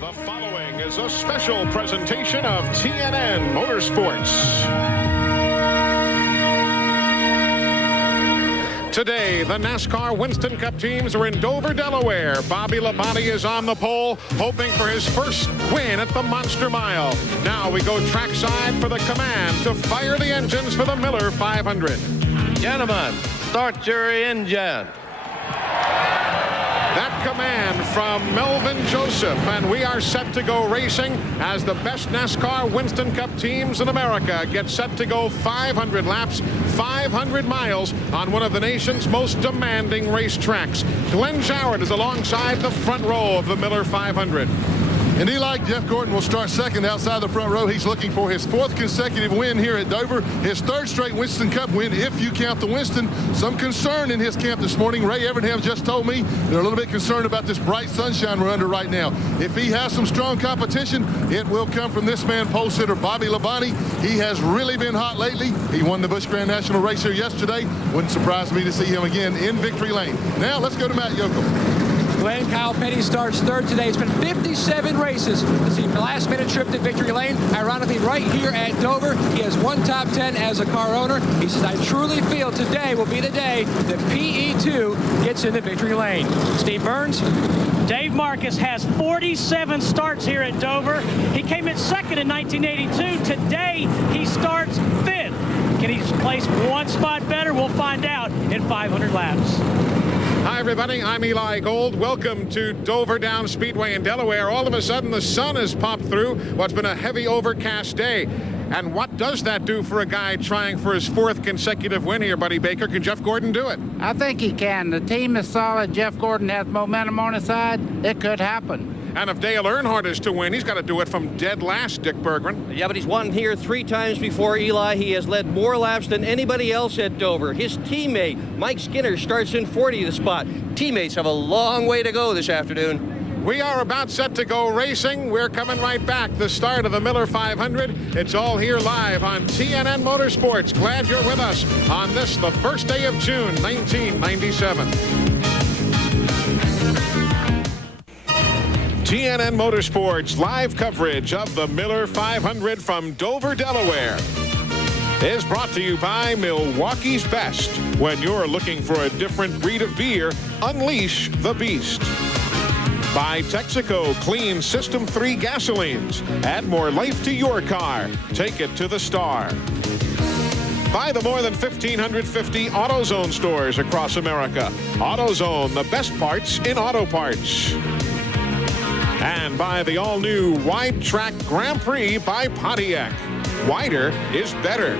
The following is a special presentation of TNN Motorsports. Today, the NASCAR Winston Cup teams are in Dover, Delaware. Bobby Labonte is on the pole, hoping for his first win at the Monster Mile. Now we go trackside for the command to fire the engines for the Miller 500. Gentlemen, start your engine. That command from Melvin Joseph, and we are set to go racing as the best NASCAR Winston Cup teams in America get set to go 500 laps, 500 miles on one of the nation's most demanding racetracks. Glenn Jarrett is alongside the front row of the Miller 500. And Eli, Jeff Gordon will start second outside the front row. He's looking for his fourth consecutive win here at Dover. His third straight Winston Cup win, if you count the Winston. Some concern in his camp this morning. Ray Evernham just told me they're a little bit concerned about this bright sunshine we're under right now. If he has some strong competition, it will come from this man, pole sitter Bobby Labonte. He has really been hot lately. He won the Busch Grand National race here yesterday. Wouldn't surprise me to see him again in victory lane. Now let's go to Matt Yoakum. Glenn, Kyle Petty starts third today. It's been 57 races. This is the last-minute trip to victory lane. Ironically, right here at Dover, he has one top 10 as a car owner. He says, I truly feel today will be the day that PE2 gets in the victory lane. Steve Burns. Dave Marcus has 47 starts here at Dover. He came in second in 1982. Today, he starts fifth. Can he place one spot better? We'll find out in 500 laps. Hi, everybody. I'm Eli Gold. Welcome to Dover Down Speedway in Delaware. All of a sudden, the sun has popped through what's been a heavy overcast day. And what does that do for a guy trying for his fourth consecutive win here, Buddy Baker? Can Jeff Gordon do it? I think he can. The team is solid. Jeff Gordon has momentum on his side. It could happen. And if Dale Earnhardt is to win, he's got to do it from dead last, Dick Berggren. Yeah, but he's won here 3 times before, Eli. He has led more laps than anybody else at Dover. His teammate, Mike Skinner, starts in 40th spot. Teammates have a long way to go this afternoon. We are about set to go racing. We're coming right back. The start of the Miller 500. It's all here live on TNN Motorsports. Glad you're with us on this, the first day of June, 1997. TNN Motorsports live coverage of the Miller 500 from Dover, Delaware is brought to you by Milwaukee's Best. When you're looking for a different breed of beer, unleash the beast. By Texaco Clean System 3 gasolines. Add more life to your car. Take it to the star. By the more than 1,550 AutoZone stores across America. AutoZone, the best parts in auto parts. And by the all-new Wide Track Grand Prix by Pontiac. Wider is better.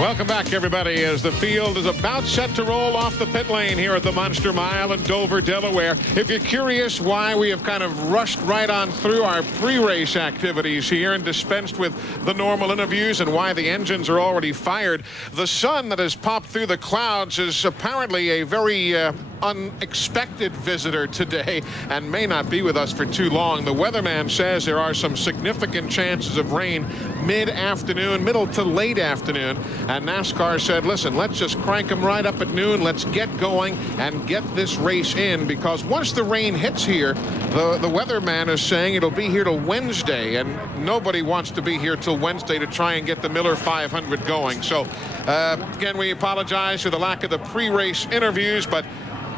Welcome back, everybody, as the field is about set to roll off the pit lane here at the Monster Mile in Dover, Delaware. If you're curious why we have kind of rushed right on through our pre-race activities here and dispensed with the normal interviews and why the engines are already fired, the sun that has popped through the clouds is apparently a very unexpected visitor today and may not be with us for too long. The weatherman says there are some significant chances of rain mid-afternoon, middle to late afternoon. And NASCAR said, listen, let's just crank them right up at noon. Let's get going and get this race in, because once the rain hits here, the weatherman is saying it'll be here till Wednesday, and nobody wants to be here till Wednesday to try and get the Miller 500 going. So, again, we apologize for the lack of the pre-race interviews, but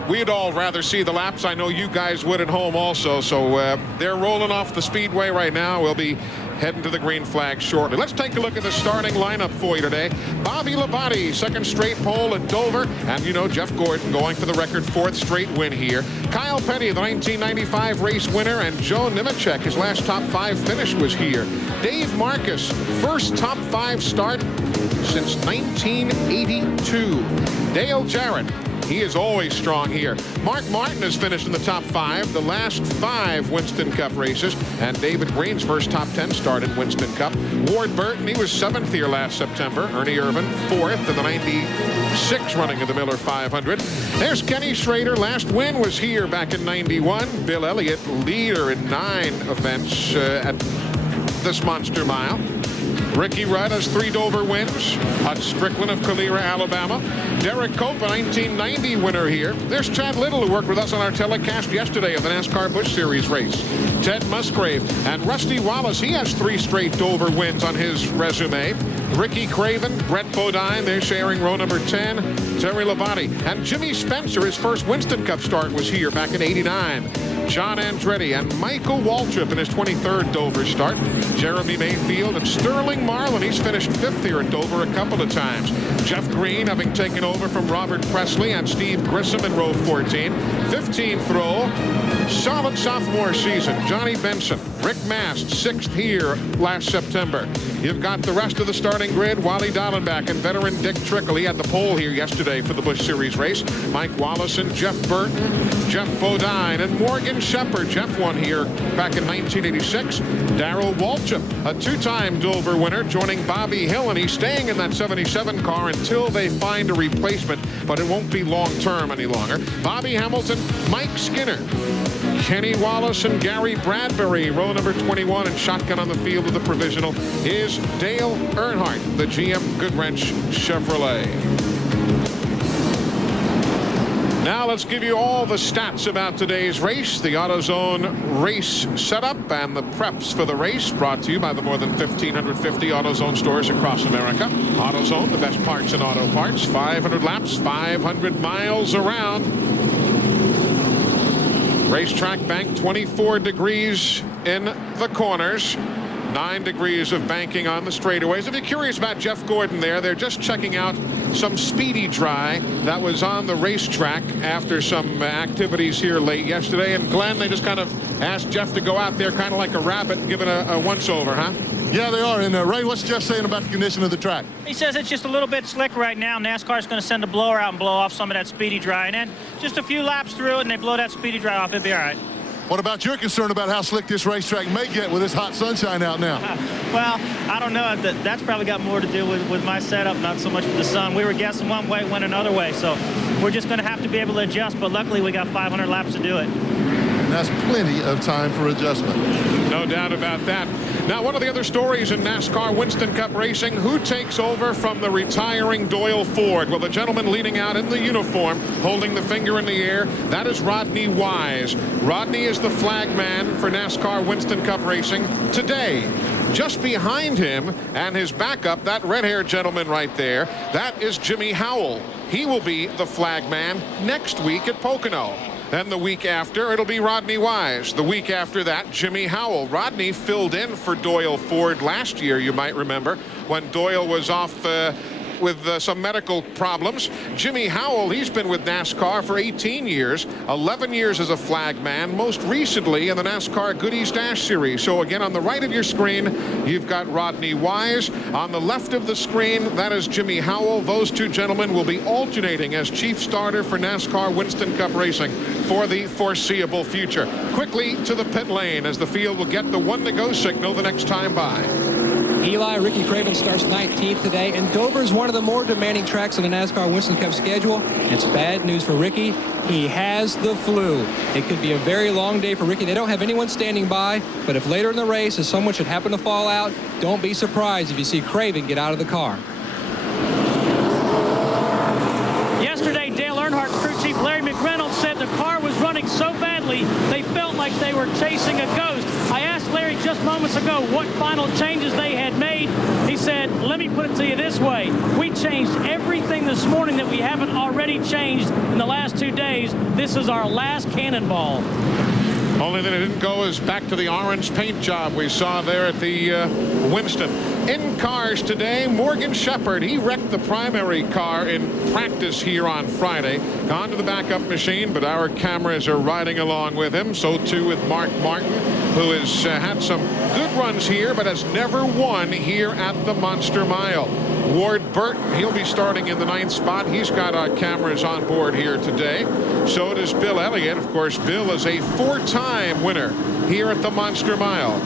we'd all rather see the laps. I know you guys would at home also. So they're rolling off the speedway right now. We'll be heading to the green flag shortly. Let's take a look at the starting lineup for you today. Bobby Labonte, second straight pole at Dover. And you know, Jeff Gordon going for the record fourth straight win here. Kyle Petty, the 1995 race winner, and Joe Nemechek, his last top 5 finish was here. Dave Marcus, first top 5 start since 1982. Dale Jarrett, he is always strong here. Mark Martin has finished in the top 5 the last 5 Winston Cup races. And David Green's first top 10 start in Winston Cup. Ward Burton, he was 7th here last September. Ernie Irvan, 4th in the 96 running of the Miller 500. There's Kenny Schrader. Last win was here back in 91. Bill Elliott, leader in 9 events at this Monster Mile. Ricky Rudd has 3 Dover wins. Hut Strickland of Calera, Alabama. Derek Cope, a 1990 winner here. There's Chad Little, who worked with us on our telecast yesterday of the NASCAR Busch Series race. Ted Musgrave and Rusty Wallace. He has 3 straight Dover wins on his resume. Ricky Craven, Brett Bodine, they're sharing row number 10. Terry Labonte and Jimmy Spencer, his first Winston Cup start was here back in '89. John Andretti and Michael Waltrip in his 23rd Dover start. Jeremy Mayfield and Sterling Marlin. He's finished 5th here at Dover a couple of times. Jeff Green having taken over from Robert Presley and Steve Grissom in row 14. 15th row. Solid sophomore season. Johnny Benson, Rick Mast, 6th here last September. You've got the rest of the starting grid. Wally Dallenbach and veteran Dick Trickle. He had the pole here yesterday for the Busch Series race. Mike Wallace and Jeff Burton, Jeff Bodine and Morgan Shepherd. Jeff won here back in 1986. Darrell Waltrip, a 2-time Dover winner, joining Bobby Hill, and he's staying in that 77 car until they find a replacement, but it won't be long term any longer. Bobby Hamilton, Mike Skinner, Kenny Wallace and Gary Bradbury. Row number 21 and shotgun on the field of the provisional is Dale Earnhardt, the GM Goodwrench Chevrolet. Now let's give you all the stats about today's race, the AutoZone race setup and the preps for the race, brought to you by the more than 1,550 AutoZone stores across America. AutoZone, the best parts in auto parts. 500 laps, 500 miles around. Racetrack bank, 24 degrees in the corners. 9 degrees of banking on the straightaways. If you're curious about Jeff Gordon there, they're just checking out some speedy dry that was on the racetrack after some activities here late yesterday. And Glenn, they just kind of asked Jeff to go out there kind of like a rabbit, giving a once-over, huh? Yeah, they are. And Ray, what's Jeff saying about the condition of the track? He says it's just a little bit slick right now. NASCAR's going to send a blower out and blow off some of that speedy dry. And then just a few laps through it and they blow that speedy dry off. It'll be all right. What about your concern about how slick this racetrack may get with this hot sunshine out now? Well, I don't know. That's probably got more to do with my setup, not so much with the sun. We were guessing one way, went another way. So we're just going to have to be able to adjust. But luckily, we got 500 laps to do it. And that's plenty of time for adjustment. No doubt about that. Now, one of the other stories in NASCAR Winston Cup racing, who takes over from the retiring Doyle Ford? Well, the gentleman leading out in the uniform, holding the finger in the air, that is Rodney Wise. Rodney is the flag man for NASCAR Winston Cup racing today. Just behind him and his backup, that red-haired gentleman right there, that is Jimmy Howell. He will be the flag man next week at Pocono. Then the week after, it'll be Rodney Wise. The week after that, Jimmy Howell. Rodney filled in for Doyle Ford last year, you might remember, when Doyle was off with some medical problems. Jimmy Howell, he's been with NASCAR for 18 years, 11 years as a flag man, most recently in the NASCAR Goodies Dash Series. So again, on the right of your screen, you've got Rodney Wise. On the left of the screen, that is Jimmy Howell. Those two gentlemen will be alternating as chief starter for NASCAR Winston Cup racing for the foreseeable future. Quickly to the pit lane as the field will get the 1 to go signal the next time by. Eli, Ricky Craven starts 19th today, and Dover is one of the more demanding tracks on the NASCAR Winston Cup schedule. It's bad news for Ricky. He has the flu. It could be a very long day for Ricky. They don't have anyone standing by, but if later in the race, if someone should happen to fall out, don't be surprised if you see Craven get out of the car. Yesterday, Dale Earnhardt crew chief Larry McReynolds said the car was running so badly they felt like they were chasing a ghost. I asked Larry just moments ago what final changes they had made. He said, let me put it to you this way. We changed everything this morning that we haven't already changed in the last 2 days. This is our last cannonball. Only that it didn't go as back to the orange paint job we saw there at the Winston. In cars today, Morgan Shepherd. He wrecked the primary car in practice here on Friday. Gone to the backup machine, but our cameras are riding along with him. So too with Mark Martin, who has had some good runs here, but has never won here at the Monster Mile. Ward Burton, he'll be starting in the 9th spot. He's got our cameras on board here today. So does Bill Elliott. Of course, Bill is a 4-time winner here at the Monster Mile.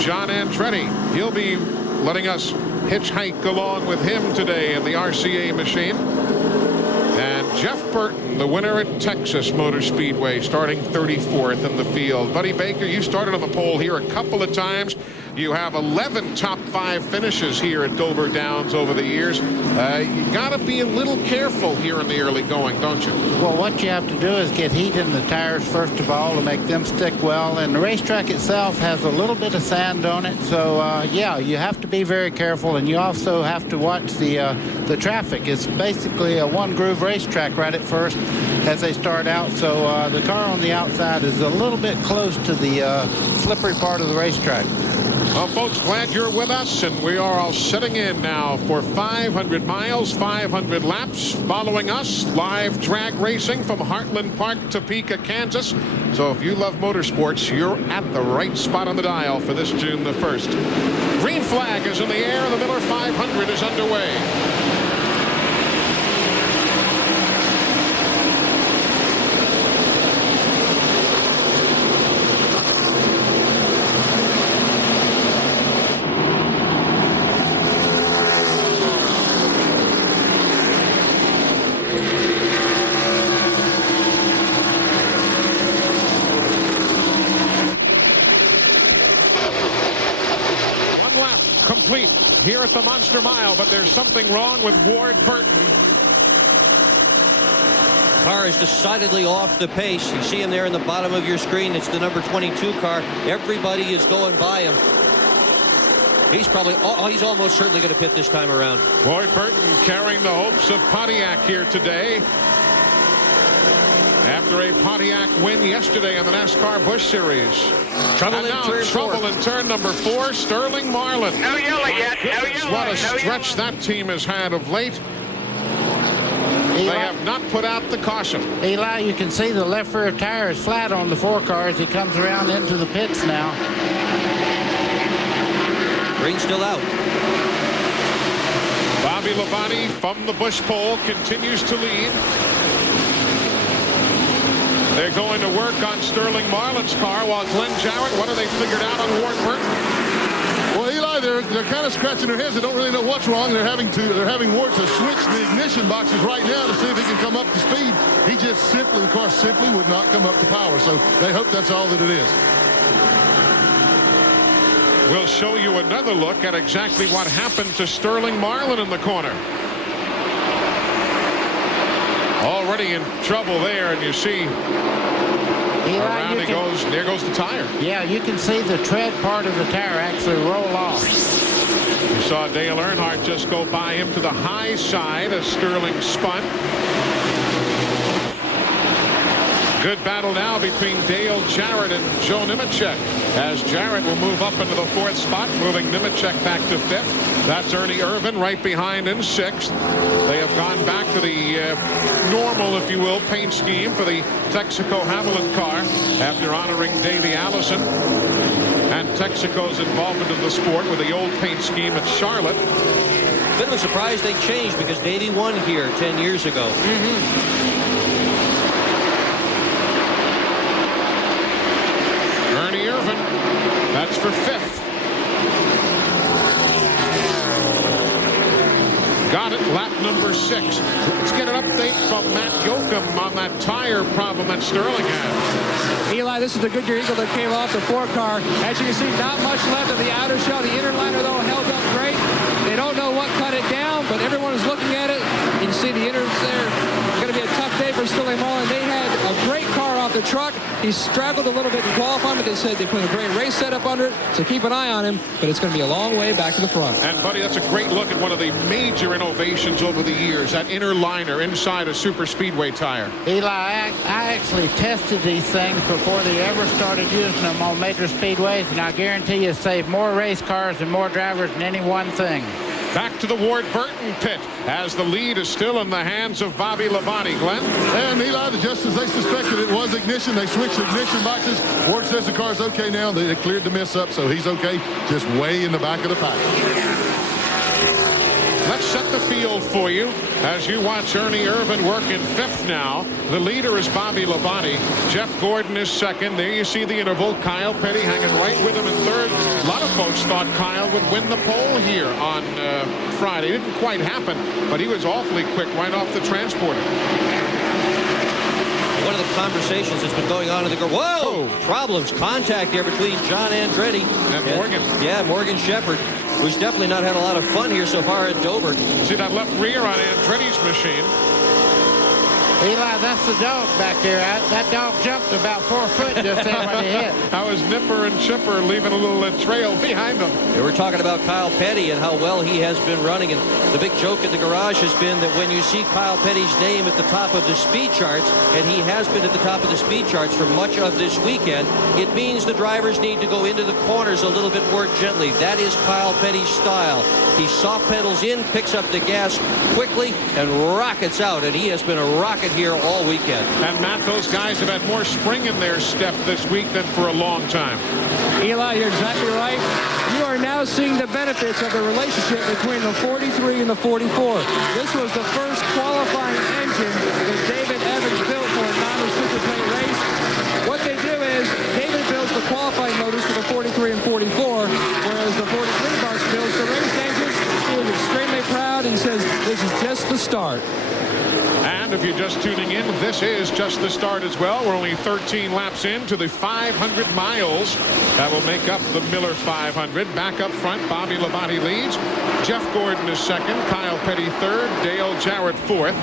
John Andretti, he'll be letting us hitchhike along with him today in the RCA machine. And Jeff Burton, the winner at Texas Motor Speedway, starting 34th in the field. Buddy Baker, you started on the pole here a couple of times. You have 11 top 5 finishes here at Dover Downs over the years. You got to be a little careful here in the early going, don't you? Well, what you have to do is get heat in the tires first of all to make them stick well, and the racetrack itself has a little bit of sand on it, so yeah, you have to be very careful, and you also have to watch the traffic. It's basically a one-groove racetrack right at first as they start out, so the car on the outside is a little bit close to the slippery part of the racetrack. Well, folks, glad you're with us, and we are all setting in now for 500 miles, 500 laps. Following us, live drag racing from Heartland Park, Topeka, Kansas. So if you love motorsports, you're at the right spot on the dial for this June the 1st. Green flag is in the air. The Miller 500 is underway. Complete here at the Monster Mile, but there's something wrong with Ward Burton. Car is decidedly off the pace. You see him there in the bottom of your screen. It's the number 22 car. Everybody is going by him. He's almost certainly going to pit this time around. Ward Burton carrying the hopes of Pontiac here today. After a Pontiac win yesterday in the NASCAR Busch Series. Trouble in turn number 4, Sterling Marlin. No yellow yet. No yellow. What a stretch that team has had of late. They have not put out the caution. Eli, you can see the left rear tire is flat on the 4 car as he comes around into the pits now. Green's still out. Bobby Labonte from the Busch pole continues to lead. They're going to work on Sterling Marlin's car, while Glenn Jarrett, what have they figured out on Ward Burton? Well, Eli, they're kind of scratching their heads. They don't really know what's wrong. They're having Ward to switch the ignition boxes right now to see if he can come up to speed. The car simply would not come up to power. So they hope that's all that it is. We'll show you another look at exactly what happened to Sterling Marlin in the corner. Already in trouble there, and you see around he goes. There goes the tire. Yeah, you can see the tread part of the tire actually roll off. You saw Dale Earnhardt just go by him to the high side as Sterling spun. Good battle now between Dale Jarrett and Joe Nemechek, as Jarrett will move up into the 4th spot, moving Nemechek back to 5th. That's Ernie Irvan right behind in 6th. They have gone back to the normal, if you will, paint scheme for the Texaco Havoline car after honoring Davey Allison and Texaco's involvement in the sport with the old paint scheme at Charlotte. Bit of a surprise they changed because Davey won here 10 years ago. Ernie Irvan, that's for 5th. Got it, lap number 6. Let's get an update from Matt Yoakum on that tire problem that Sterling had. Eli, this is the Goodyear Eagle that came off the 4 car. As you can see, not much left of the outer shell. The inner liner, though, held up great. They don't know what cut it down, but everyone is looking at it. You can see the innards there. It's going to be a tough day for Sterling Marlin. They had a great car off the truck. He struggled a little bit in qualifying, but they said they put a great race setup under it, so keep an eye on him, but it's going to be a long way back to the front. And, buddy, that's a great look at one of the major innovations over the years, that inner liner inside a super speedway tire. Eli, I actually tested these things before they ever started using them on major speedways, and I guarantee you save more race cars and more drivers than any one thing. Back to the Ward Burton pit as the lead is still in the hands of Bobby Labonte. Glenn? And Eli, just as they suspected it was ignition, they switched ignition boxes. Ward says the car's okay now. They cleared the mess up, so he's okay. Just way in the back of the pack. Let's set the field for you as you watch Ernie Irvan work in 5th now. The leader is Bobby Labonte. Jeff Gordon is 2nd. There you see the interval. Kyle Petty hanging right with him in 3rd. A lot of folks thought Kyle would win the pole here on Friday. It didn't quite happen, but he was awfully quick right off the transporter. one of the conversations that's been going on in the group. Whoa! Problems, contact there between John Andretti and Morgan. Yeah, Morgan Shepherd, who's definitely not had a lot of fun here so far at Dover. See that left rear on Andretti's machine. Eli, that's the dog back there. That dog jumped about 4 foot just there when he hit. How is Nipper and Chipper leaving a little trail behind them? They were talking about Kyle Petty and how well he has been running. And the big joke in the garage has been that when you see Kyle Petty's name at the top of the speed charts, and he has been at the top of the speed charts for much of this weekend, it means the drivers need to go into the corners a little bit more gently. That is Kyle Petty's style. He soft pedals in, picks up the gas quickly, and rockets out. And he has been a rocket here all weekend. And Matt, those guys have had more spring in their step this week than for a long time. Eli, you're exactly right. You are now seeing the benefits of the relationship between the 43 and the 44. This was the first qualifying engine that David Evans built for a non-super plate race. What they do is David builds the qualifying motors for the 43 and 44, whereas the 43 box builds the race engines. He was extremely proud. He says this is just the start. And if you're just tuning in, this is just the start as well. We're only 13 laps into the 500 miles. That will make up the Miller 500. Back up front, Bobby Labonte leads. Jeff Gordon is second. Kyle Petty third. Dale Jarrett fourth.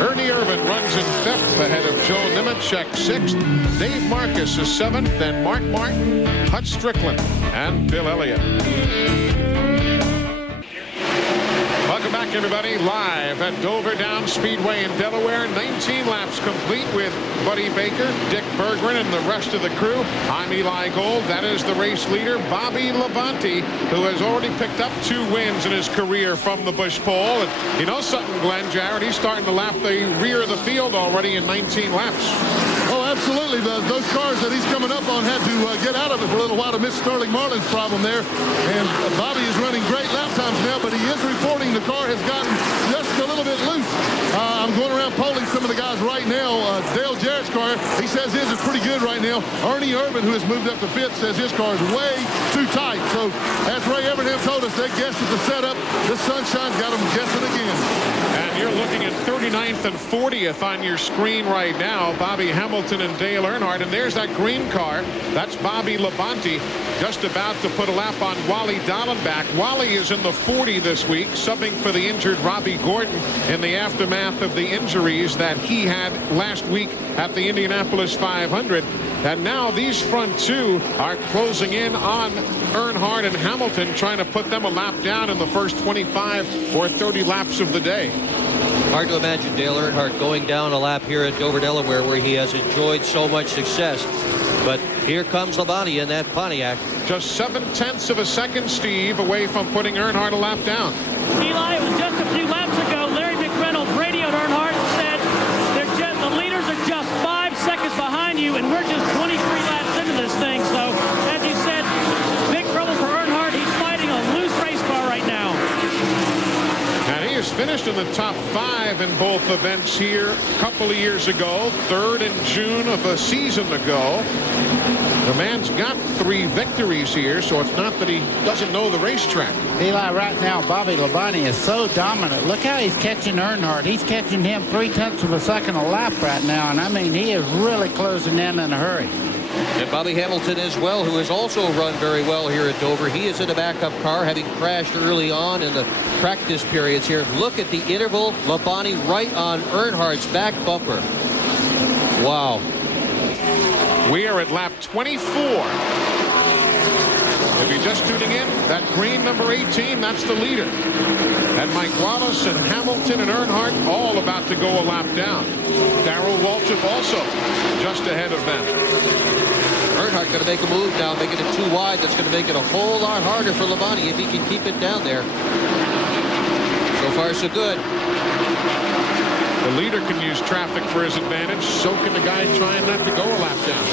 Ernie Irvan runs in fifth ahead of Joe Nemechek sixth. Dave Marcus is seventh. Then Mark Martin, Hutch Strickland, and Bill Elliott. Welcome back, everybody, live at Dover Downs Speedway in Delaware. 19 laps complete with Buddy Baker, Dick Berggren, and the rest of the crew. I'm Eli Gold. That is the race leader, Bobby Labonte, who has already picked up 2 wins in his career from the Busch pole. And you know something, Glenn Jarrett, he's starting to lap the rear of the field already in 19 laps. Oh, absolutely. Those cars that he's coming up on had to get out of it for a little while to miss Sterling Marlin's problem there. And Bobby is running great lap times now, but he is reporting the car has gotten just a little bit loose. I'm going around polling some of the guys right now. Dale Jarrett's car, he says his is pretty good right now. Ernie Irvan, who has moved up to fifth, says his car is way too tight. So as Ray Evernham told us, they guessed at the setup. This sunshine's got them guessing again. And you're looking at 39th and 40th on your screen right now. Bobby Hamilton and Dale Earnhardt. And there's that green car. That's Bobby Labonte, just about to put a lap on Wally Dallenbach. Wally is in the 40 this week, subbing for the injured Robbie Gordon in the aftermath of the injuries that he had last week at the Indianapolis 500. And now these front 2 are closing in on Earnhardt and Hamilton, trying to put them a lap down in the first 25 or 30 laps of the day. Hard to imagine Dale Earnhardt going down a lap here at Dover, Delaware, where he has enjoyed so much success. But here comes Labonte in that Pontiac. Just 0.7 of a second, Steve, away from putting Earnhardt a lap down. Eli, it was just a few laps ago. Larry McReynolds radioed Earnhardt and said, the leaders are just 5 seconds behind you, and we're just 23 laps into this thing. So, as you said, big trouble for Earnhardt. He's fighting a loose race car right now. And he has finished in the top 5 in both events here a couple of years ago. Third in June of a season ago. The man's got 3 victories here, so it's not that he doesn't know the racetrack. Eli, right now, Bobby Labonte is so dominant. Look how he's catching Earnhardt. He's catching him 0.3 of a second a lap right now, and I mean, he is really closing in a hurry. And Bobby Hamilton as well, who has also run very well here at Dover. He is in a backup car, having crashed early on in the practice periods here. Look at the interval. Labonte right on Earnhardt's back bumper. Wow. We are at lap 24. If you're just tuning in, that green number 18, that's the leader. And Mike Wallace and Hamilton and Earnhardt all about to go a lap down. Darrell Waltrip also just ahead of them. Earnhardt going to make a move now, making it too wide. That's going to make it a whole lot harder for Labonte if he can keep it down there. So far, so good. The leader can use traffic for his advantage. So can the guy trying not to go a lap down.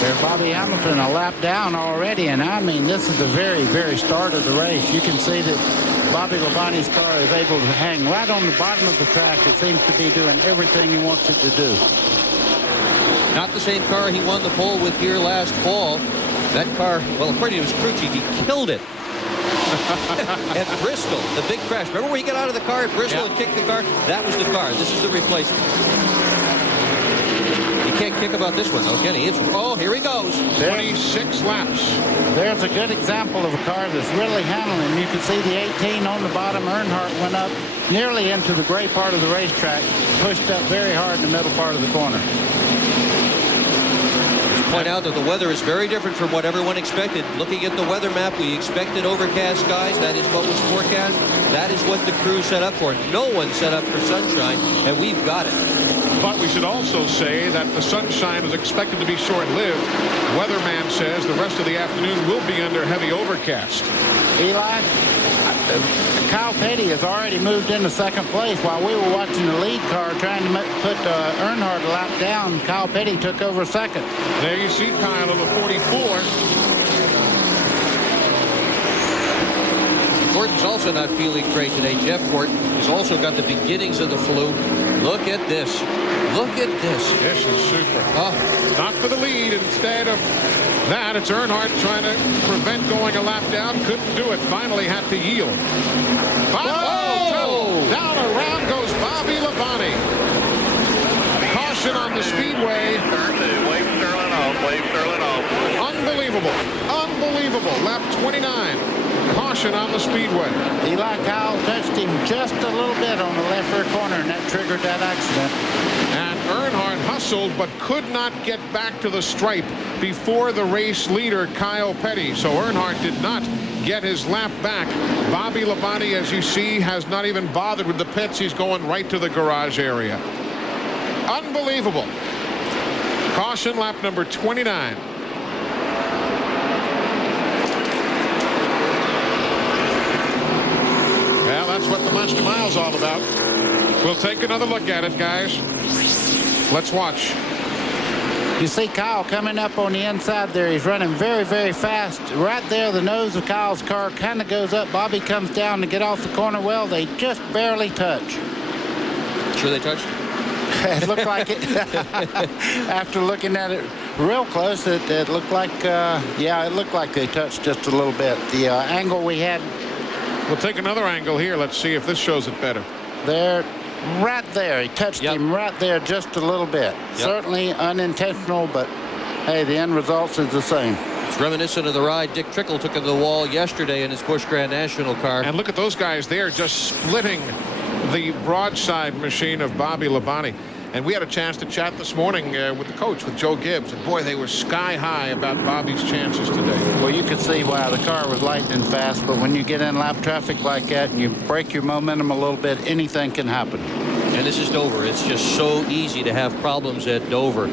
There's Bobby Hamilton a lap down already, and I mean, this is the very, very start of the race. You can see that Bobby Labonte's car is able to hang right on the bottom of the track. It seems to be doing everything he wants it to do. Not the same car he won the pole with here last fall. That car, well, according to his crew chief, he killed it. At Bristol, the big crash. Remember when he got out of the car at Bristol and kicked the car? That was the car. This is the replacement. He You can't kick about this one, though, can he? Oh, here he goes. 26 laps. There's a good example of a car that's really handling. You can see the 18 on the bottom. Earnhardt went up nearly into the gray part of the racetrack, pushed up very hard in the middle part of the corner. Point out that the weather is very different from what everyone expected. Looking at the weather map, we expected overcast skies. That is what was forecast. That is what the crew set up for. No one set up for sunshine, and we've got it. But we should also say that the sunshine is expected to be short-lived. Weatherman says the rest of the afternoon will be under heavy overcast. Eli, Kyle Petty has already moved into second place. While we were watching the lead car trying to put Earnhardt a lap down, Kyle Petty took over second. There you see Kyle of the 44. Gordon's also not feeling great today. Jeff Gordon has also got the beginnings of the flu. Look at this. Look at this. This is super. Not for the lead. Instead of that, it's Earnhardt trying to prevent going a lap down. Couldn't do it. Finally had to yield. Down around goes Bobby Labonte. Caution on the speedway. Wave Sterling off. Wave Sterling off. Unbelievable. Unbelievable. Lap 29. Caution on the speedway. Eli, Kyle touched him just a little bit on the left rear corner, and that triggered that accident. And Earnhardt hustled but could not get back to the stripe before the race leader, Kyle Petty. So Earnhardt did not get his lap back. Bobby Labonte, as you see, has not even bothered with the pits. He's going right to the garage area. Unbelievable. Caution, lap number 29. Well, that's what the Monster Mile's all about. We'll take another look at it, guys. Let's watch. You see Kyle coming up on the inside there. He's running very, very fast. Right there, the nose of Kyle's car kind of goes up. Bobby comes down to get off the corner. Well, they just barely touch. Sure they touched? It looked like it. After looking at it real close, it looked like, yeah, it looked like they touched just a little bit. The angle we had. We'll take another angle here. Let's see if this shows it better. There, right there. He touched him right there just a little bit. Certainly unintentional, but hey, the end result is the same. It's reminiscent of the ride Dick Trickle took into the wall yesterday in his Busch Grand National car. And look at those guys there just splitting the broadside machine of Bobby Labonte. And we had a chance to chat this morning with the coach, with Joe Gibbs. And boy, they were sky high about Bobby's chances today. Well, you could see, wow, the car was lightning fast. But when you get in lap traffic like that and you break your momentum a little bit, anything can happen. And this is Dover. It's just so easy to have problems at Dover.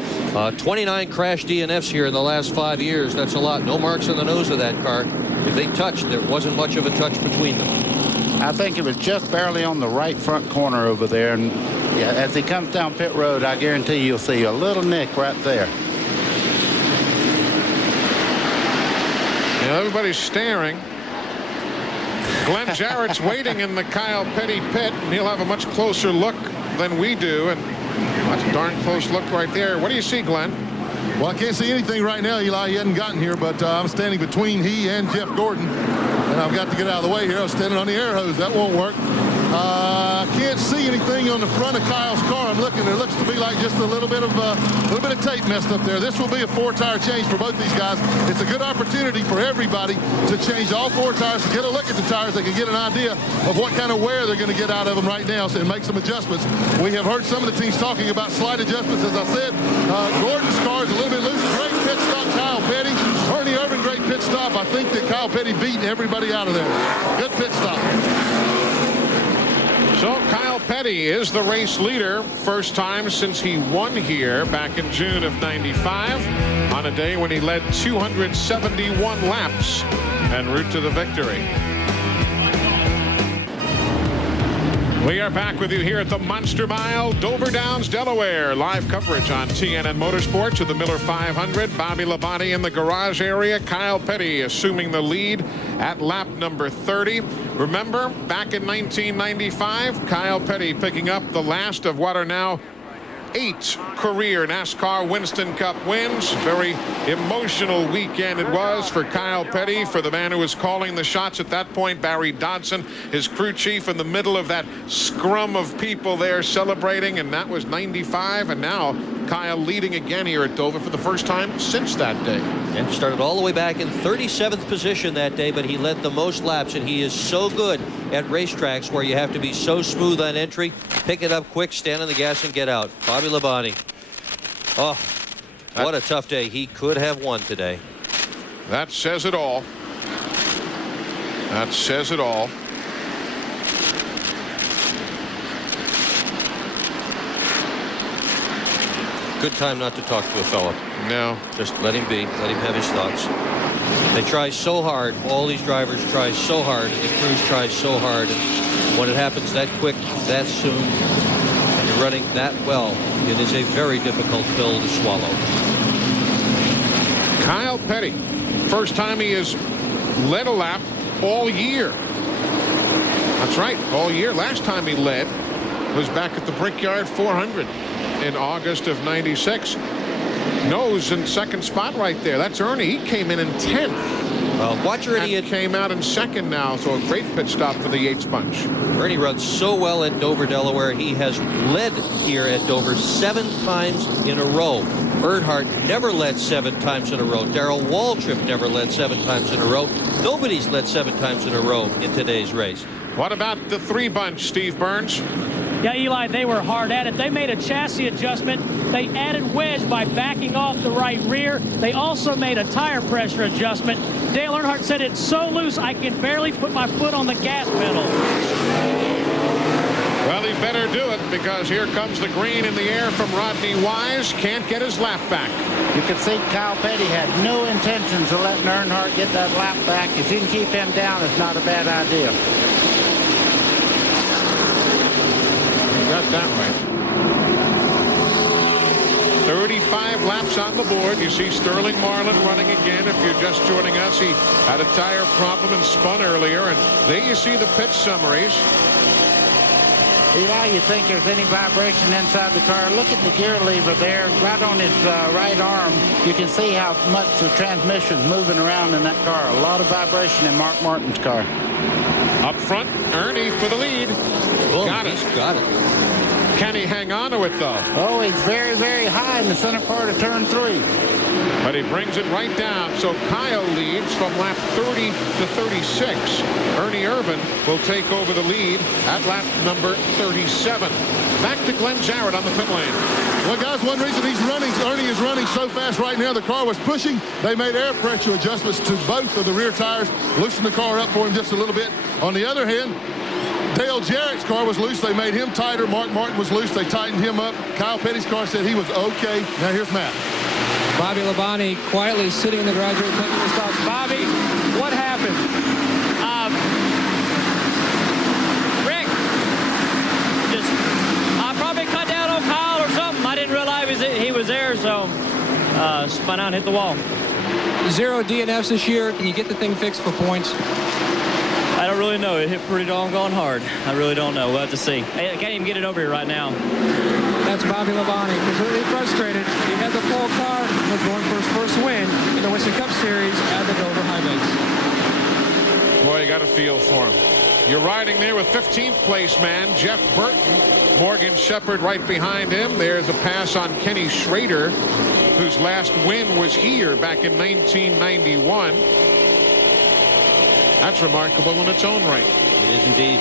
29 crash DNFs here in the last 5 years. That's a lot. No marks on the nose of that car. If they touched, there wasn't much of a touch between them. I think it was just barely on the right front corner over there. And yeah, as he comes down pit road, I guarantee you'll see a little nick right there. Yeah, everybody's staring. Glenn Jarrett's waiting in the Kyle Petty pit, and he'll have a much closer look than we do. And that's a darn close look right there. What do you see, Glenn? Well, I can't see anything right now, Eli. He hasn't gotten here, but I'm standing between he and Jeff Gordon. And I've got to get out of the way here. I was standing on the air hose. That won't work. I can't see anything on the front of Kyle's car. I'm looking. There looks to be like just a little bit of tape messed up there. This will be a 4-tire change for both these guys. It's a good opportunity for everybody to change all 4 tires, to get a look at the tires. They can get an idea of what kind of wear they're going to get out of them right now and make some adjustments. We have heard some of the teams talking about slight adjustments. As I said, Gordon's car is a little bit loose. Great pit stop, Kyle Petty. Ernie Irvan, great pit stop. I think that Kyle Petty beat everybody out of there. Good pit stop. So Kyle Petty is the race leader, first time since he won here back in June of '95 on a day when he led 271 laps en route to the victory. We are back with you here at the Monster Mile, Dover Downs, Delaware. Live coverage on TNN Motorsports with the Miller 500. Bobby Labonte in the garage area. Kyle Petty assuming the lead at lap number 30. Remember, back in 1995, Kyle Petty picking up the last of what are now 8 career NASCAR Winston Cup wins. Very emotional weekend it was for Kyle Petty, for the man who was calling the shots at that point, Barry Dodson, his crew chief, in the middle of that scrum of people there celebrating, and that was '95. And now Kyle leading again here at Dover for the first time since that day. And started all the way back in 37th position that day, but he led the most laps, and he is so good at racetracks where you have to be so smooth on entry, pick it up quick, stand on the gas, and get out. Bobby Labonte. Oh, what a tough day. He could have won today. That says it all. That says it all. Good time not to talk to a fella. No. Just let him be. Let him have his thoughts. They try so hard. All these drivers try so hard, and the crews try so hard. And when it happens that quick, that soon, and you're running that well, it is a very difficult pill to swallow. Kyle Petty, first time he has led a lap all year. That's right, all year. Last time he led was back at the Brickyard 400 in August of '96. Nose in second spot right there. That's Ernie. He came in 10th. Well, watch Ernie. And came out in second now, so a great pit stop for the Yates bunch. Ernie runs so well at Dover, Delaware. He has led here at Dover 7 times in a row. Earnhardt never led 7 times in a row. Darrell Waltrip never led 7 times in a row. Nobody's led 7 times in a row in today's race. What about the 3 bunch, Steve Burns? Yeah, Eli, they were hard at it. They made a chassis adjustment. They added wedge by backing off the right rear. They also made a tire pressure adjustment. Dale Earnhardt said it's so loose I can barely put my foot on the gas pedal. Well, he better do it, because here comes the green in the air from Rodney Wise. Can't get his lap back. You can see Kyle Petty had no intentions of letting Earnhardt get that lap back. If you can keep him down, it's not a bad idea. Got that right. 35 laps on the board. You see Sterling Marlin running again. If you're just joining us, he had a tire problem and spun earlier. And there you see the pit summaries. Eli, you think there's any vibration inside the car? Look at the gear lever there, right on his right arm. You can see how much the transmission's moving around in that car. A lot of vibration in Mark Martin's car. Up front, Ernie for the lead. Oh, Got it. he's got it. Can he hang on to it, though? Oh, he's very, very high in the center part of turn 3. But he brings it right down. So Kyle leads from lap 30 to 36. Ernie Irvan will take over the lead at lap number 37. Back to Glenn Jarrett on the pit lane. Well, guys, one reason Ernie is running so fast right now, the car was pushing. They made air pressure adjustments to both of the rear tires, loosened the car up for him just a little bit. On the other hand, Dale Jarrett's car was loose. They made him tighter. Mark Martin was loose. They tightened him up. Kyle Petty's car said he was okay. Now here's Matt. Bobby Labonte quietly sitting in the garage area taking his thoughts. Bobby, what happened? Rick, I probably cut down on Kyle or something. I didn't realize he was there, so spun out and hit the wall. 0 DNFs this year. Can you get the thing fixed for points? I don't really know. It hit pretty doggone hard. I really don't know. We'll have to see. I can't even get it over here right now. That's Bobby Labonte, completely frustrated. He had the pole car, was going for his first win in the Winston Cup Series at the Dover High Banks. Boy, you got a feel for him. You're riding there with 15th place man Jeff Burton. Morgan Shepherd right behind him. There's a pass on Kenny Schrader, whose last win was here back in 1991. That's remarkable in its own right. It is indeed.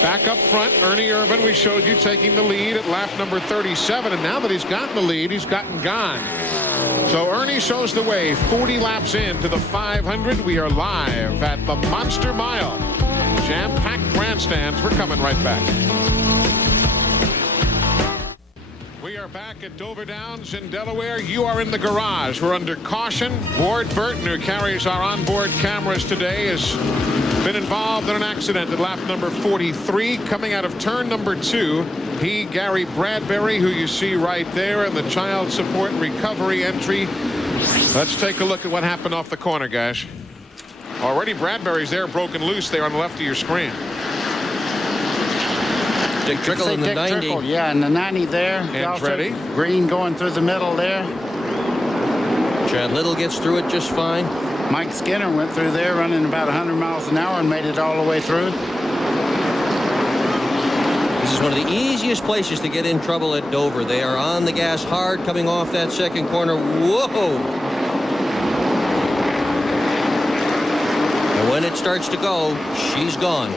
Back up front, Ernie Irvan, we showed you taking the lead at lap number 37, and now that he's gotten the lead, he's gotten gone. So Ernie shows the way 40 laps into the 500. We are live at the Monster Mile. Jam-packed grandstands. We're coming right back. We are back at Dover Downs in Delaware. You are in the garage. We're under caution. Ward Burton, who carries our onboard cameras today, has been involved in an accident at lap number 43. Coming out of turn number 2, he, Gary Bradbury, who you see right there in the child support and recovery entry. Let's take a look at what happened off the corner, guys. Already Bradbury's there, broken loose there on the left of your screen. Dick Trickle in the 90. Trickle, yeah, in the 90 there. Andretti. Green going through the middle there. Chad Little gets through it just fine. Mike Skinner went through there running about 100 miles an hour and made it all the way through. This is one of the easiest places to get in trouble at Dover. They are on the gas hard coming off that second corner. Whoa! And when it starts to go, she's gone.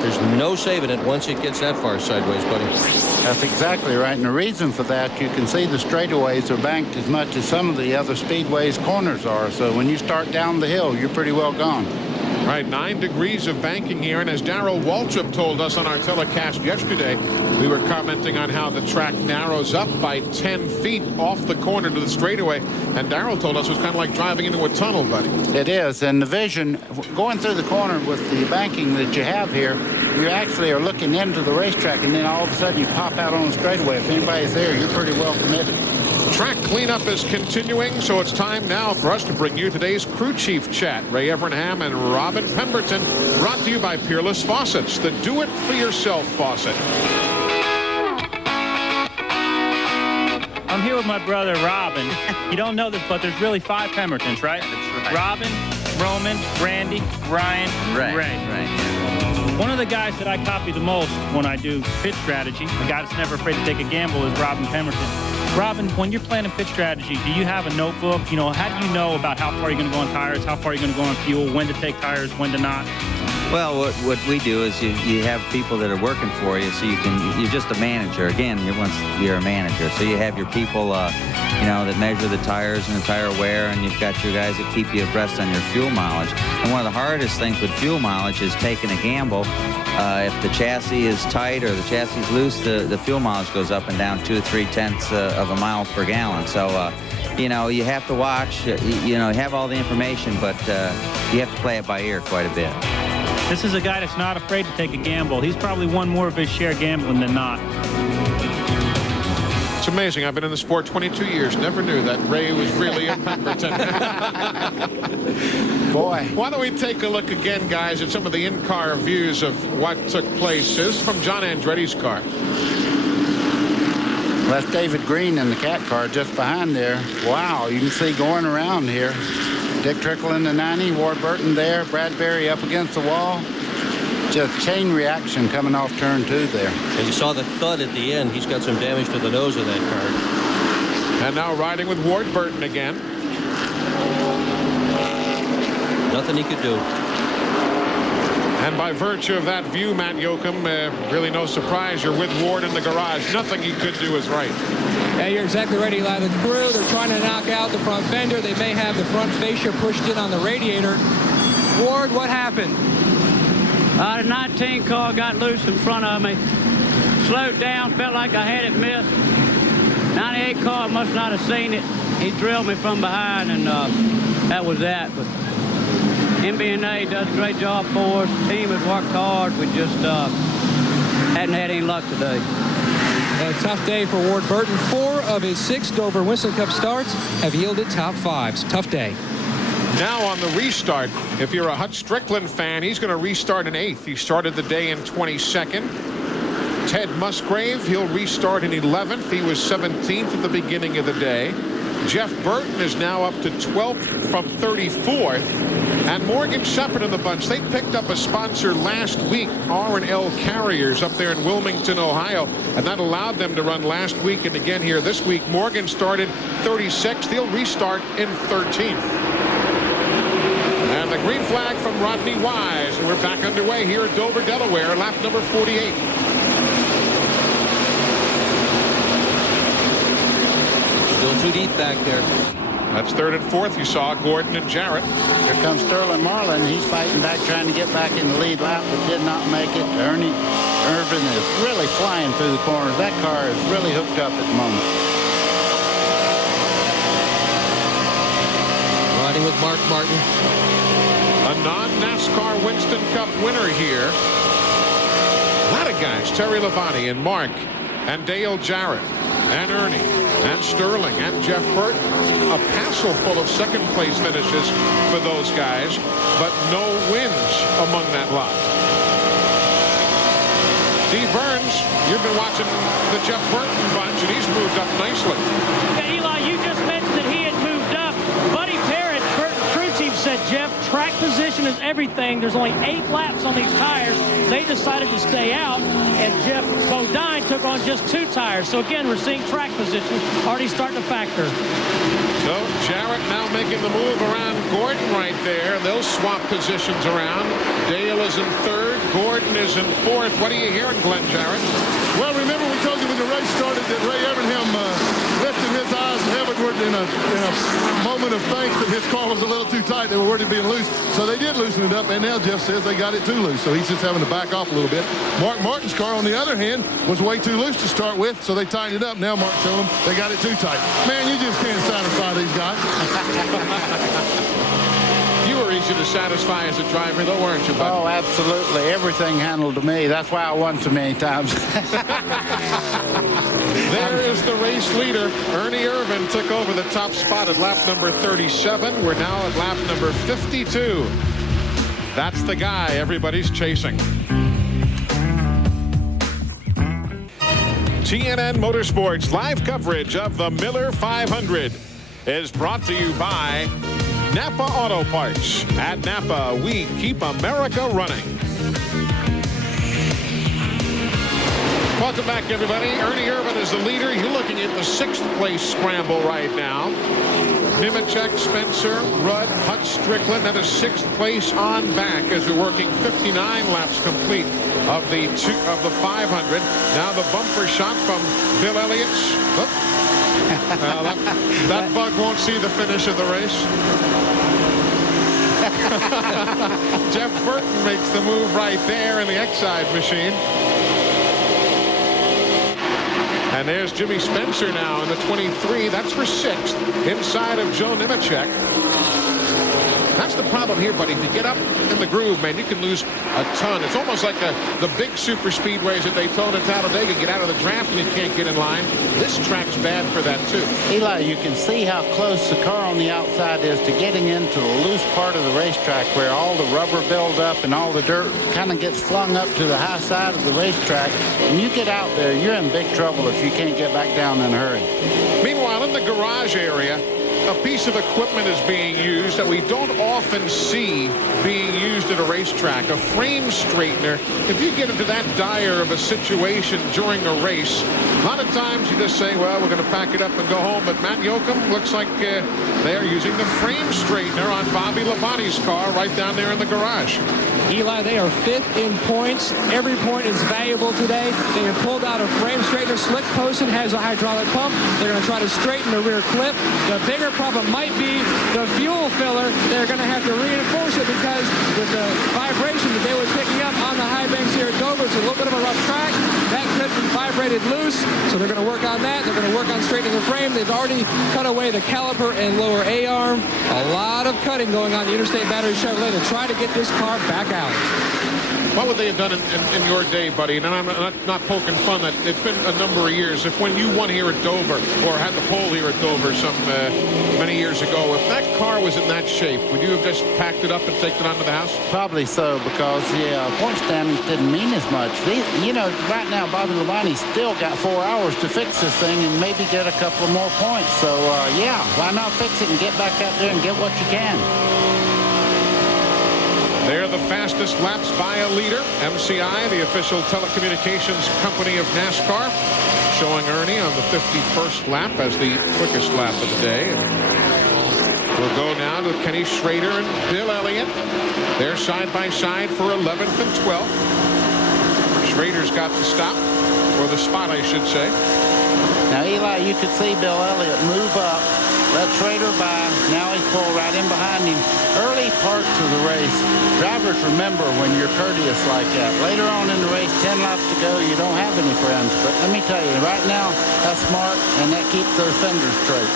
There's no saving it once it gets that far sideways, buddy. That's exactly right. And the reason for that, you can see the straightaways are banked as much as some of the other speedways corners are. So when you start down the hill, you're pretty well gone. Right, 9 degrees of banking here, and as Darrell Waltrip told us on our telecast yesterday, we were commenting on how the track narrows up by 10 feet off the corner to the straightaway, and Darrell told us it was kind of like driving into a tunnel, buddy. It is, and the vision, going through the corner with the banking that you have here, you actually are looking into the racetrack, and then all of a sudden you pop out on the straightaway. If anybody's there, you're pretty well committed. Track cleanup is continuing, so it's time now for us to bring you today's crew chief chat. Ray Evernham and Robin Pemberton, brought to you by Peerless Faucets, the do-it-for-yourself faucet. I'm here with my brother, Robin. You don't know this, but there's really 5 Pembertons, right? That's right. Robin, Roman, Randy, Ryan, Ray. Ray. One of the guys that I copy the most when I do pit strategy, the guy that's never afraid to take a gamble, is Robin Pemberton. Robin, when you're planning pit strategy, do you have a notebook? You know, how do you know about how far you're going to go on tires, how far you're going to go on fuel, when to take tires, when to not? Well, what we do is you have people that are working for you, so you're just a manager. Again, you're a manager, so you have your people, you know, that measure the tires and the tire wear, and you've got your guys that keep you abreast on your fuel mileage. And one of the hardest things with fuel mileage is taking a gamble. If the chassis is tight or the chassis is loose, the fuel mileage goes up and down 2 or 3 tenths of a mile per gallon. So, you know, you have to watch, you know, have all the information, but you have to play it by ear quite a bit. This is a guy that's not afraid to take a gamble. He's probably won more of his share gambling than not. It's amazing. I've been in the sport 22 years. Never knew that Ray was really a Pemberton. Boy. Why don't we take a look again, guys, at some of the in-car views of what took place. This is from John Andretti's car. Well, that's David Green in the cat car just behind there. Wow, you can see going around here. Dick Trickle in the 90, Ward Burton there, Bradbury up against the wall. Just chain reaction coming off turn 2 there. And you saw the thud at the end. He's got some damage to the nose of that car. And now riding with Ward Burton again. Nothing he could do. And by virtue of that view, Matt Yoakum, really no surprise, you're with Ward in the garage. Nothing he could do is right. Yeah, you're exactly right, Eli. The crew, they're trying to knock out the front fender. They may have the front fascia pushed in on the radiator. Ward, what happened? The 19 car got loose in front of me. Slowed down, felt like I had it missed. 98 car must not have seen it. He drilled me from behind, and that was that. But MB&A does a great job for us. The team has worked hard. We just hadn't had any luck today. A tough day for Ward Burton. 4 of his 6 Dover Winston Cup starts have yielded top 5s. Tough day. Now on the restart, if you're a Hut Strickland fan, he's going to restart in 8th. He started the day in 22nd. Ted Musgrave, he'll restart in 11th. He was 17th at the beginning of the day. Jeff Burton is now up to 12th from 34th. And Morgan Shepherd in the bunch, they picked up a sponsor last week, R&L Carriers up there in Wilmington, Ohio, and that allowed them to run last week and again here this week. Morgan started 36th. He'll restart in 13th. And the green flag from Rodney Wise. And we're back underway here at Dover, Delaware, lap number 48. Still too deep back there. That's 3rd and 4th. You saw Gordon and Jarrett. Here comes Sterling Marlin. He's fighting back, trying to get back in the lead lap, but did not make it. Ernie Irvin is really flying through the corners. That car is really hooked up at the moment. Riding with Mark Martin. A non-NASCAR Winston Cup winner here. A lot of guys. Terry Labonte and Mark and Dale Jarrett and Ernie and Sterling and Jeff Burton. A passel full of second-place finishes for those guys, but no wins among that lot. Steve Burns, you've been watching the Jeff Burton bunch, and he's moved up nicely. Yeah, Eli, you just mentioned that he had moved up. Buddy Parrott, Burton crew chief, said, Jeff, track position is changes everything. There's only 8 laps on these tires. They decided to stay out, and Jeff Bodine took on just 2 tires. So again, we're seeing track position already starting to factor. So Jarrett now making the move around Gordon right there. They'll swap positions around. Dale is in 3rd. Gordon is in 4th. What are you hearing, Glenn Jarrett? Well, remember we told you when the race started that Ray Evernham lifted his eyes heavenward in a moment of thanks that his car was a little too tight. They were worried of being loose. So they did loosen it up, and now Jeff says they got it too loose. So he's just having to back off a little bit. Mark Martin's car, on the other hand, was way too loose to start with, so they tightened it up. Now Mark's telling them they got it too tight. Man, you just can't satisfy these guys. You were easy to satisfy as a driver, though, weren't you, bud? Oh, absolutely. Everything handled to me. That's why I won so many times. There is the race leader. Ernie Irvan took over the top spot at lap number 37. We're now at lap number 52. That's the guy everybody's chasing. TNN Motorsports live coverage of the Miller 500 is brought to you by Napa Auto Parts. At Napa, we keep America running. Welcome back, everybody. Ernie Irvan is the leader. You're looking at the 6th place scramble right now. Nemechek, Spencer, Rudd, Hutch, Strickland at a 6th place on back as we're working 59 laps complete of the 500. Now the bumper shot from Bill Elliott's. That bug won't see the finish of the race. Jeff Burton makes the move right there in the Exide machine. And there's Jimmy Spencer now in the 23. That's for 6th, inside of Joe Nemechek. That's the problem here, buddy. To get up in the groove, man, you can lose a ton. It's almost like the big super speedways at Daytona and Talladega. Get out of the draft and you can't get in line. This track's bad for that, too. Eli, you can see how close the car on the outside is to getting into the loose part of the racetrack where all the rubber builds up and all the dirt kind of gets flung up to the high side of the racetrack. When you get out there, you're in big trouble if you can't get back down in a hurry. Meanwhile, in the garage area, a piece of equipment is being used that we don't often see being used at a racetrack, a frame straightener. If you get into that dire of a situation during a race, a lot of times you just say, well, we're going to pack it up and go home. But Matt Yoakum looks like they are using the frame straightener on Bobby Labonte's car right down there in the garage. Eli, they are 5th in points. Every point is valuable today. They have pulled out a frame straightener. Slick Poston has a hydraulic pump. They're going to try to straighten the rear clip. The bigger problem might be the fuel filler. They're going to have to reinforce it because with the vibration that they were picking up on the high banks here at Dover, it's a little bit of a rough track. That could be vibrated loose, so they're going to work on that. They're going to work on straightening the frame. They've already cut away the caliper and lower A-arm. A lot of cutting going on the Interstate Battery Chevrolet to try to get this car back out. What would they have done in your day, buddy? And I'm not poking fun. That it's been a number of years. If when you won here at Dover or had the pole here at Dover some many years ago, if that car was in that shape, would you have just packed it up and taken it onto the house? Probably so, because point standings didn't mean as much. Right now Bobby Labonte's still got 4 hours to fix this thing and maybe get a couple more points. So why not fix it and get back out there and get what you can? They're the fastest laps by a leader. MCI, the official telecommunications company of NASCAR, showing Ernie on the 51st lap as the quickest lap of the day. We'll go now to Kenny Schrader and Bill Elliott. They're side by side for 11th and 12th. Schrader's got the stop, or the spot, I should say. Now, Eli, you could see Bill Elliott move up, let Schrader by. Now he's pulled right in behind him. Early parts of the race, drivers remember when you're courteous like that. Later on in the race, 10 laps to go, you don't have any friends. But let me tell you, right now, that's smart, and that keeps those fenders straight.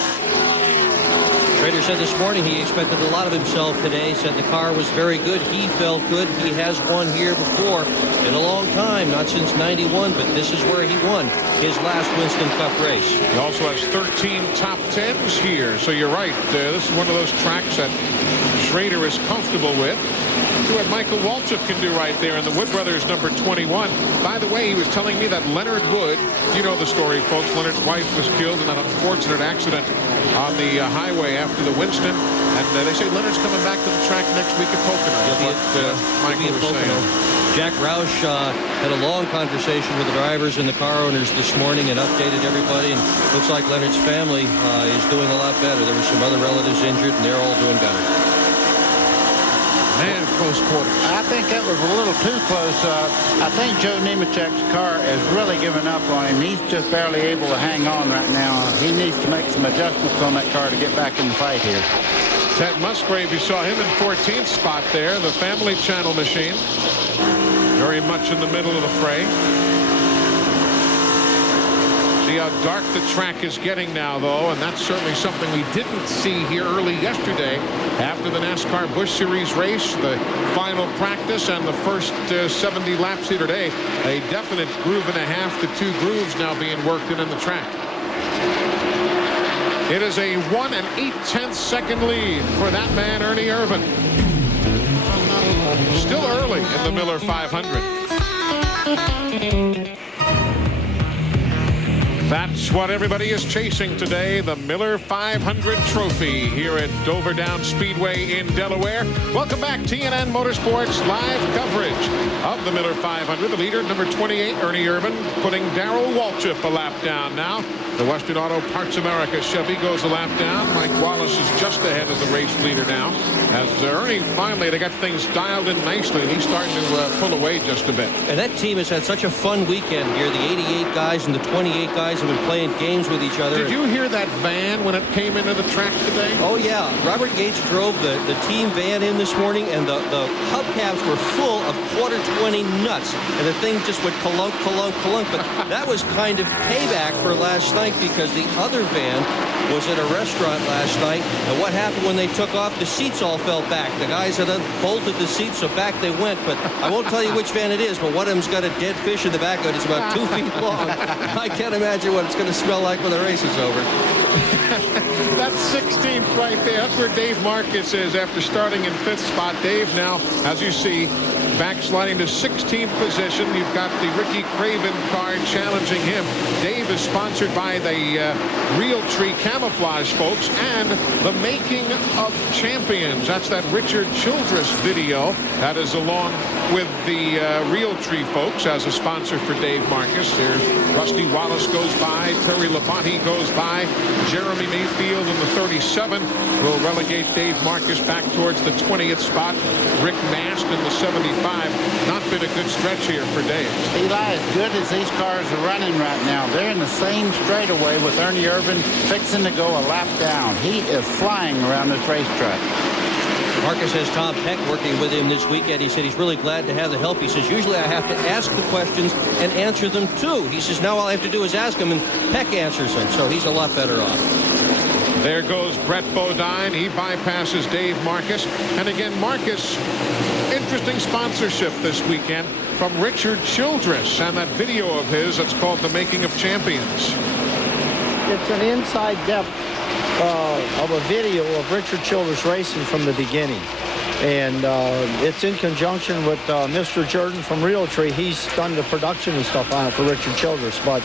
Schrader said this morning he expected a lot of himself today. Said the car was very good. He felt good. He has won here before in a long time, not since '91, but this is where he won his last Winston Cup race. He also has 13 top 10s here. So you're right. This is one of those tracks that Schrader is comfortable with. See what Michael Waltrip can do right there in the Wood Brothers number 21. By the way, he was telling me that Leonard Wood, you know the story, folks. Leonard's wife was killed in that unfortunate accident on the highway after the Winston. And they say Leonard's coming back to the track next week at Pocono. He'll be Michael at was Pocono. saying. Jack Roush had a long conversation with the drivers and the car owners this morning and updated everybody. And looks like Leonard's family is doing a lot better. There were some other relatives injured, and they're all doing better. Man, close quarters. I think that was a little too close. I think Joe Nemechek's car has really given up on him. He's just barely able to hang on right now. He needs to make some adjustments on that car to get back in the fight here. Ted Musgrave, you saw him in 14th spot there, the Family Channel machine. Very much in the middle of the fray. See how dark the track is getting now, though, and that's certainly something we didn't see here early yesterday after the NASCAR Busch Series race, the final practice, and the first 70 laps here today. A definite groove and a half to 2 grooves now being worked in the track. It is a 1 8/10 second lead for that man, Ernie Irvan. Still early in the Miller 500. That's what everybody is chasing today, the Miller 500 trophy here at Dover Downs Speedway in Delaware. Welcome back, TNN Motorsports live coverage of the Miller 500. The leader, number 28, Ernie Irvan, putting Darrell Waltrip a lap down now. The Western Auto Parts America Chevy goes a lap down. Mike Wallace is just ahead as the race leader now. As Ernie finally, they got things dialed in nicely. He's starting to pull away just a bit. And that team has had such a fun weekend here. The 88 guys and the 28 guys have been playing games with each other. Did you hear that van when it came into the track today? Oh, yeah. Robert Gates drove the team van in this morning, and the hubcaps were full of quarter 20 nuts. And the thing just would clunk, clunk, clunk. But that was kind of payback for last night, because the other van was at a restaurant last night, and what happened when they took off? The seats all fell back. The guys had unbolted the seats, so back they went. But I won't tell you which van it is, but one of them's got a dead fish in the back of it. It's about 2 feet long. I can't imagine what it's going to smell like when the race is over. That's 16th right there. That's where Dave Marcus is after starting in 5th spot. Dave now, as you see, backsliding to 16th position. You've got the Ricky Craven car challenging him. Dave is sponsored by the Realtree Camouflage folks and the Making of Champions. That's that Richard Childress video. That is along with the Realtree folks as a sponsor for Dave Marcus. There's Rusty Wallace goes by. Terry Labonte goes by. Jeremy Mayfield in the 37 will relegate Dave Marcus back towards the 20th spot. Rick Mast in the 75. Not been a good stretch here for Dave. Eli, as good as these cars are running right now, they're in the same straightaway with Ernie Irvan fixing to go a lap down. He is flying around this racetrack. Marcus has Tom Peck working with him this weekend. He said he's really glad to have the help. He says, usually I have to ask the questions and answer them too. He says, now all I have to do is ask them, and Peck answers them. So he's a lot better off. There goes Brett Bodine. He bypasses Dave Marcus. And again, Marcus, interesting sponsorship this weekend from Richard Childress and that video of his that's called The Making of Champions. It's an inside depth of a video of Richard Childress racing from the beginning. And it's in conjunction with Mr. Jordan from Realtree. He's done the production and stuff on it for Richard Childress. But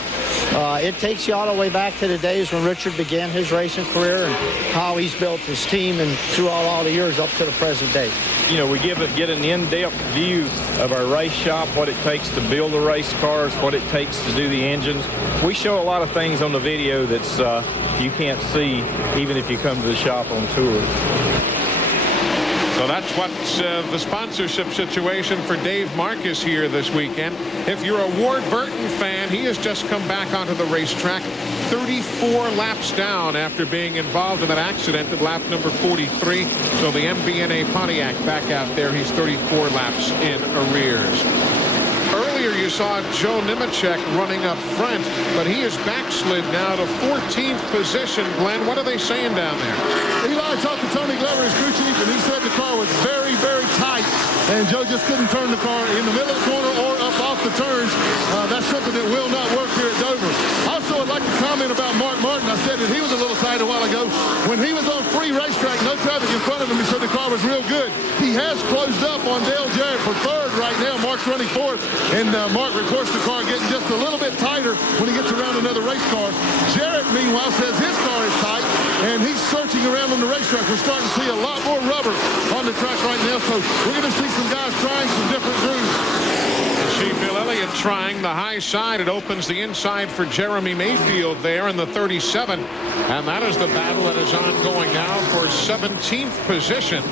it takes you all the way back to the days when Richard began his racing career and how he's built his team and throughout all the years up to the present day. You know, we get an in-depth view of our race shop, what it takes to build the race cars, what it takes to do the engines. We show a lot of things on the video that's you can't see even if you come to the shop on tour. So that's what's the sponsorship situation for Dave Marcus here this weekend. If you're a Ward Burton fan, he has just come back onto the racetrack 34 laps down after being involved in that accident at lap number 43. So the MBNA Pontiac back out there. He's 34 laps in arrears. Earlier you saw Joe Nemechek running up front, but he is backslid now to 14th position. Glenn, what are they saying down there? Eli talked to Tony Glover, his crew chief, and he said the car was very, very tight, and Joe just couldn't turn the car in the middle of the corner or up off the turns. That's something that will not work here at Dover. Also, I'd like to comment about Mark Martin. I said that he was a little tight a while ago. When he was on free racetrack, no traffic in front of him, he said the car was real good. He has closed up on Dale Jarrett for third right now. Mark's running fourth, and Mark records the car getting just a little bit tighter when he gets around another race car. Jarrett, meanwhile, says his car is tight. and he's searching around on the racetrack. We're starting to see a lot more rubber on the track right now, so we're going to see some guys trying some different grooves. See Bill Elliott trying the high side. It opens the inside for Jeremy Mayfield there in the 37. And that is the battle that is ongoing now for 17th position.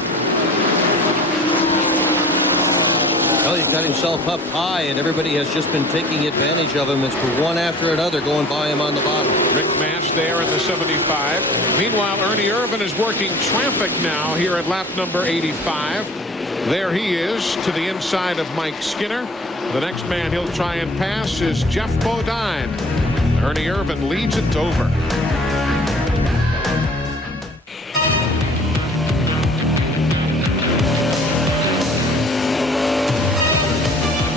Well, he's got himself up high, and everybody has just been taking advantage of him. It's one after another going by him on the bottom. Rick Mash there in the 75. Meanwhile, Ernie Irvan is working traffic now here at lap number 85. There he is to the inside of Mike Skinner. The next man he'll try and pass is Jeff Bodine. Ernie Irvan leads at Dover.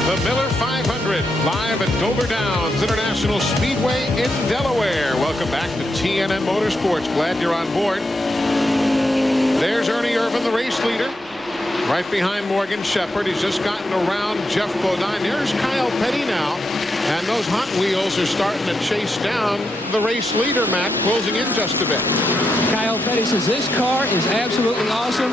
The Miller 500 live at Dover Downs International Speedway in Delaware. Welcome back to TNN Motorsports. Glad you're on board. There's Ernie Irvan, the race leader. Right behind Morgan Shepherd. He's just gotten around Jeff Bodine. There's Kyle Petty now. And those Hot Wheels are starting to chase down the race leader, Matt, closing in just a bit. Kyle Petty says this car is absolutely awesome.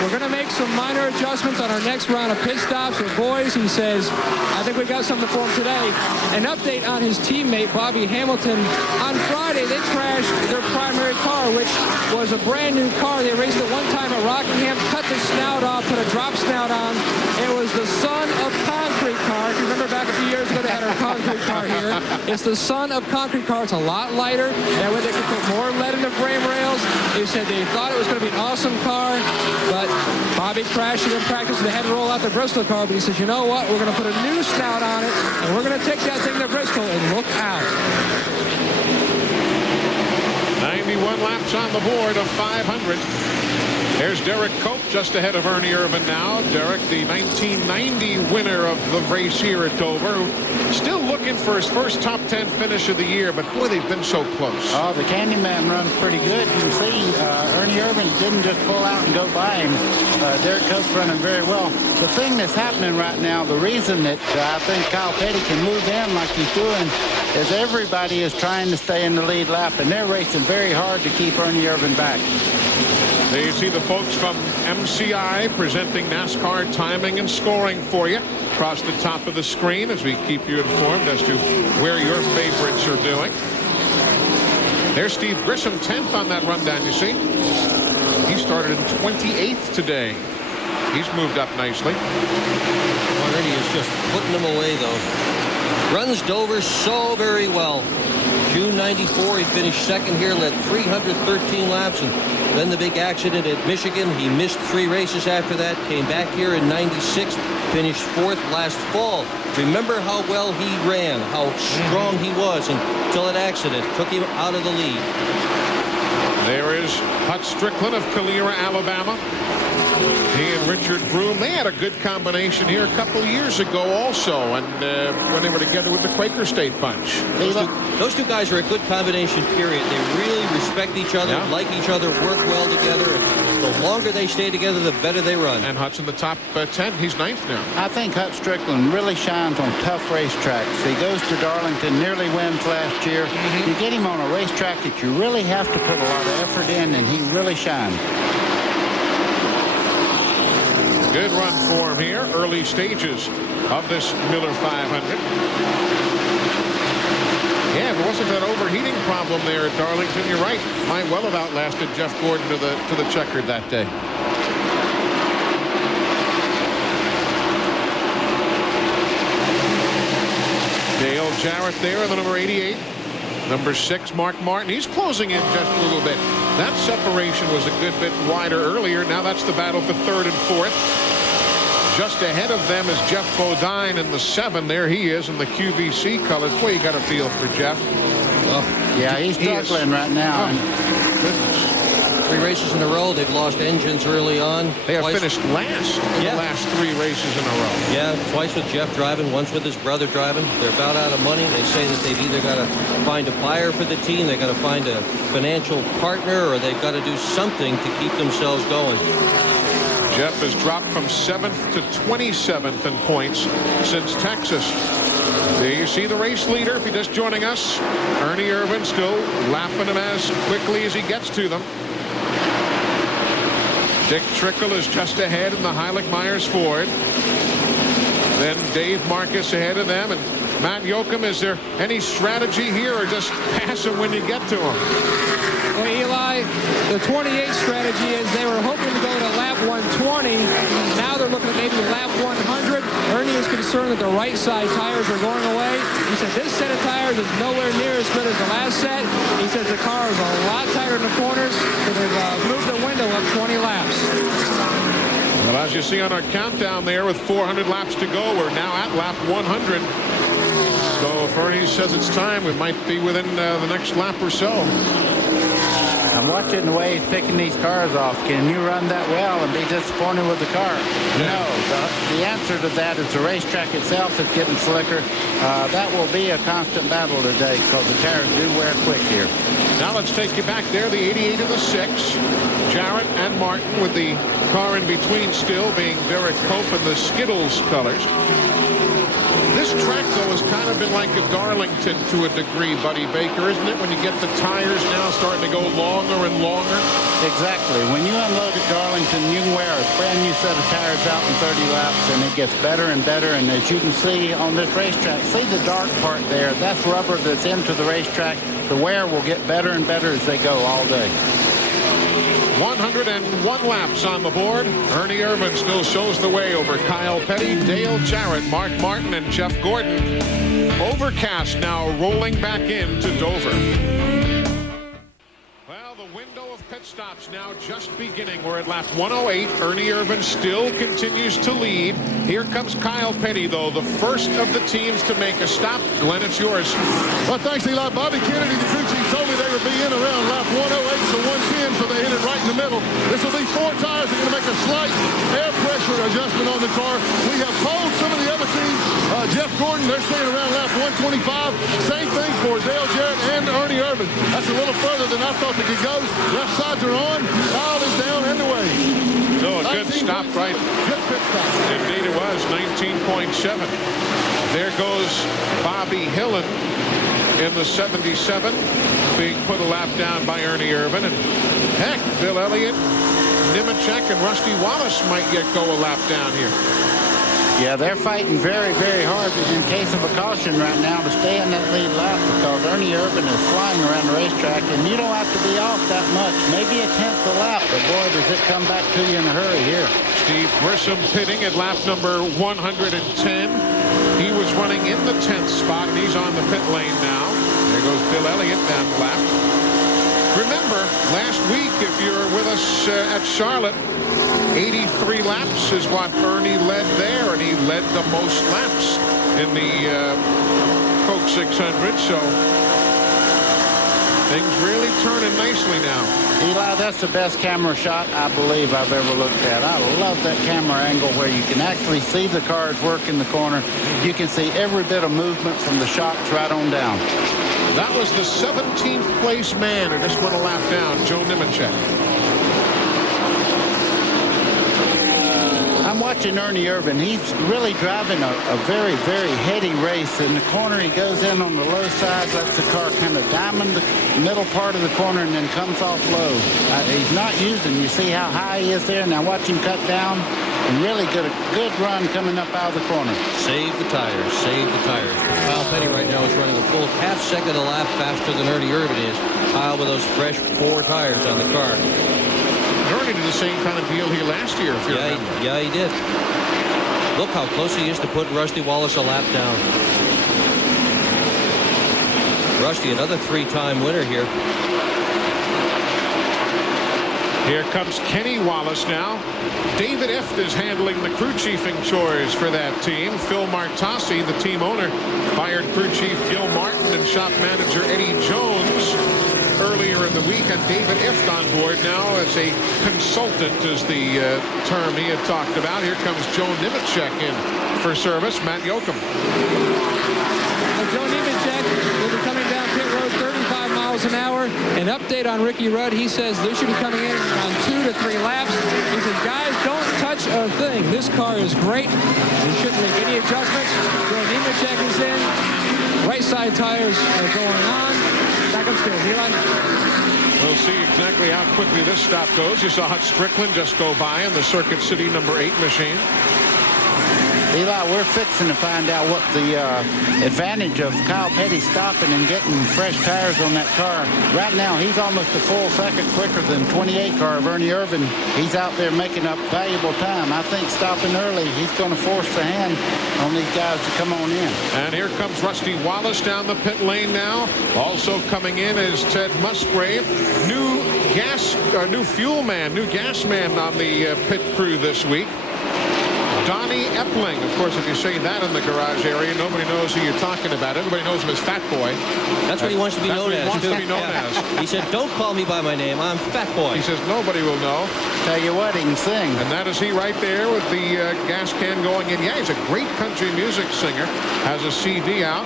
We're going to make some minor adjustments on our next round of pit stops. But boys, he says, I think we got something for him today. An update on his teammate, Bobby Hamilton. On Friday, they crashed their primary car, which was a brand new car. They raced it one time at Rockingham, cut the snout off, put a drop snout on. It was the Son of Concrete car. If you remember back a few years ago, they had our concrete car here. It's the Son of Concrete car. It's a lot lighter. That way they could put more lead in the frame rails. They said they thought it was going to be an awesome car, but Bobby crashed it in practice. They had to roll out the Bristol car, but he says, you know what? We're going to put a new snout on it, and we're going to take that thing to Bristol, and look out. 91 laps on the board of 500. There's Derek Cope just ahead of Ernie Irvan now. Derek, the 1990 winner of the race here at Dover, still looking for his first top 10 finish of the year, but boy, they've been so close. Oh, the Candyman runs pretty good. You can see Ernie Irvan didn't just pull out and go by him. Derek Cope's running very well. The thing that's happening right now, the reason that I think Kyle Petty can move in like he's doing, is everybody is trying to stay in the lead lap, and they're racing very hard to keep Ernie Irvan back. There you see the folks from MCI presenting NASCAR timing and scoring for you across the top of the screen as we keep you informed as to where your favorites are doing. There's Steve Grissom, 10th on that rundown, you see. He started in 28th today. He's moved up nicely. Already is just putting them away, though. Runs Dover so very well. June 94, he finished second here, led 313 laps, and then the big accident at Michigan. He missed 3 races after that, came back here in 96, finished 4th last fall. Remember how well he ran, how strong he was until an accident took him out of the lead. There is Hut Strickland of Calera, Alabama. He and Richard Broom, they had a good combination here a couple of years ago also, and when they were together with the Quaker State bunch. Those two guys are a good combination, period. They really respect each other, like each other, work well together. And the longer they stay together, the better they run. And Hut's in the top 10. He's 9th now. I think Hut Strickland really shines on tough racetracks. He goes to Darlington, nearly wins last year. You get him on a racetrack that you really have to put a lot of effort in, and he really shines. Good run for him here. Early stages of this Miller 500. Yeah, if it wasn't that overheating problem there at Darlington, you're right. Might well have outlasted Jeff Gordon to the checkered that day. Dale Jarrett there in the number 88. Number 6, Mark Martin. He's closing in just a little bit. That separation was a good bit wider earlier. Now that's the battle for 3rd and 4th. Just ahead of them is Jeff Bodine in the 7. There he is in the QVC colors. Boy, you got a feel for Jeff. Well, yeah, he's struggling right now. Oh, goodness. 3 races in a row. They've lost engines early on. They have finished last in the last 3 races in a row. Yeah, twice with Jeff driving, once with his brother driving. They're about out of money. They say that they've either got to find a buyer for the team, they've got to find a financial partner, or they've got to do something to keep themselves going. Jeff has dropped from 7th to 27th in points since Texas. There you see the race leader, if you're just joining us. Ernie Irvan still lapping him as quickly as he gets to them. Dick Trickle is just ahead in the Heilig Myers Ford. Then Dave Marcus ahead of them. And Matt Yoakum, is there any strategy here or just pass him when you get to him? Well, Eli, the 28 strategy is they were hoping to go to lap 120. Now they're looking at maybe lap 100. Ernie is concerned that the right side tires are going away. He said this set of tires is nowhere near as good as the last set. He says the car is a lot tighter in the corners, so they've moved the window up 20 laps. Well, as you see on our countdown there, with 400 laps to go, we're now at lap 100. So if Ernie says it's time, we might be within the next lap or so. I'm watching the way he's picking these cars off. Can you run that well and be disappointed with the car? No. The answer to that is the racetrack itself is getting slicker. That will be a constant battle today because the tires do wear quick here. Now let's take you back there, the 88 and the 6. Jarrett and Martin with the car in between still being Derek Cope in the Skittles colors. This track, though, has kind of been like a Darlington to a degree, Buddy Baker, isn't it? When you get the tires now starting to go longer and longer. Exactly. When you unload at Darlington, you can wear a brand new set of tires out in 30 laps, and it gets better and better. And as you can see on this racetrack, see the dark part there? That's rubber that's into the racetrack. The wear will get better and better as they go all day. 101 laps on the board. Ernie Irvan still shows the way over Kyle Petty, Dale Jarrett, Mark Martin, and Jeff Gordon. Overcast now rolling back into Dover. Well, the window of pit stops now just beginning. We're at lap 108. Ernie Irvan still continues to lead. Here comes Kyle Petty, though, the first of the teams to make a stop. Glenn, it's yours. Well, thanks, Eli. Bobby Kennedy, the crew chief, told me they would be in around lap 108 to 110, so they hit it right in the middle. This will be 4 tires. They're going to make a slight air pressure adjustment on the car. We have polled some of the other teams. Jeff Gordon, they're saying around lap 125. Same thing for Dale Jarrett and Ernie Irvan. That's a little further than I thought they could go. Left sides are on. Dial is down and away. No, a good stop, right? Good pit stop. Indeed it was, 19.7. There goes Bobby Hillen in the 77, being put a lap down by Ernie Irvan. And heck, Bill Elliott, Nemechek, and Rusty Wallace might yet go a lap down here. Yeah, they're fighting very, very hard in case of a caution right now to stay in that lead lap because Ernie Irvan is flying around the racetrack, and you don't have to be off that much. Maybe a tenth a lap, but boy, does it come back to you in a hurry here. Steve Grissom pitting at lap number 110. He was running in the 10th spot, and he's on the pit lane now. There goes Bill Elliott down the lap. Remember, last week, if you're with us at Charlotte, 83 laps is what Ernie led there, and he led the most laps in the Coke 600. So things really turning nicely now. Eli, that's the best camera shot I believe I've ever looked at. I love that camera angle where you can actually see the cars work in the corner. You can see every bit of movement from the shocks right on down. That was the 17th place man who just went a lap down, Joe Nemechek. I'm watching Ernie Irvan. He's really driving a very, very heady race. In the corner, he goes in on the low side, lets the car kind of diamond the middle part of the corner, and then comes off low. He's not using. You see how high he is there? Now watch him cut down and really get a good run coming up out of the corner. Save the tires. Save the tires. Kyle Petty right now is running a full half second a lap faster than Ernie Irvan is. Kyle with those fresh 4 tires on the car. Ernie did the same kind of deal here last year, if you remember. Yeah, he did. Look how close he is to putting Rusty Wallace a lap down. Rusty, another 3-time winner here. Here comes Kenny Wallace now. David Eft is handling the crew chiefing chores for that team. Phil Martasi, the team owner, fired crew chief Gil Martin and shop manager Eddie Jones earlier in the week, and David Eft on board now as a consultant is the term he had talked about. Here comes Joe Nemechek in for service. Matt Yoakum. Joe Nemechek will be coming down pit road 35 miles miles an hour. An update on Ricky Rudd. He says they should be coming in on 2 to 3 laps. He says, guys, don't touch a thing. This car is great. We shouldn't make any adjustments. Joe Nemechek is in. Right side tires are going on. Back upstairs, Eli. We'll see exactly how quickly this stop goes. You saw Hut Strickland just go by in the Circuit City number 8 machine. Eli, we're fixing to find out what the advantage of Kyle Petty stopping and getting fresh tires on that car. Right now, he's almost a full second quicker than 28 car of Ernie Irvan. He's out there making up valuable time. I think stopping early, he's going to force the hand on these guys to come on in. And here comes Rusty Wallace down the pit lane now. Also coming in is Ted Musgrave. New fuel man, new gas man on the pit crew this week. Donnie Epling. Of course, if you say that in the garage area, nobody knows who you're talking about. Everybody knows him as Fat Boy. That's what he wants to be known as. That's what he wants to be known as. He said, don't call me by my name. I'm Fat Boy. He says, nobody will know. Tell you what, he can sing. And that is he right there with the gas can going in. Yeah, he's a great country music singer. Has a CD out.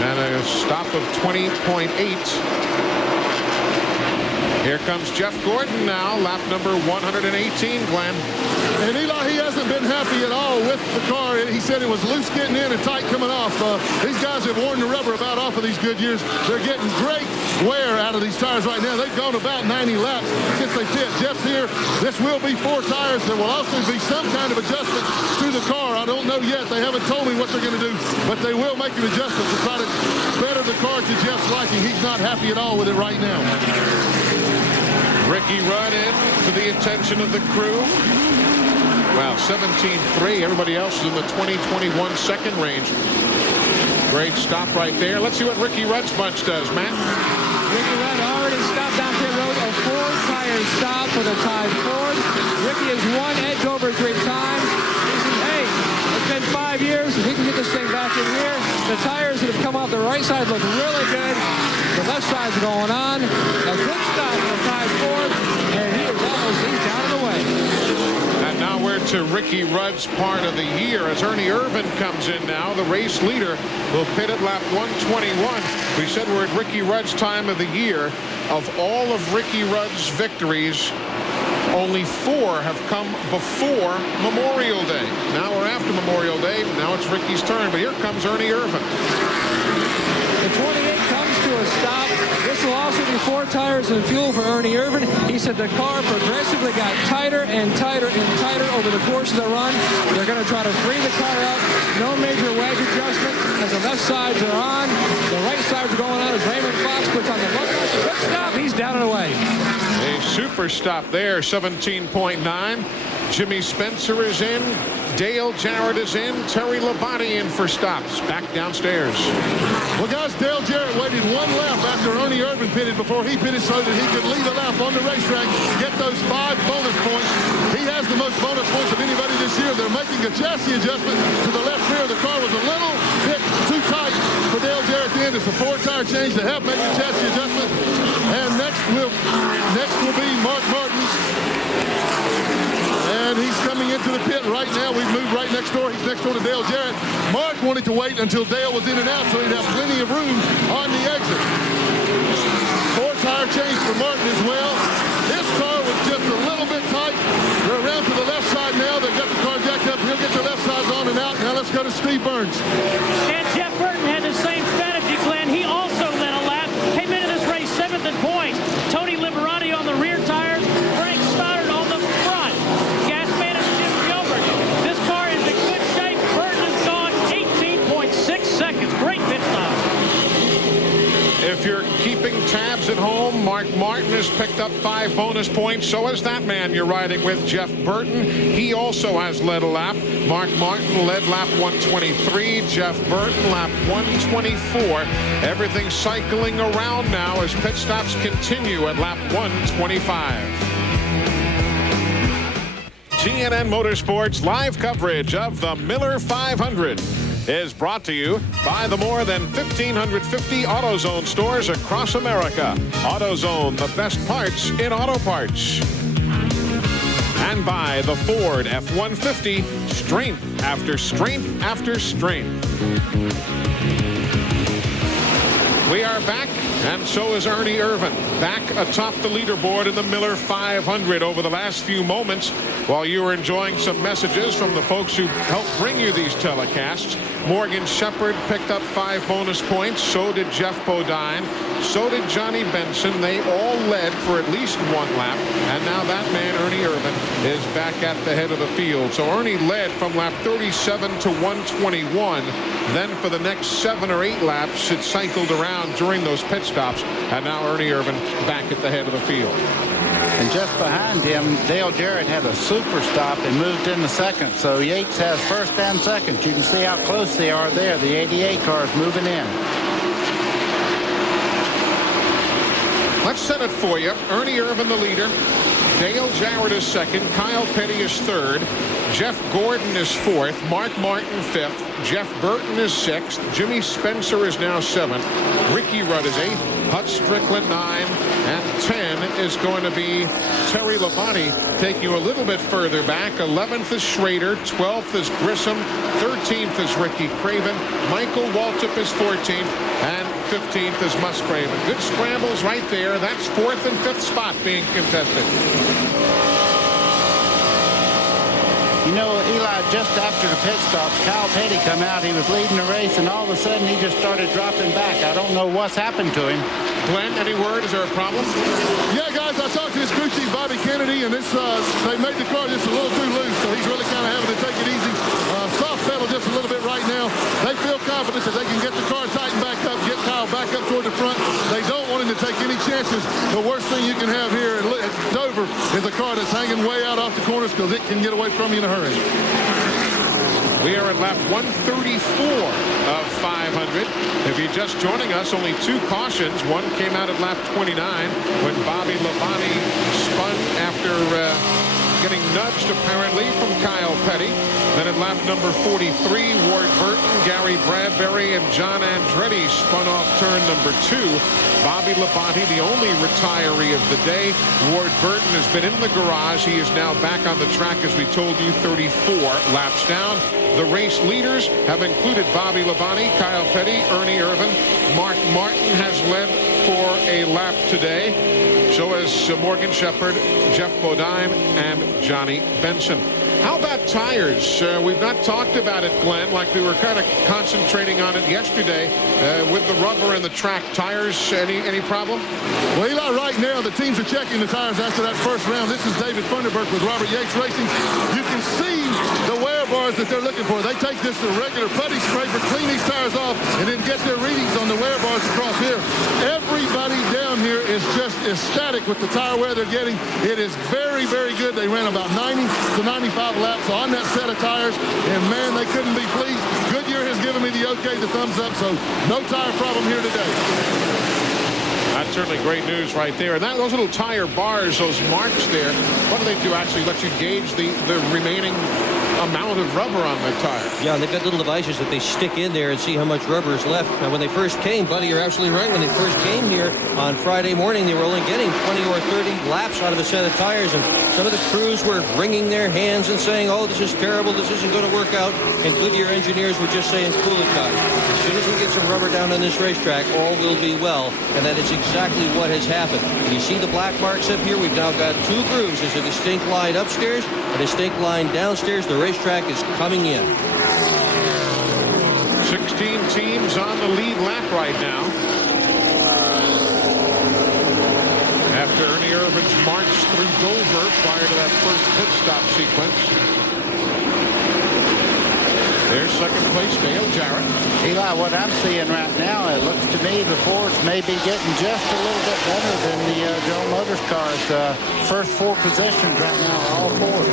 And a stop of 20.8. Here comes Jeff Gordon now, lap number 118, Glenn. And Eli, he hasn't been happy at all with the car. He said it was loose getting in and tight coming off. These guys have worn the rubber about off of these Goodyears. They're getting great wear out of these tires right now. They've gone about 90 laps since they pit. Jeff's here. This will be 4 tires. There will also be some kind of adjustment to the car. I don't know yet. They haven't told me what they're going to do, but they will make an adjustment to try to better the car to Jeff's liking. He's not happy at all with it right now. Ricky Rudd in for the attention of the crew. Well, 17.3. Everybody else is in the 20-21 second range. Great stop right there. Let's see what Ricky Rudd's bunch does, Matt. Ricky Rudd already stopped down pit road. A 4-tire stop for the Tide Ford. Ricky has won at Dover 3 times. He says, hey, it's been 5 years. If we can get this thing back in here. The tires that have come off the right side look really good. The left side's going on. A good stop for the Tide Ford. And he's down and away. And now we're to Ricky Rudd's part of the year as Ernie Irvan comes in now. The race leader will pit at lap 121. We said we're at Ricky Rudd's time of the year. Of all of Ricky Rudd's victories, only 4 have come before Memorial Day. Now we're after Memorial Day. Now it's Ricky's turn, but here comes Ernie Irvan. The 28 comes to a stop. This will also be 4 tires and fuel for Ernie Irvan. He said the car progressively got tighter and tighter and tighter over the course of the run. They're going to try to free the car up. No major wedge adjustment as the left sides are on. The right sides are going on as Raymond Fox puts on the left side. Good stop. He's down and away. A super stop there, 17.9. Jimmy Spencer is in. Dale Jarrett is in. Terry Labonte in for stops. Back downstairs. Well, guys, Dale Jarrett waited 1 lap after Ernie Irvan pitted before he pitted so that he could lead a lap on the racetrack, get those 5 bonus points. He has the most bonus points of anybody this year. They're making a chassis adjustment to the left rear. The car was a little bit too tight for Dale Jarrett at the end. It's a 4-tire change to help make the chassis adjustment. And next will be Mark Martin. And he's coming into the pit right now. We've moved right next door. He's next door to Dale Jarrett. Mark wanted to wait until Dale was in and out so he'd have plenty of room on the exit. 4-tire change for Martin as well. His car was just a little bit tight. They're around to the left side now. They've got the car jacked up. He'll get the left sides on and out. Now let's go to Steve Burns. And Jeff Burton had the same strategy, Glenn. He also led a lap. Came into this race 7th in points. Tony Liberati on the rear tires. Frank Stoddard on the front. Gas man is Jim Gilbert. This car is in good shape. Burton has gone 18.6 seconds. Great pit stop. If you're keeping tabs at home, Mark Martin has picked up 5 bonus points. So has that man you're riding with, Jeff Burton. He also has led a lap. Mark Martin led lap 123. Jeff Burton lap 124. Everything cycling around now as pit stops continue at lap 125. GNN Motorsports live coverage of the Miller 500 is brought to you by the more than 1,550 AutoZone stores across America. AutoZone, the best parts in auto parts. And by the Ford F-150, strength after strength after strength. We are back, and so is Ernie Irvan, back atop the leaderboard in the Miller 500 over the last few moments. While you were enjoying some messages from the folks who helped bring you these telecasts, Morgan Shepherd picked up 5 bonus points. So did Jeff Bodine. So did Johnny Benson. They all led for at least 1 lap. And now that man, Ernie Irvan, is back at the head of the field. So Ernie led from lap 37 to 121. Then for the next 7 or 8 laps, it cycled around during those pit stops. And now Ernie Irvan back at the head of the field. And just behind him, Dale Jarrett had a super stop and moved into second. So Yates has first and second. You can see how close they are there. The 88 car is moving in. Let's set it for you. Ernie Irvan, the leader. Dale Jarrett is second. Kyle Petty is third. Jeff Gordon is fourth. Mark Martin fifth. Jeff Burton is sixth. Jimmy Spencer is now seventh. Ricky Rudd is eighth. Hut Strickland 9. And 10 is going to be Terry Labonte. Take you a little bit further back. 11th is Schrader. 12th is Grissom. 13th is Ricky Craven. Michael Waltrip is 14th. And 15th is Muscraven. Good scrambles right there. That's 4th and 5th spot being contested. You know, Eli, just after the pit stops, Kyle Petty come out. He was leading the race, and all of a sudden he just started dropping back. I don't know what's happened to him. Glenn, any word? Is there a problem? Yeah, guys, I talked to his crew chief, Bobby Kennedy, and they made the car just a little too loose, so he's really kind of having to take it easy. Soft pedal just a little bit right now. They feel confident that they can get the car tightened back up, get Kyle back up toward the front. They don't want him to take any chances. The worst thing you can have here at Dover is a car that's hanging way out off the corners because it can get away from you in a hurry. We are at lap 134 of 500. If you're just joining us, only 2 cautions. One came out at lap 29 when Bobby Labonte spun after getting nudged apparently from Kyle Petty. Then at lap number 43, Ward Burton, Gary Bradbury, and John Andretti spun off turn number 2. Bobby Labonte, the only retiree of the day. Ward Burton has been in the garage. He is now back on the track, as we told you, 34 laps down. The race leaders have included Bobby Labonte, Kyle Petty, Ernie Irvan. Mark Martin has led for a lap today. So has Morgan Shepherd, Jeff Bodine, and Johnny Benson. How about tires? We've not talked about it, Glenn, like we were kind of concentrating on it yesterday with the rubber and the track. Tires, any problem? Well, Eli, right now the teams are checking the tires after that first round. This is David Funderburk with Robert Yates Racing. You can see the wear bars that they're looking for. They take this regular putty scraper, clean these tires off, and then get their readings on the wear bars across here. Everybody down here is just ecstatic with the tire wear they're getting. It is very, very good. They ran about 90 to 95 laps on that set of tires, and man, they couldn't be pleased. Goodyear has given me the okay, the thumbs up, so no tire problem here today. That's certainly great news right there. And those little tire bars, those marks there, what do they do? Actually let you gauge the remaining amount of rubber on the tire. Yeah, and they've got little devices that they stick in there and see how much rubber is left. Now, when they first came, Buddy, you're absolutely right. When they first came here on Friday morning, they were only getting 20 or 30 laps out of a set of tires, and some of the crews were wringing their hands and saying, oh, this is terrible, this isn't going to work out. And Goodyear engineers were just saying, cool it, guys. As soon as we get some rubber down on this racetrack, all will be well. And that is exactly what has happened. You see the black marks up here? We've now got 2 grooves. There's a distinct line upstairs, a distinct line downstairs. The racetrack is coming in. 16 teams on the lead lap right now. After Ernie Irvan's march through Dover prior to that first pit stop sequence. There's second place, Dale Jarrett. Eli, what I'm seeing right now, it looks to me the Fords may be getting just a little bit better than the General Motors cars. First 4 positions right now, all Fords.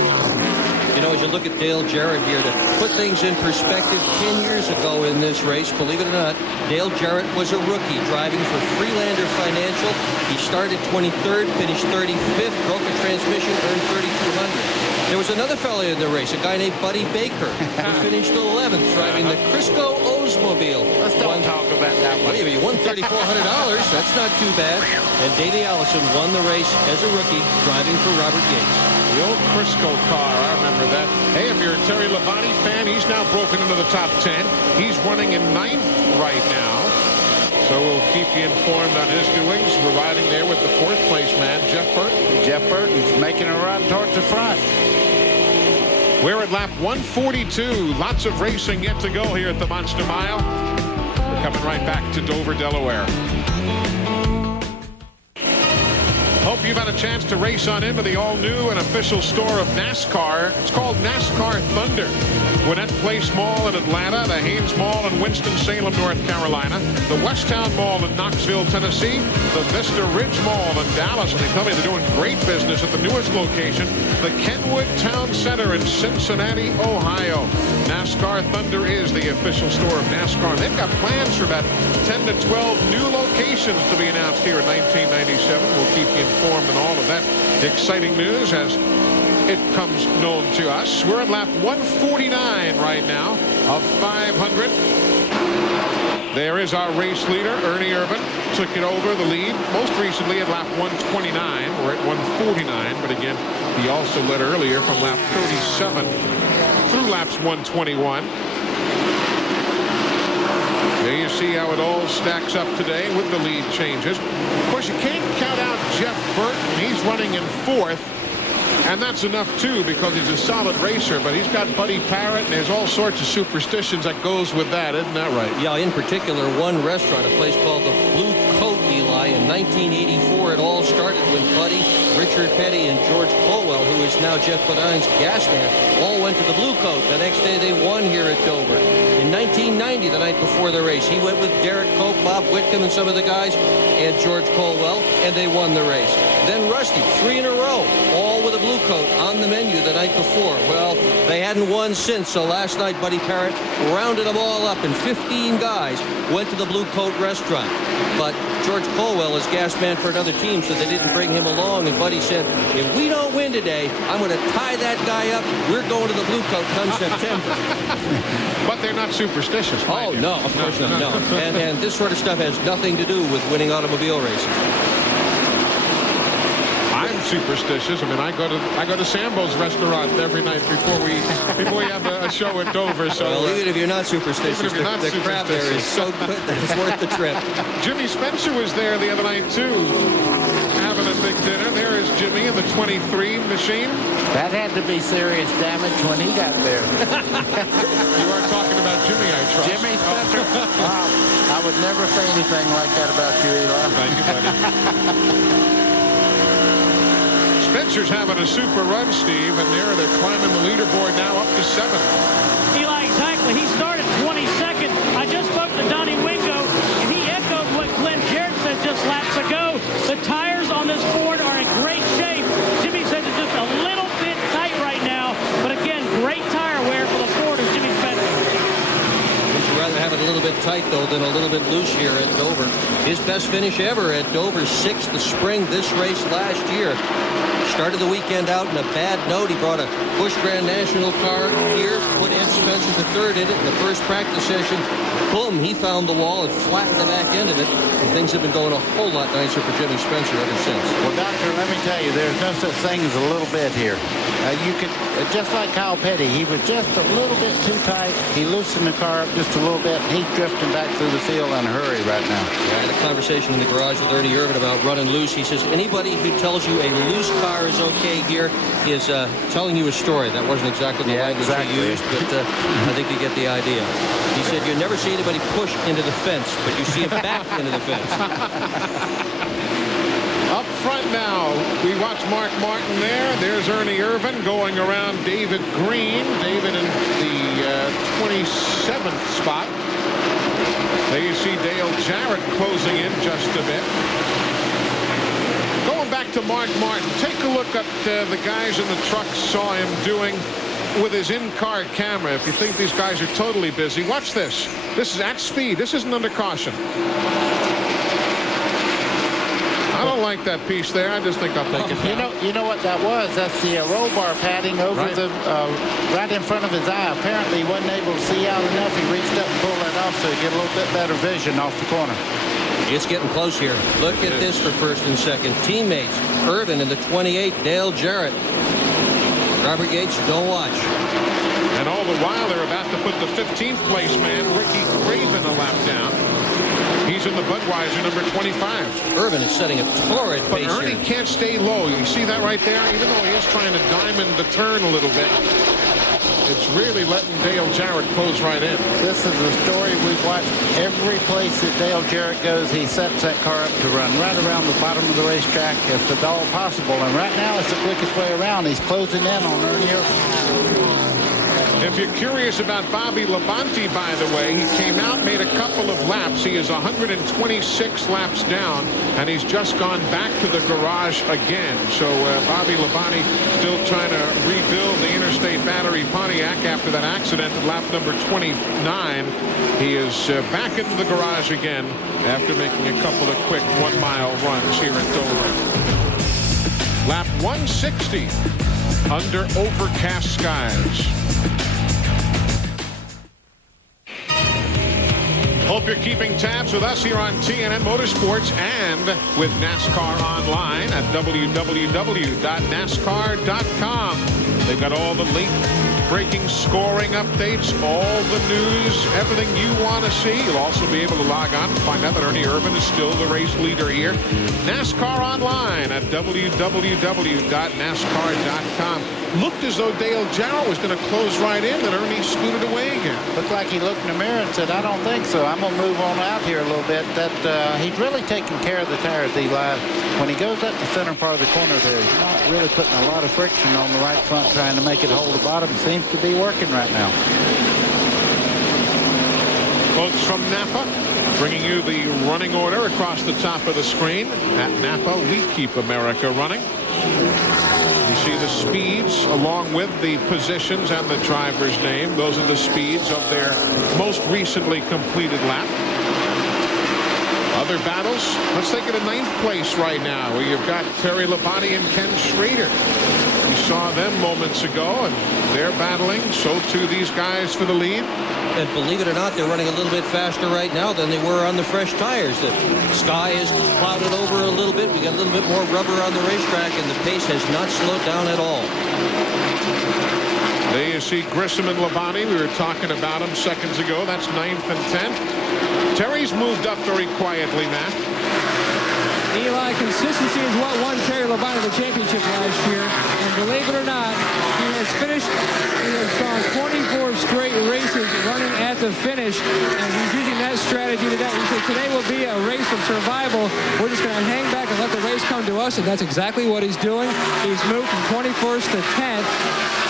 You know, as you look at Dale Jarrett here, to put things in perspective, 10 years ago in this race, believe it or not, Dale Jarrett was a rookie driving for Freelander Financial. He started 23rd, finished 35th, broke a transmission, earned $3,200. There was another fellow in the race, a guy named Buddy Baker, who finished 11th, driving the Crisco Oldsmobile. Let's don't talk about that one. Well, you won $3,400. That's not too bad. And Davey Allison won the race as a rookie, driving for Robert Yates. The old Crisco car, I remember that. Hey, if you're a Terry Labonte fan, he's now broken into the top 10. He's running in 9th right now. So we'll keep you informed on his doings. We're riding there with the 4th place man, Jeff Burton. Jeff Burton's making a run towards the front. We're at lap 142. Lots of racing yet to go here at the Monster Mile. We're coming right back to Dover, Delaware. Hope you've had a chance to race on into the all-new and official store of NASCAR. It's called NASCAR Thunder. Gwinnett Place Mall in Atlanta, the Haynes Mall in Winston-Salem, North Carolina, the Westtown Mall in Knoxville, Tennessee, the Vista Ridge Mall in Dallas, and they tell me they're doing great business at the newest location, the Kenwood Town Center in Cincinnati, Ohio. NASCAR Thunder is the official store of NASCAR. And they've got plans for about 10 to 12 new locations to be announced here in 1997. We'll keep you informed on all of that exciting news as it comes known to us. We're at lap 149 right now of 500. There is our race leader, Ernie Irvan, took it over the lead most recently at lap 129. We're at 149, but again, he also led earlier from lap 37 through laps 121. There you see how it all stacks up today with the lead changes. Of course, you can't count out Jeff Burton. He's running in 4th. And that's enough, too, because he's a solid racer. But he's got Buddy Parrott, and there's all sorts of superstitions that goes with that. Isn't that right? Yeah, in particular, one restaurant, a place called the Blue Coat, Eli. In 1984, it all started when Buddy, Richard Petty, and George Colwell, who is now Jeff Bodine's gas man, all went to the Blue Coat. The next day, they won here at Dover. In 1990, the night before the race, he went with Derek Cope, Bob Whitcomb, and some of the guys, and George Colwell, and they won the race. Then Rusty, 3 in a row, all with a Blue Coat on the menu the night before. Well, they hadn't won since, so last night Buddy Parrott rounded them all up, and 15 guys went to the Blue Coat restaurant. But George Colwell is gas man for another team, so they didn't bring him along, and Buddy said, if we don't win today, I'm going to tie that guy up. We're going to the Blue Coat come September. But they're not superstitious. Oh, no, of course not. No. And this sort of stuff has nothing to do with winning automobile races. I'm superstitious. I mean, I go to Sambo's restaurant every night before we have a show at Dover. So well, even if you're not superstitious, the crab there is so good that it's worth the trip. Jimmy Spencer was there the other night too, having a big dinner. There is Jimmy in the 23 machine. That had to be serious damage when he got there. You are talking about Jimmy, I trust. Jimmy Spencer. I would never say anything like that about you, Eli. Thank you, buddy. Spencer's having a super run, Steve, and they're climbing the leaderboard now up to 7th. Eli, exactly. He started 22nd. I just spoke to Donnie Wingo, and he echoed what Glenn Jarrett said just laps ago. The tires on this Ford are in great shape. Jimmy says it's just a little bit tight right now, but again, great tire wear for the Ford of Jimmy Spencer. Would you rather have it a little bit tight, though, than a little bit loose here at Dover? His best finish ever at Dover, 6th the spring this race last year. Started the weekend out in a bad note. He brought a Busch Grand National car here, put Ed Spencer the 3rd in it in the first practice session. Boom, he found the wall and flattened the back end of it. And things have been going a whole lot nicer for Jimmy Spencer ever since. Well, Doctor, let me tell you, there's no such thing as a little bit here. You could, just like Kyle Petty, he was just a little bit too tight. He loosened the car up just a little bit. He's drifting back through the field in a hurry right now. Yeah, I had a conversation in the garage with Ernie Irvan about running loose. He says, anybody who tells you a loose car is okay here is telling you a story. That wasn't exactly the language he used, but I think you get the idea. He said, you never see anybody push into the fence, but you see him back into the fence. Up front now, we watch Mark Martin there. There's Ernie Irvan going around David Green. David in the 27th spot. There you see Dale Jarrett closing in just a bit. Going back to Mark Martin, take a look at the guys in the truck saw him doing with his in-car camera. If you think these guys are totally busy, watch this. This is at speed. This isn't under caution. I don't like that piece there. I just think I'll take it down. You know what that was? That's the roll bar padding over right in front of his eye. Apparently, he wasn't able to see out enough. He reached up and pulled that off so he get a little bit better vision off the corner. It's getting close here. Look at this for first and second. Teammates, Irvan in the 28, Dale Jarrett. Robert Yates, don't watch. And all the while, they're about to put the 15th place man, Ricky Craven, a lap down. He's in the Budweiser number 25. Irvin is setting a torrid But pace Ernie here. can't stay low. You see that right there? Even though he is trying to diamond the turn a little bit, it's really letting Dale Jarrett close right in. This is a story we've watched every place that Dale Jarrett goes. He sets that car up to run right around the bottom of the racetrack if at all possible. And right now it's the quickest way around. He's closing in on Ernie Irvin. If you're curious about Bobby Labonte, by the way, he came out, made a couple of laps. He is 126 laps down, and he's just gone back to the garage again. So Bobby Labonte still trying to rebuild the Interstate Battery Pontiac after that accident at lap number 29. He is back into the garage again after making a couple of quick 1 mile runs here at Dover. Lap 160 under overcast skies. Hope you're keeping tabs with us here on TNN Motorsports and with NASCAR online at www.nascar.com. They've got all the late breaking scoring updates, all the news, everything you want to see. You'll also be able to log on and find out that Ernie Irvin is still the race leader here. NASCAR online at www.nascar.com. Looked as though Dale Jarrett was going to close right in, and Ernie scooted away again. Looked like he looked in the mirror and said, I don't think so. I'm going to move on out here a little bit. That he's really taking care of the tires, Eli. When he goes up the center part of the corner there, he's not really putting a lot of friction on the right front trying to make it hold the bottom. Seems to be working right now. Folks from Napa bringing you the running order across the top of the screen. At Napa, we keep America running. You see the speeds along with the positions and the driver's name. Those are the speeds of their most recently completed lap. Other battles. Let's take it to 9th place right now, where you've got Terry Labonte and Ken Schrader. We saw them moments ago, and they're battling. So too these guys for the lead. And believe it or not, they're running a little bit faster right now than they were on the fresh tires. The sky is clouded over a little bit. We got a little bit more rubber on the racetrack, and the pace has not slowed down at all. There you see Grissom and Labonte. We were talking about them seconds ago. That's 9th and 10th. Terry's moved up very quietly, Matt. Eli, consistency is what won Terry Labonte the championship last year. And believe it or not, he has finished, he has gone 24 straight races running at the finish. And he's using that strategy today. He said today will be a race of survival. We're just going to hang back and let the race come to us. And that's exactly what he's doing. He's moved from 21st to 10th.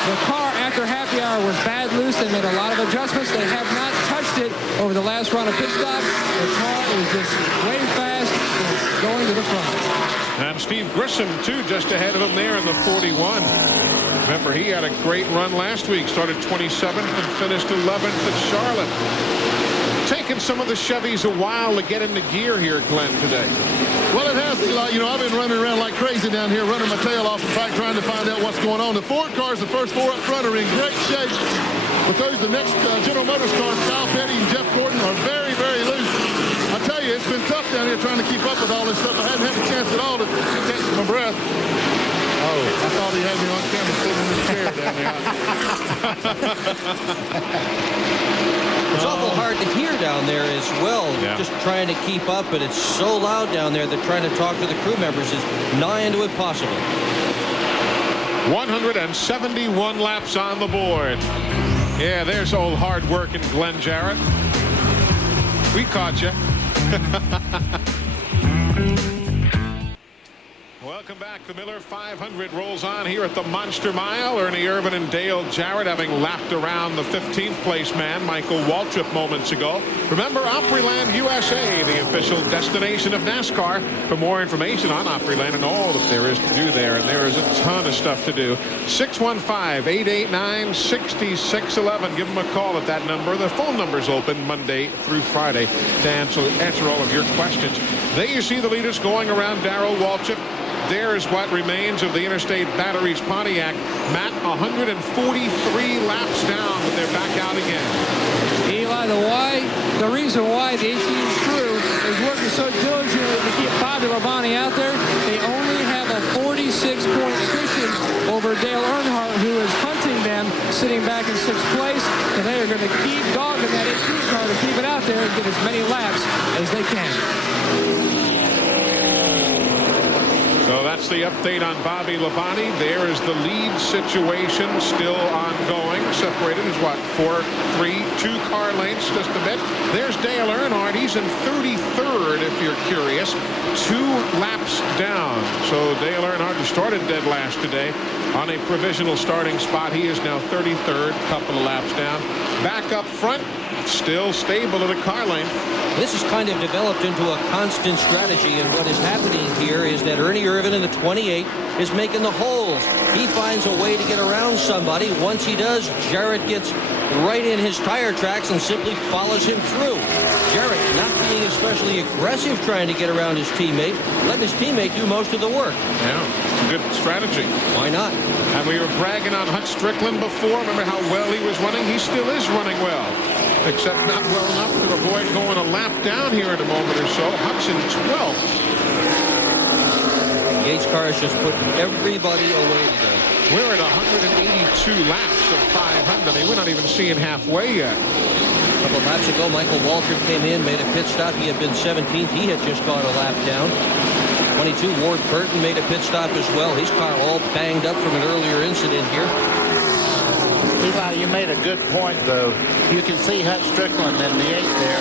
The car after happy hour was bad loose. They made a lot of adjustments. They have not touched it over the last round of pit stops. The car is just way fast and going to the front. And Steve Grissom, too, just ahead of him there in the 41. Remember, he had a great run last week. Started 27th and finished 11th at Charlotte. Taking some of the Chevys a while to get into gear here, Glenn, today. Well, it has, Eli. You know, I've been running around like crazy down here, running my tail off the track, trying to find out what's going on. The Ford cars, the first four up front, are in great shape. But the next General Motors cars, Kyle Petty and Jeff Gordon, are very, very loose. I tell you, it's been tough down here trying to keep up with all this stuff. I hadn't had a chance at all to catch my breath. Oh, I thought he had me on camera sitting in the chair down there. It's awful hard to hear down there as well. Yeah. Just trying to keep up, but it's so loud down there that trying to talk to the crew members is nigh into impossible. 171 laps on the board. Yeah, there's old hard-working Glenn Jarrett. We caught you. Welcome back. The Miller 500 rolls on here at the Monster Mile. Ernie Irvin and Dale Jarrett having lapped around the 15th place man, Michael Waltrip, moments ago. Remember, Opryland USA, the official destination of NASCAR. For more information on Opryland and all that there is to do there, and there is a ton of stuff to do, 615-889-6611. Give them a call at that number. The phone number's open Monday through Friday to answer all of your questions. There you see the leaders going around Darrell Waltrip. There's what remains of the Interstate Batteries Pontiac. Matt, 143 laps down, but they're back out again. Eli, the reason why the 18 crew is working so diligently to keep Bobby Labonte out there, they only have a 46-point cushion over Dale Earnhardt, who is hunting them sitting back in 6th place, and they are going to keep dogging that 18 car to keep it out there and get as many laps as they can. So that's the update on Bobby Labonte. There is the lead situation still ongoing. Separated is what, 4, 3, 2 car lengths just a bit. There's Dale Earnhardt. He's in 33rd if you're curious. 2 laps down. So Dale Earnhardt, who started dead last today on a provisional starting spot, he is now 33rd, couple of laps down. Back up front, still stable at a car length. This has kind of developed into a constant strategy, and what is happening here is that Ernie Irvan in the 28 is making the holes. He finds a way to get around somebody. Once he does, Jarrett gets right in his tire tracks and simply follows him through. Jarrett not being especially aggressive trying to get around his teammate, letting his teammate do most of the work. Yeah, good strategy. Why not? And we were bragging on Hut Strickland before. Remember how well he was running? He still is running well, except not well enough to avoid going a lap down here in a moment or so. Hut's in 12th. Yates' car has just put everybody away today. We're at 182 laps of 500. I mean, we're not even seeing halfway yet. A couple laps ago, Michael Waltrip came in, made a pit stop. He had been 17th. He had just gone a lap down. 22, Ward Burton made a pit stop as well. His car all banged up from an earlier incident here. Eli, you made a good point, though. You can see Hut Strickland in the 8th there.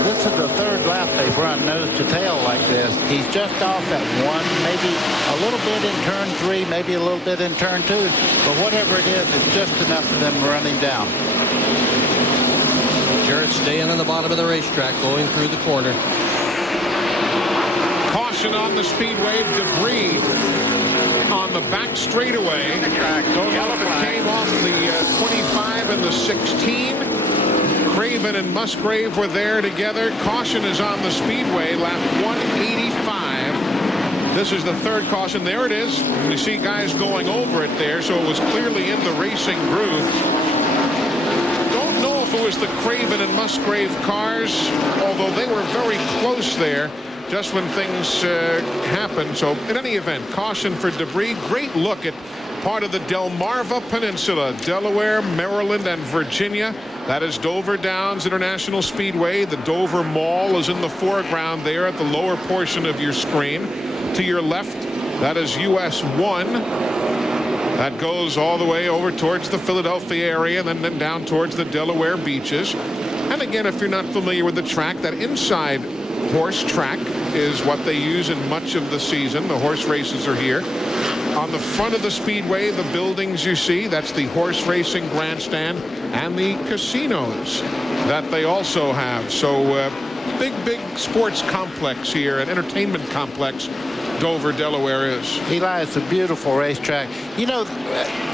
This is the 3rd lap they've run nose to tail like this. He's just off at 1, maybe a little bit in turn 3, maybe a little bit in turn 2. But whatever it is, it's just enough for them to run him down. Jarrett staying on the bottom of the racetrack, going through the corner. Caution on the speedway. Debris on the back straightaway. Don't know if it came off the 25 and the 16. Craven and Musgrave were there together. Caution is on the speedway, lap 185. This is the 3rd caution. There it is. You see guys going over it there, so it was clearly in the racing groove. Don't know if it was the Craven and Musgrave cars, although they were very close there just when things happened. So in any event, caution for debris. Great look at part of the Delmarva Peninsula, Delaware, Maryland, and Virginia. That is Dover Downs International Speedway. The Dover Mall is in the foreground there at the lower portion of your screen. To your left, that is US 1. That goes all the way over towards the Philadelphia area and then down towards the Delaware beaches. And again, if you're not familiar with the track, that inside horse track is what they use in much of the season. The horse races are here. On the front of the speedway, the buildings you see, that's the horse racing grandstand and the casinos that they also have. So big sports complex here, an entertainment complex. Dover, Delaware is. Eli, it's a beautiful racetrack. You know,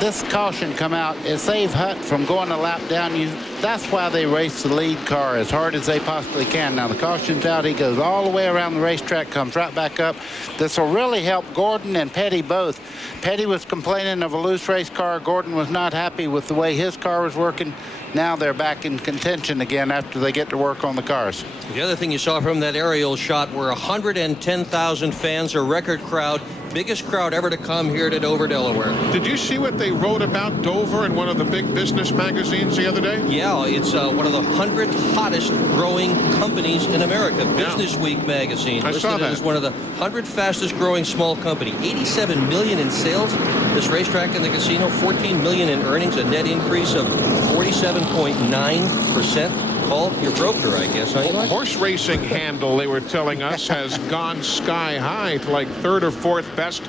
this caution come out is save Hut from going a lap down. That's why they race the lead car as hard as they possibly can. Now the caution's out. He goes all the way around the racetrack, comes right back up. This will really help Gordon and Petty both. Petty was complaining of a loose race car. Gordon was not happy with the way his car was working. Now they're back in contention again after they get to work on the cars. The other thing you saw from that aerial shot were 110,000 fans, a record crowd, biggest crowd ever to come here to Dover, Delaware. Did you see what they wrote about Dover in one of the big business magazines the other day? Yeah, it's one of the 100 hottest growing companies in America. Business Week magazine I saw that. As one of the 100 fastest growing small company. 87 million in sales. This racetrack and the casino, 14 million in earnings, a net increase of 47.9%. Call your broker, I guess. Horse racing handle, they were telling us, has gone sky high to like 3rd or 4th best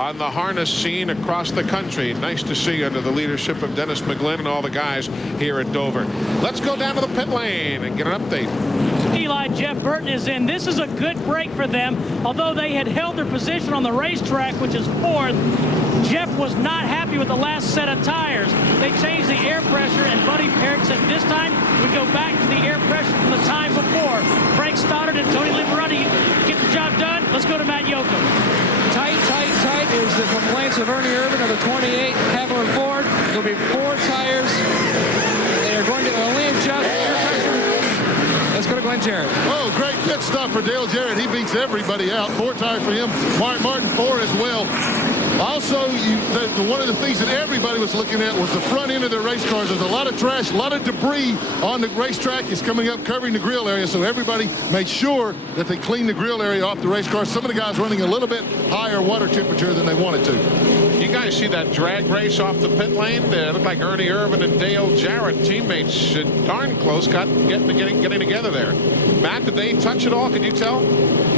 on the harness scene across the country. Nice to see under the leadership of Dennis McGlynn and all the guys here at Dover. Let's go down to the pit lane and get an update. Eli, Jeff Burton is in. This is a good break for them. Although they had held their position on the racetrack, which is 4th, Jeff was not happy with the last set of tires. They changed the air pressure, and Buddy Parrott said this time we go back to the air pressure from the time before. Frank Stoddard and Tony Liberati get the job done. Let's go to Matt Yoakum. Tight is the complaints of Ernie Irvan of the 28 Haviland Ford. There'll be 4 tires. They are going to only adjust air pressure. Let's go to Glenn Jarrett. Oh, great pit stop for Dale Jarrett. He beats everybody out. 4 tires for him. Mark Martin 4 as well. Also, one of the things that everybody was looking at was the front end of their race cars. There's a lot of trash, a lot of debris on the racetrack. It's coming up, covering the grill area, so everybody made sure that they cleaned the grill area off the race cars. Some of the guys running a little bit higher water temperature than they wanted to. You guys see that drag race off the pit lane? It looked like Ernie Irvan and Dale Jarrett, teammates, darn close, getting together there. Matt, did they touch it all? Can you tell?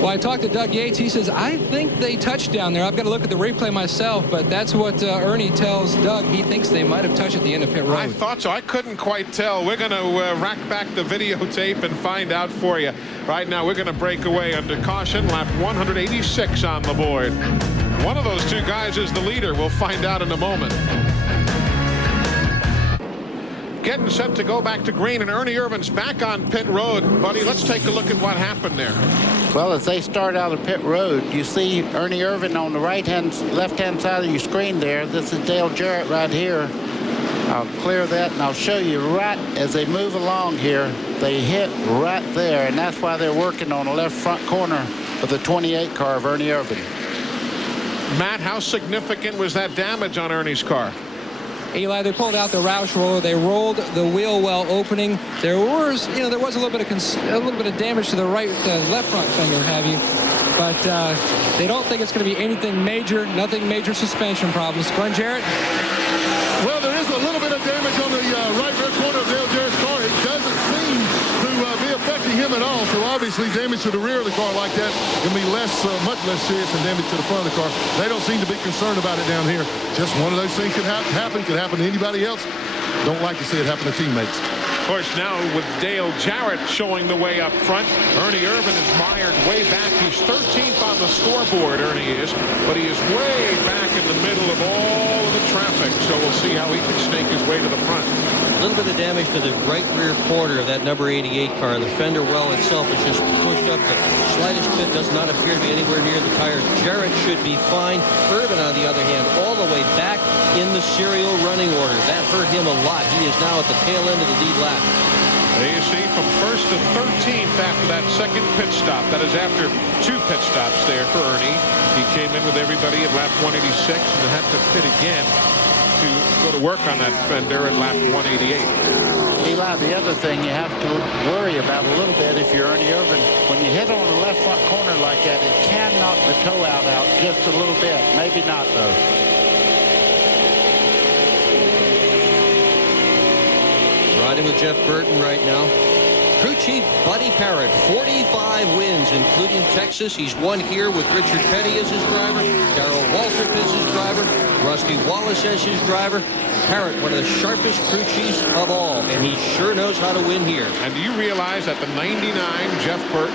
Well, I talked to Doug Yates. He says, I think they touched down there. I've got to look at the replay myself, but that's what Ernie tells Doug. He thinks they might have touched at the end of pit road. I thought so. I couldn't quite tell. We're going to rack back the videotape and find out for you. Right now, we're going to break away under caution. Lap 186 on the board. One of those two guys is the leader. We'll find out in a moment. Getting set to go back to green, and Ernie Irvan's back on pit road. Buddy, let's take a look at what happened there. Well, as they start out of pit road, you see Ernie Irvan on the left-hand side of your screen there. This is Dale Jarrett right here. I'll clear that, and I'll show you right as they move along here. They hit right there, and that's why they're working on the left front corner of the 28 car of Ernie Irvan. Matt, how significant was that damage on Ernie's car? Eli, they pulled out the Roush roller. They rolled the wheel well opening. There was a little bit of damage to the left front fender, have you? But they don't think it's going to be anything major. Nothing major suspension problems. Glenn Jarrett. Well, there is a little bit of damage on the right rear corner of Dale Jarrett's car. It doesn't seem to be affecting him at all. So obviously, damage to the rear of the car like that can be much less serious than damage to the front of the car. They don't seem to be concerned about it down here. Just one of those things could happen. Could happen to anybody else. Don't like to see it happen to teammates. Of course, now with Dale Jarrett showing the way up front, Ernie Irvan is mired way back. He's 13th on the scoreboard, Ernie is, but he is way back in the middle of all of the traffic. So we'll see how he can snake his way to the front. A little bit of damage to the right rear quarter of that number 88 car. The fender well itself is just pushed up. The slightest bit does not appear to be anywhere near the tires. Jarrett should be fine. Irvan, on the other hand, all the way back in the serial running order. That hurt him a lot. He is now at the tail end of the lead lap. There you see, from 1st to 13th after that second pit stop. That is after 2 pit stops there for Ernie. He came in with everybody at lap 186 and had to pit again to go to work on that fender at lap 188. Eli, the other thing you have to worry about a little bit if you're Ernie Irvan, when you hit on the left front corner like that, it can knock the toe out just a little bit. Maybe not, though. Riding with Jeff Burton right now. Crew Chief Buddy Parrott, 45 wins, including Texas. He's won here with Richard Petty as his driver, Darrell Waltrip as his driver, Rusty Wallace as his driver. Parrott, one of the sharpest crew chiefs of all, and he sure knows how to win here. And do you realize that the 99 Jeff Burton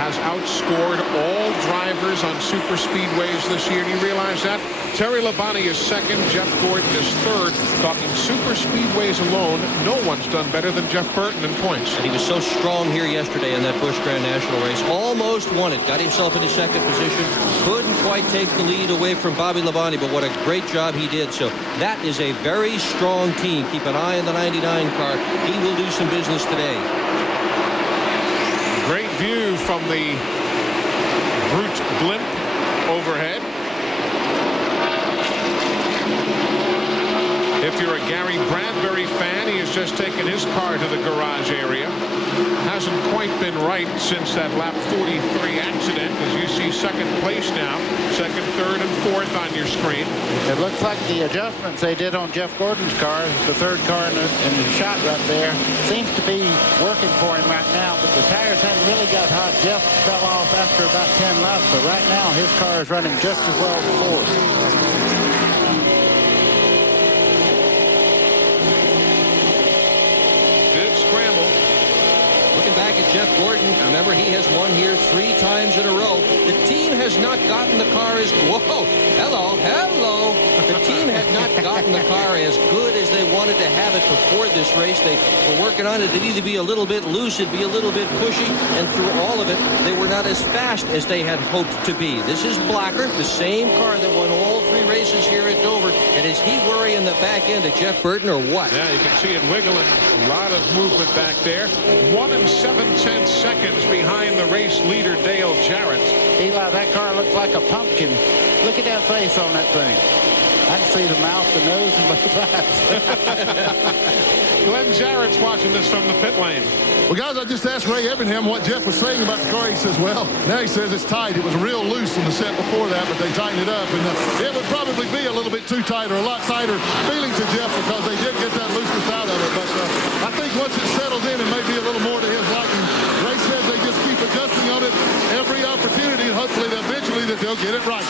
has outscored all drivers on super speedways this year? Do you realize that? Terry Labonte is second, Jeff Gordon is third. Talking super speedways alone, no one's done better than Jeff Burton in points. And he was so strong here yesterday in that Busch Grand National race. Almost won it. Got himself into second position. Couldn't quite take the lead away from Bobby Labonte, but what a great job he did. So that is a very strong team. Keep an eye on the 99 car. He will do some business today. Great view from the Brute blimp overhead. If you're a Gary Bradbury fan, he has just taken his car to the garage area. Hasn't quite been right since that lap 43 accident, as you see second place now. Second, third, and fourth on your screen. It looks like the adjustments they did on Jeff Gordon's car, the third car in the shot right there, seems to be working for him right now, but the tires hadn't really got hot. Jeff fell off after about 10 laps, but right now his car is running just as well as Ford. Looking back at Jeff Gordon, remember he has won here 3 times in a row. The team has not gotten the car as hello. The team had not gotten the car as good as they wanted to have it before this race. They were working on it. It'd either be a little bit loose, it'd be a little bit pushy, and through all of it, they were not as fast as they had hoped to be. This is Blacker, the same car that won all 3 races here at Dover. And is he worrying the back end of Jeff Burton or what? Yeah, you can see it wiggling. A lot of movement back there. 1 7/10 seconds behind the race leader, Dale Jarrett. Eli, that car looks like a pumpkin. Look at that face on that thing. I can see the mouth, the nose, and both eyes. Glenn Jarrett's watching this from the pit lane. Well, guys, I just asked Ray Evernham what Jeff was saying about the car. He says, well, now he says it's tight. It was real loose on the set before that, but they tightened it up. And it would probably be a little bit too tight or a lot tighter feeling to Jeff because they did get that looseness out of it. But I think once it settles in, it may be a little more to his liking. Ray says they just keep adjusting on it every opportunity, and hopefully eventually that they'll get it right.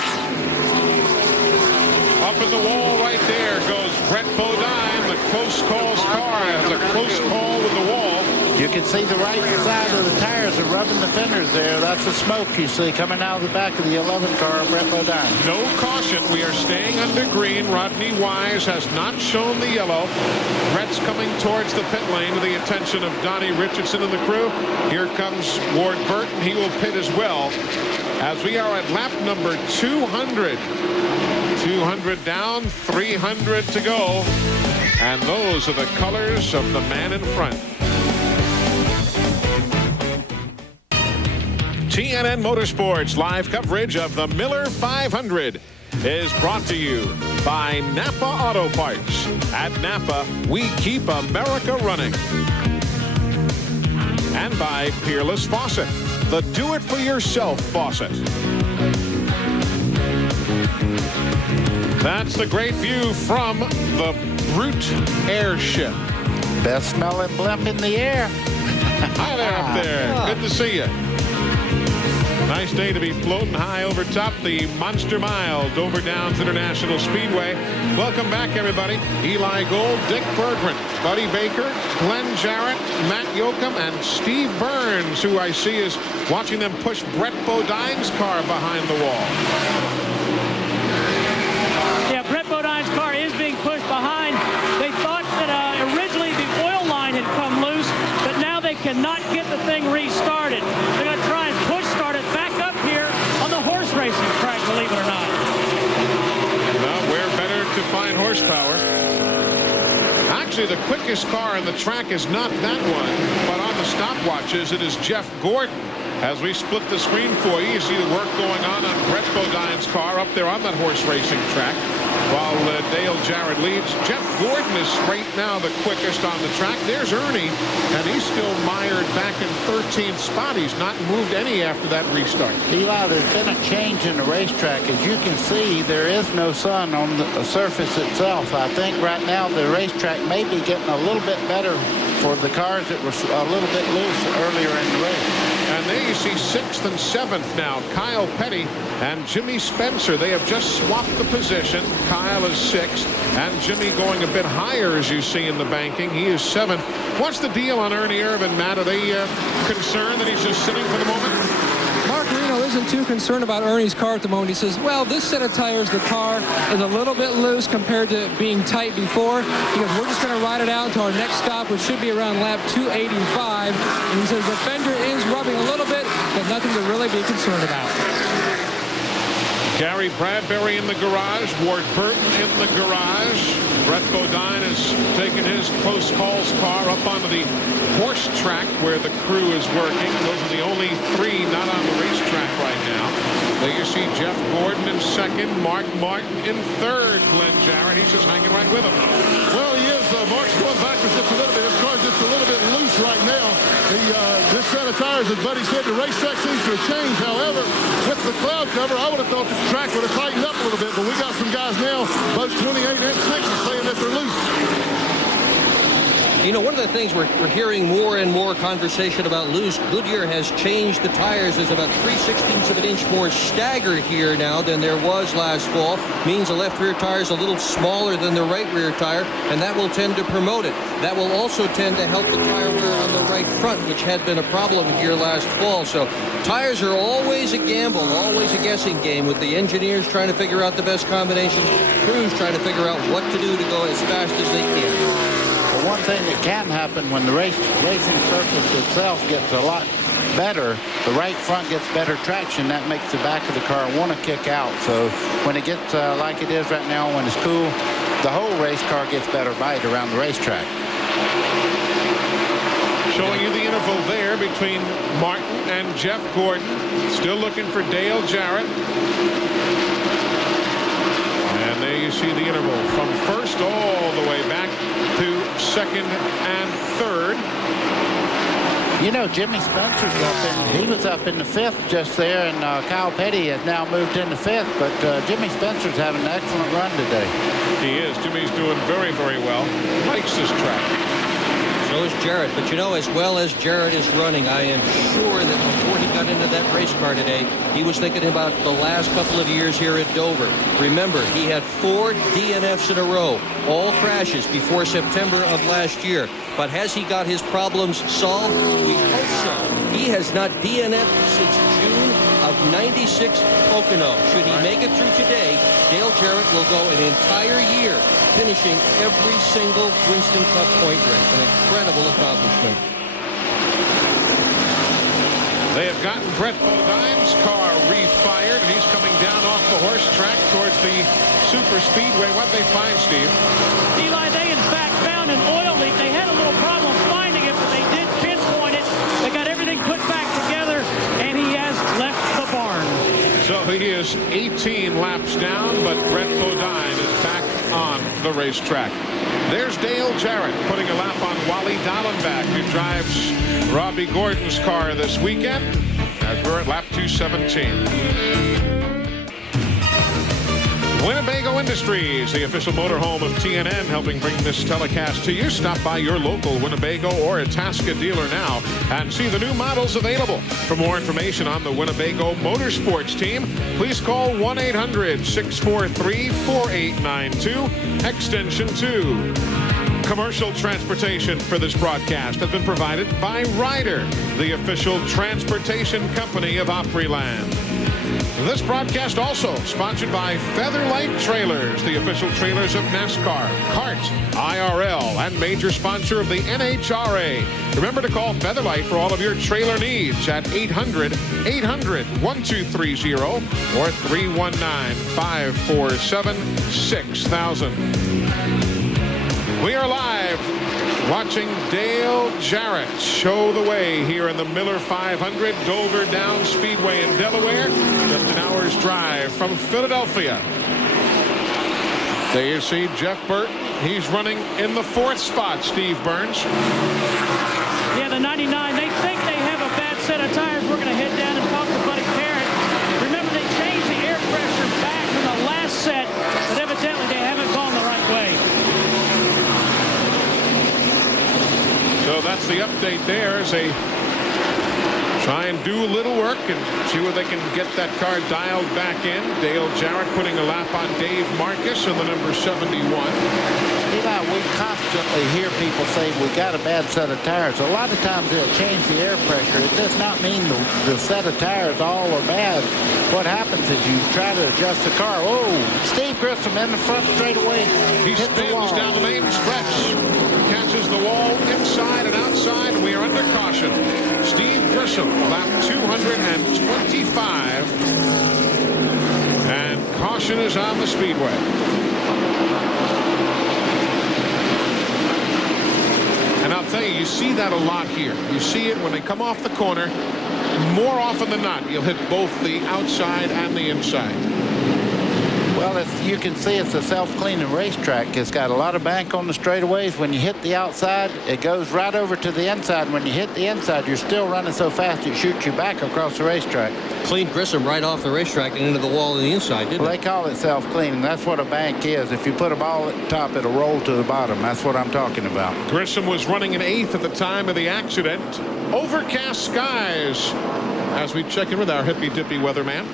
Up in the wall right there goes Brett Bodine. The close calls car has a close call with the wall. You can see the right side of the tires are rubbing the fenders there. That's the smoke you see coming out of the back of the 11 car, Brett Bodine. No caution. We are staying under green. Rodney Wise has not shown the yellow. Brett's coming towards the pit lane to the attention of Donnie Richardson and the crew. Here comes Ward Burton. He will pit as well as we are at lap number 200. 200 down, 300 to go. And those are the colors of the man in front. TNN Motorsports live coverage of the Miller 500 is brought to you by Napa Auto Parts. At Napa, we keep America running. And by Peerless Faucet, the do-it-for-yourself faucet. That's the great view from the Brute Airship. Best smelling blimp in the air. Hi there up there. Good to see you. Nice day to be floating high over top the Monster Mile, Dover Downs International Speedway. Welcome back, everybody. Eli Gold, Dick Berggren, Buddy Baker, Glenn Jarrett, Matt Yoakum, and Steve Burns, who I see is watching them push Brett Bodine's car behind the wall. Yeah, Brett Bodine's car is being pushed behind. They thought that originally the oil line had come loose, but now they cannot get the thing restarted. They're going to try and push start it back up here on the horse racing track, believe it or not. Well, where better to find horsepower? Actually, the quickest car on the track is not that one, but on the stopwatches, it is Jeff Gordon. As we split the screen for you, you see the work going on Brett Bodine's car up there on that horse racing track. While Dale Jarrett leads, Jeff Gordon is right now the quickest on the track. There's Ernie, and he's still mired back in 13th spot. He's not moved any after that restart. Eli, there's been a change in the racetrack. As you can see, there is no sun on the surface itself. I think right now the racetrack may be getting a little bit better for the cars that were a little bit loose earlier in the race. And there you see 6th and 7th now. Kyle Petty and Jimmy Spencer. They have just swapped the position. Kyle is 6th, and Jimmy going a bit higher, as you see in the banking. He is 7th. What's the deal on Ernie Irvan, Matt? Are they concerned that he's just sitting for the moment? Mark Reno isn't too concerned about Ernie's car at the moment. He says, well, this set of tires, the car is a little bit loose compared to being tight before. He goes, we're just going to ride it out until our next stop, which should be around lap 285. And he says the fender is rubbing a little bit, but nothing to really be concerned about. Gary Bradbury in the garage. Ward Burton in the garage. Brett Bodine has taken his close calls car up onto the horse track where the crew is working. Those are the only 3 not on the racetrack right now. There you see Jeff Gordon in 2nd, Mark Martin in 3rd. Glenn Jarrett, he's just hanging right with him. Well, he is. Mark's going backwards just a little bit. His car's just a little bit loose right now. This set of tires, as Buddy said, the racetrack seems to have changed. However, with the cloud cover, I would have thought the track would have tightened up a little bit. But we got some guys now, both 28 and 6, saying that they're loose. You know, one of the things we're hearing more and more conversation about loose. Goodyear has changed the tires. There's about 3/16 of an inch more stagger here now than there was last fall. Means the left rear tire is a little smaller than the right rear tire, and that will tend to promote it. That will also tend to help the tire wear on the right front, which had been a problem here last fall. So tires are always a gamble, always a guessing game, with the engineers trying to figure out the best combinations, crews trying to figure out what to do to go as fast as they can. One thing that can happen when the racing surface itself gets a lot better, the right front gets better traction. That makes the back of the car want to kick out. So when it gets like it is right now, when it's cool, the whole race car gets better bite around the racetrack. Showing you the interval there between Martin and Jeff Gordon. Still looking for Dale Jarrett. And there you see the interval from first all the way back to second and third. You know, Jimmy Spencer's he was up in the fifth just there, and Kyle Petty has now moved into fifth, but Jimmy Spencer's having an excellent run today. He is. Jimmy's doing very, very well. Likes this track. So is Jarrett. But you know, as well as Jarrett is running, I am sure that before he got into that race car today, he was thinking about the last couple of years here at Dover. Remember, he had 4 DNFs in a row, all crashes before September of last year. But has he got his problems solved? We hope so. He has not DNF'd since June of '96 Pocono. Should he make it through today, Dale Jarrett will go an entire year finishing every single Winston Cup point race. An incredible accomplishment. They have gotten Brett Bodine's car refired, and he's coming down off the horse track towards the super speedway. What'd they find, Steve? Eli, they in fact found an oil leak. They had a little problem finding it, but they did pinpoint it. They got everything put back together, and he has left the barn. So he is 18 laps down, but Brett Bodine is back on the racetrack. There's Dale Jarrett putting a lap on Wally Dallenbach, who drives Robbie Gordon's car this weekend, as we're at lap 217. Winnebago Industries, the official motorhome of TNN, helping bring this telecast to you. Stop by your local Winnebago or Itasca dealer now and see the new models available. For more information on the Winnebago Motorsports team, please call 1-800-643-4892, extension 2. Commercial transportation for this broadcast has been provided by Ryder, the official transportation company of Opryland. This broadcast also sponsored by Featherlight Trailers, the official trailers of NASCAR, CART, IRL, and major sponsor of the NHRA. Remember to call Featherlight for all of your trailer needs at 800-800-1230 or 319-547-6000. We are live watching Dale Jarrett show the way here in the Miller 500 Dover Downs Speedway in Delaware. Just an hour's drive from Philadelphia. There you see Jeff Burton. He's running in the 4th spot, Steve Burns. Yeah, the 99, they think they have a bad set of tires. We're going to head down and talk to Buddy Parrott. Remember, they changed the air pressure back from the last set, but evidently they haven't gone the right way. So that's the update there as they try and do a little work and see where they can get that car dialed back in. Dale Jarrett putting a lap on Dave Marcus in the number 71. Eli, we constantly hear people say we got a bad set of tires. A lot of times they'll change the air pressure. It does not mean the set of tires all are bad. What happens is you try to adjust the car. Oh, Steve Grissom in the front straightaway. He spins down the main stretch, catches the wall inside and outside, and we are under caution. Steve Grissom, lap 225, and caution is on the speedway. And I'll tell you, you see that a lot here. You see it when they come off the corner. More often than not, you'll hit both the outside and the inside. Well, you can see it's a self-cleaning racetrack. It's got a lot of bank on the straightaways. When you hit the outside, it goes right over to the inside. When you hit the inside, you're still running so fast it shoots you back across the racetrack. Cleaned Grissom right off the racetrack and into the wall on the inside, didn't They call it self-cleaning. That's what a bank is. If you put a ball at the top, it'll roll to the bottom. That's what I'm talking about. Grissom was running in 8th at the time of the accident. Overcast skies as we check in with our hippy-dippy weatherman.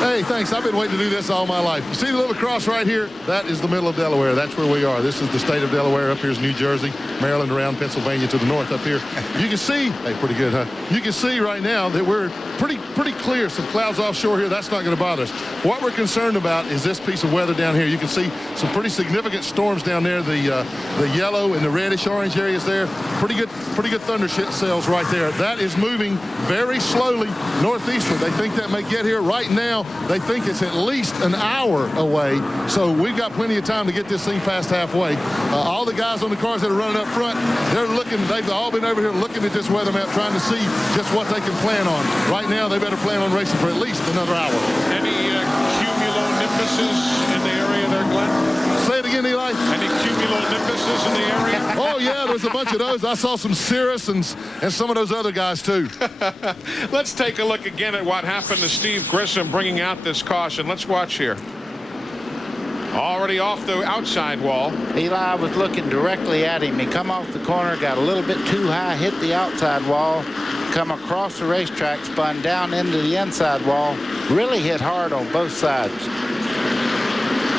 Hey, thanks. I've been waiting to do this all my life. You see the little cross right here? That is the middle of Delaware. That's where we are. This is the state of Delaware. Up here's New Jersey, Maryland, around Pennsylvania to the north up here. You can see, hey, pretty good, huh? You can see right now that we're pretty clear. Some clouds offshore here. That's not going to bother us. What we're concerned about is this piece of weather down here. You can see some pretty significant storms down there. The yellow and the reddish orange areas there. Pretty good thunder cells right there. That is moving very slowly northeastward. They think that may get here right now. They think it's at least an hour away. So we've got plenty of time to get this thing past halfway. All the guys on the cars that are running up front, they're looking, they've all been over here looking at this weather map, trying to see just what they can plan on. Right now, they better plan on racing for at least another hour. Any cumulonimbuses in the area there, Glenn? Say it again, Eli. Any cumulonimbuses in the area? Oh, yeah, there's a bunch of those. I saw some Cirrus and some of those other guys, too. Let's take a look again at what happened to Steve Grissom bringing out this caution. Let's watch here. Already off the outside wall. Eli was looking directly at him. He come off the corner, got a little bit too high, hit the outside wall, come across the racetrack, spun down into the inside wall, really hit hard on both sides.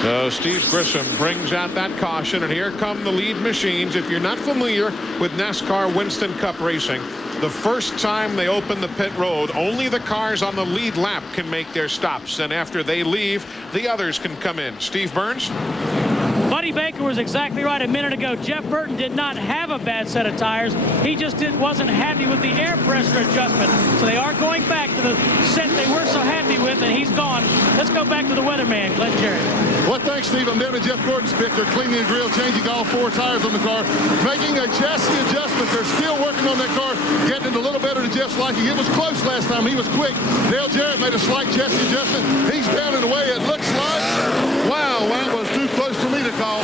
So Steve Grissom brings out that caution, and here come the lead machines. If you're not familiar with NASCAR Winston Cup racing, the first time they open the pit road, only the cars on the lead lap can make their stops, and after they leave, the others can come in. Steve Burns? Buddy Baker was exactly right a minute ago. Jeff Burton did not have a bad set of tires. He just wasn't happy with the air pressure adjustment. So they are going back to the set they were so happy with, and he's gone. Let's go back to the weatherman, Glenn Jarrett. Well, thanks, Steve. I'm down to Jeff Gordon's pit. They're cleaning the grill, changing all 4 tires on the car, making a chassis adjustment. They're still working on that car, getting it a little better to Jeff's liking. It was close last time. He was quick. Dale Jarrett made a slight chassis adjustment. He's down and away, it looks like. Wow, that was too close for me to call.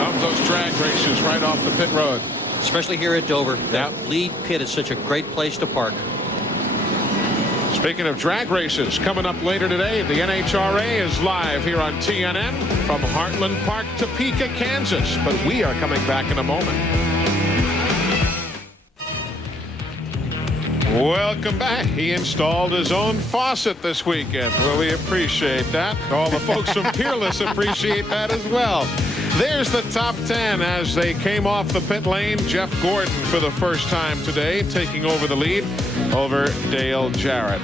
Of those drag races right off the pit road. Especially here at Dover. That lead pit is such a great place to park. Speaking of drag races, coming up later today, the NHRA is live here on TNN from Heartland Park, Topeka, Kansas. But we are coming back in a moment. Welcome back. He installed his own faucet this weekend. Well, we appreciate that. All the folks from Peerless appreciate that as well. There's the top 10 as they came off the pit lane. Jeff Gordon for the first time today, taking over the lead over Dale Jarrett.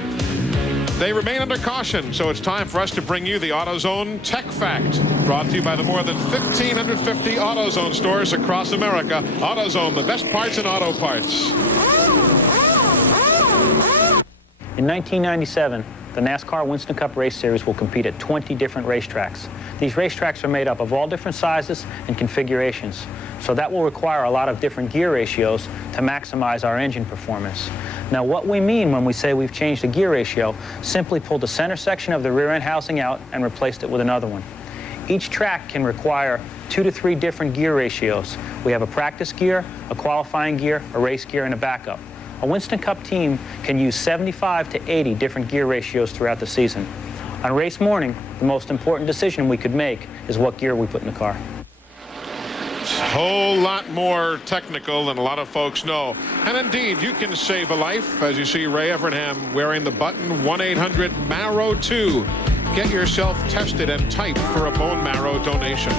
They remain under caution, so it's time for us to bring you the AutoZone Tech Fact. Brought to you by the more than 1,550 AutoZone stores across America. AutoZone, the best parts in auto parts. In 1997, the NASCAR Winston Cup Race Series will compete at 20 different racetracks. These racetracks are made up of all different sizes and configurations, so that will require a lot of different gear ratios to maximize our engine performance. Now, what we mean when we say we've changed the gear ratio, simply pulled the center section of the rear end housing out and replaced it with another one. Each track can require 2 to 3 different gear ratios. We have a practice gear, a qualifying gear, a race gear, and a backup. A Winston Cup team can use 75 to 80 different gear ratios throughout the season. On race morning, the most important decision we could make is what gear we put in the car. It's a whole lot more technical than a lot of folks know. And indeed, you can save a life, as you see Ray Evernham wearing the button 1-800-MARROW2. Get yourself tested and type for a bone marrow donation.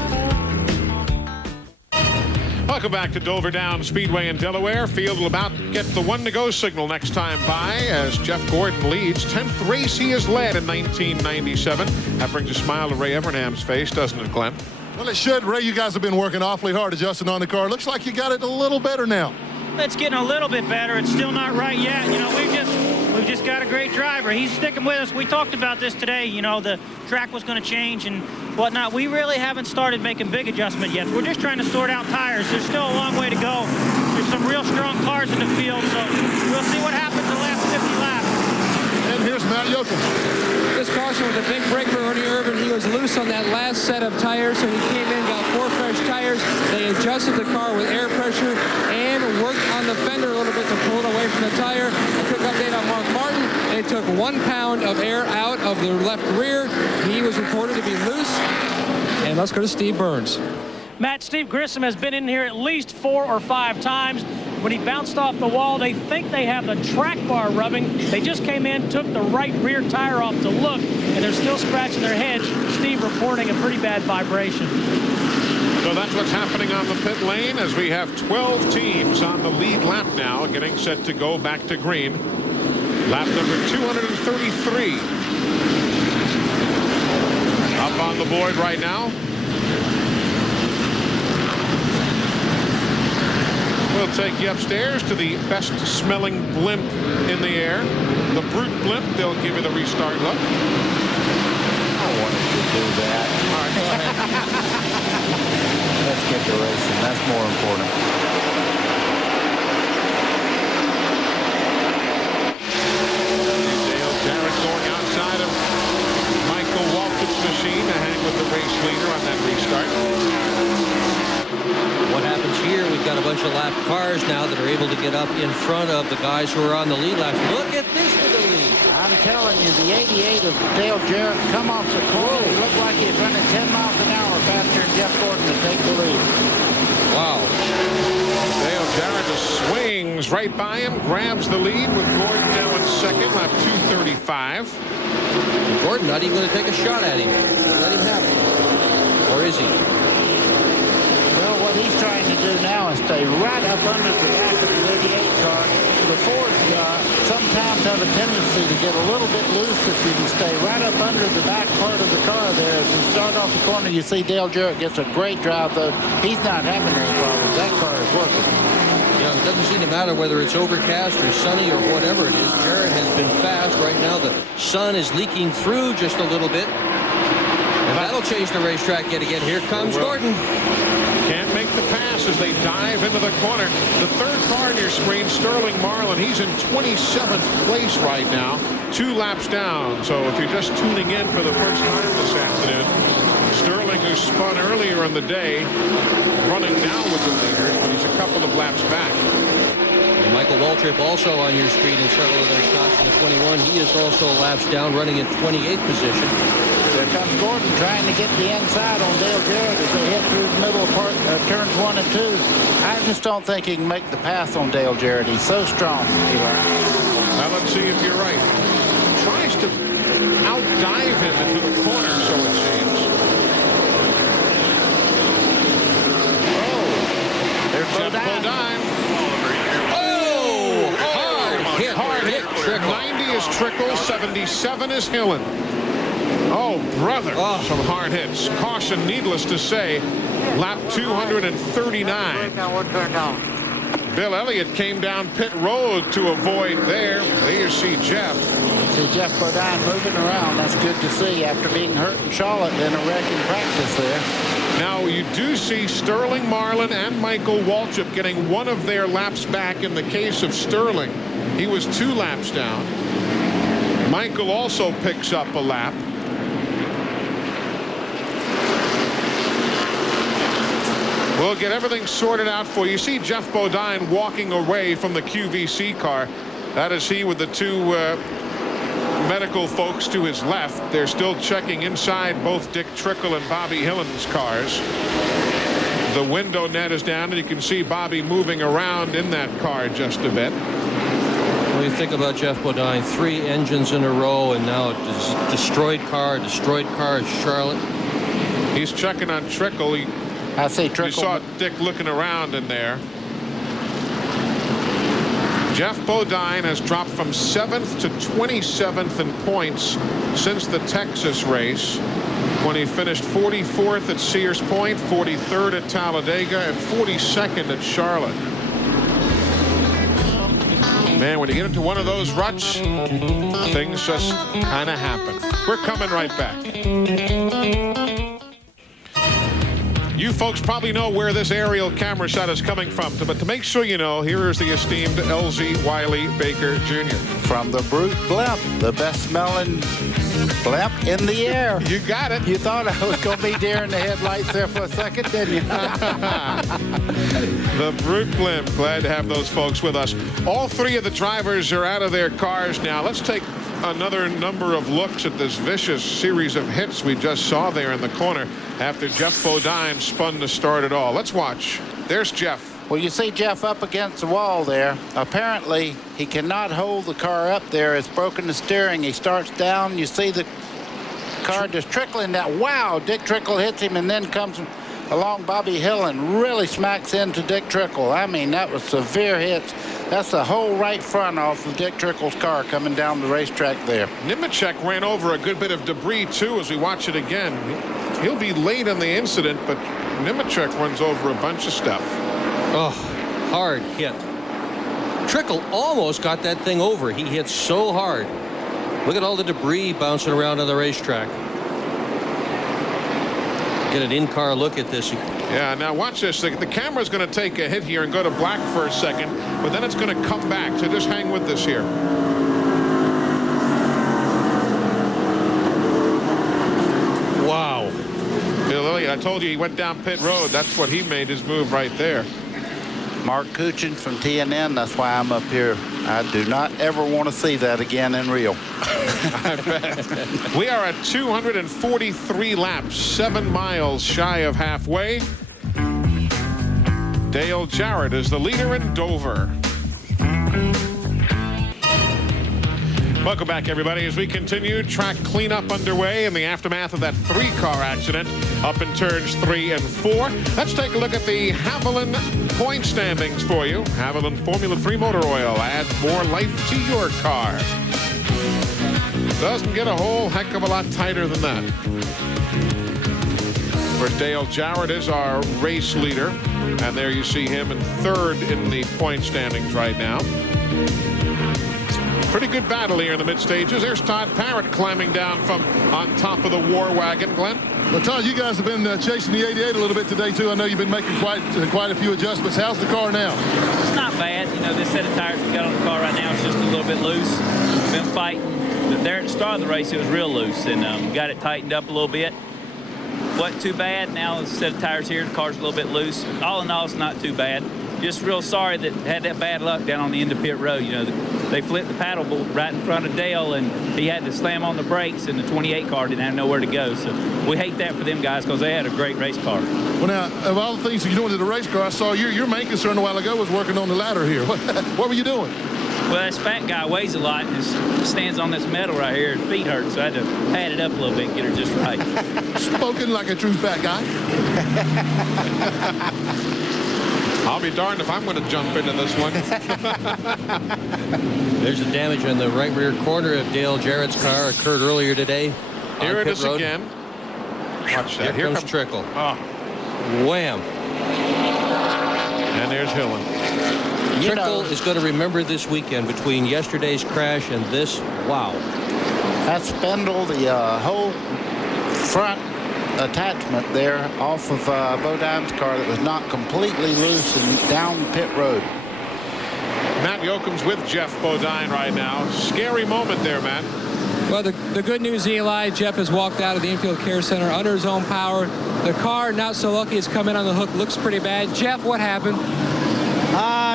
Welcome back to Dover Downs Speedway in Delaware. Field will about get the 1-to-go signal next time by as Jeff Gordon leads. 10th race he has led in 1997. That brings a smile to Ray Evernham's face, doesn't it, Glenn? Well, it should. Ray, you guys have been working awfully hard adjusting on the car. Looks like you got it a little better now. It's getting a little bit better. It's still not right yet. You know, we've just got a great driver. He's sticking with us. We talked about this today. You know, the track was going to change and whatnot. We really haven't started making big adjustment yet. We're just trying to sort out tires. There's still a long way to go. There's some real strong cars in the field, so we'll see what happens the last 50 laps. And here's Matt Yoakum. This caution was a big break for Ernie Irvan. He was loose on that last set of tires, so he came in, got 4 fresh tires. They adjusted the car with air pressure and worked on the fender a little bit to pull it away from the tire. A quick update on Mark Martin. They took 1 pound of air out of the left rear. He was reported to be loose. And let's go to Steve Burns. Matt, Steve Grissom has been in here at least 4 or 5 times. When he bounced off the wall, they think they have the track bar rubbing. They just came in, took the right rear tire off to look, and they're still scratching their heads. Steve reporting a pretty bad vibration. So that's what's happening on the pit lane as we have 12 teams on the lead lap now, getting set to go back to green. Lap number 233. Up on the board right now. We'll take you upstairs to the best smelling blimp in the air. The Brute Blimp, they'll give you the restart look. I wanted to do that. All right, go ahead. Let's get to racing. That's more important. Dale Jarrett going outside of Michael Waltrip's machine to hang with the race leader on that restart. What happens here? We've got a bunch of lap cars now that are able to get up in front of the guys who are on the lead laps. Look at this for the lead. I'm telling you, the 88 of Dale Jarrett come off the corner. He looked like he's running 10 miles an hour faster than Jeff Gordon to take the lead. Wow. Dale Jarrett just swings right by him, grabs the lead with Gordon now in second, lap 2:35. Gordon not even going to take a shot at him. Let him have it. Or is he? Well, what he's trying to do now is stay right up under the back of the 88 car. The Ford sometimes have a tendency to get a little bit loose if you can stay right up under the back part of the car there. As you start off the corner, you see Dale Jarrett gets a great drive, though. He's not having any problems. That car is working. Yeah, it doesn't seem to matter whether it's overcast or sunny or whatever it is. Jarrett has been fast. Right now, the sun is leaking through just a little bit. And that'll change the racetrack yet again. Here comes Gordon. Can't make the pass as they dive into the corner. The third car on your screen, Sterling Marlin. He's in 27th place right now, 2 laps down. So if you're just tuning in for the first time this afternoon, Sterling, who spun earlier in the day, running now with the leaders, but he's a couple of laps back. And Michael Waltrip also on your screen in several of their shots in the 21. He is also laps down, running in 28th position. There comes Gordon trying to get the inside on Dale Jarrett as they head through the middle of turns 1 and 2. I just don't think he can make the pass on Dale Jarrett. He's so strong. Now let's see if you're right. Tries to outdive him into the corner, so it seems. There's Bodine. Oh! Hard hit. Trickle. 90 is Trickle, 77 is Hillen. Oh, brother. Some hard hits. Caution, needless to say, lap 239. Bill Elliott came down pit road to avoid there. There you see Jeff. See Jeff Bodine moving around. That's good to see after being hurt in Charlotte and a wreck in practice there. Now you do see Sterling Marlin and Michael Waltrip getting one of their laps back. In the case of Sterling, he was 2 laps down. Michael also picks up a lap. We'll get everything sorted out for you. You see Jeff Bodine walking away from the QVC car. That is he with the 2 medical folks to his left. They're still checking inside both Dick Trickle and Bobby Hillen's cars. The window net is down, and you can see Bobby moving around in that car just a bit. What do you think about Jeff Bodine? 3 engines in a row, and now a destroyed car at Charlotte. He's checking on Trickle. I see Trickle. You saw Dick looking around in there. Jeff Bodine has dropped from 7th to 27th in points since the Texas race, when he finished 44th at Sears Point, 43rd at Talladega, and 42nd at Charlotte. Man, when you get into one of those ruts, things just kind of happen. We're coming right back. You folks probably know where this aerial camera shot is coming from, but to make sure you know, here is the esteemed L.Z. Wiley Baker Jr. From the Brute Blimp, the best smelling blimp in the air. You got it. You thought I was going to be deer in the headlights there for a second, didn't you? The Brute Blimp. Glad to have those folks with us. All 3 of the drivers are out of their cars now. Let's take another number of looks at this vicious series of hits we just saw there in the corner after Jeff Bodine spun to start it all. Let's watch. There's Jeff. Well, you see Jeff up against the wall there. Apparently, he cannot hold the car up there. It's broken the steering. He starts down. You see the car just trickling down. Wow, Dick Trickle hits him and then comes along Bobby Hillen, really smacks into Dick Trickle. I mean, that was severe hits. That's the whole right front off of Dick Trickle's car coming down the racetrack there. Nemechek ran over a good bit of debris, too, as we watch it again. He'll be late on the incident, but Nemechek runs over a bunch of stuff. Oh, hard hit. Trickle almost got that thing over. He hit so hard. Look at all the debris bouncing around on the racetrack. Get an in-car look at this. Yeah, now watch this. The camera's going to take a hit here and go to black for a second, but then it's going to come back. So just hang with this here. Wow. Bill Elliott, I told you he went down pit road. That's what he made his move right there. Mark Kuchin from TNN. That's why I'm up here. I do not ever want to see that again in Rio. I bet. We are at 243 laps, 7 miles shy of halfway. Dale Jarrett is the leader in Dover. Welcome back, everybody, as we continue. Track cleanup underway in the aftermath of that 3-car accident up in turns 3 and 4. Let's take a look at the Haviland point standings for you. Haviland Formula 3 motor oil adds more life to your car. Doesn't get a whole heck of a lot tighter than that. For Dale Jarrett is our race leader, and there you see him in 3rd in the point standings right now. Pretty good battle here in the mid stages. There's Todd Parrott climbing down from on top of the war wagon. Glenn? Well, Todd, you guys have been chasing the 88 a little bit today, too. I know you've been making quite a few adjustments. How's the car now? It's not bad. You know, this set of tires we got on the car right now is just a little bit loose. Been fighting. But there at the start of the race, it was real loose, and got it tightened up a little bit. Wasn't too bad. Now the set of tires here, the car's a little bit loose. All in all, it's not too bad. Just real sorry that had that bad luck down on the end of pit road. You know, they flipped the paddle board right in front of Dale, and he had to slam on the brakes, and the 28 car didn't have nowhere to go. So we hate that for them guys because they had a great race car. Well, now, of all the things you're doing to the race car, I saw your main concern a while ago was working on the ladder here. What were you doing? Well, this fat guy weighs a lot and just stands on this metal right here. His feet hurt, so I had to pad it up a little bit and get her just right. Spoken like a true fat guy. I'll be darned if I'm going to jump into this one. There's the damage on the right rear corner of Dale Jarrett's car. Occurred earlier today. Here it is again. Watch that. Here comes Trickle. Oh. Wham. And there's Hillen. Trickle is going to remember this weekend between yesterday's crash and this. Wow. That spindle, the whole front attachment there off of Bodine's car that was not completely loose and down pit road. Matt Yoakum's with Jeff Bodine right now. Scary moment there, Matt. Well, the good news, Eli, Jeff has walked out of the infield care center under his own power. The car, not so lucky, has come in on the hook. Looks pretty bad. Jeff, what happened?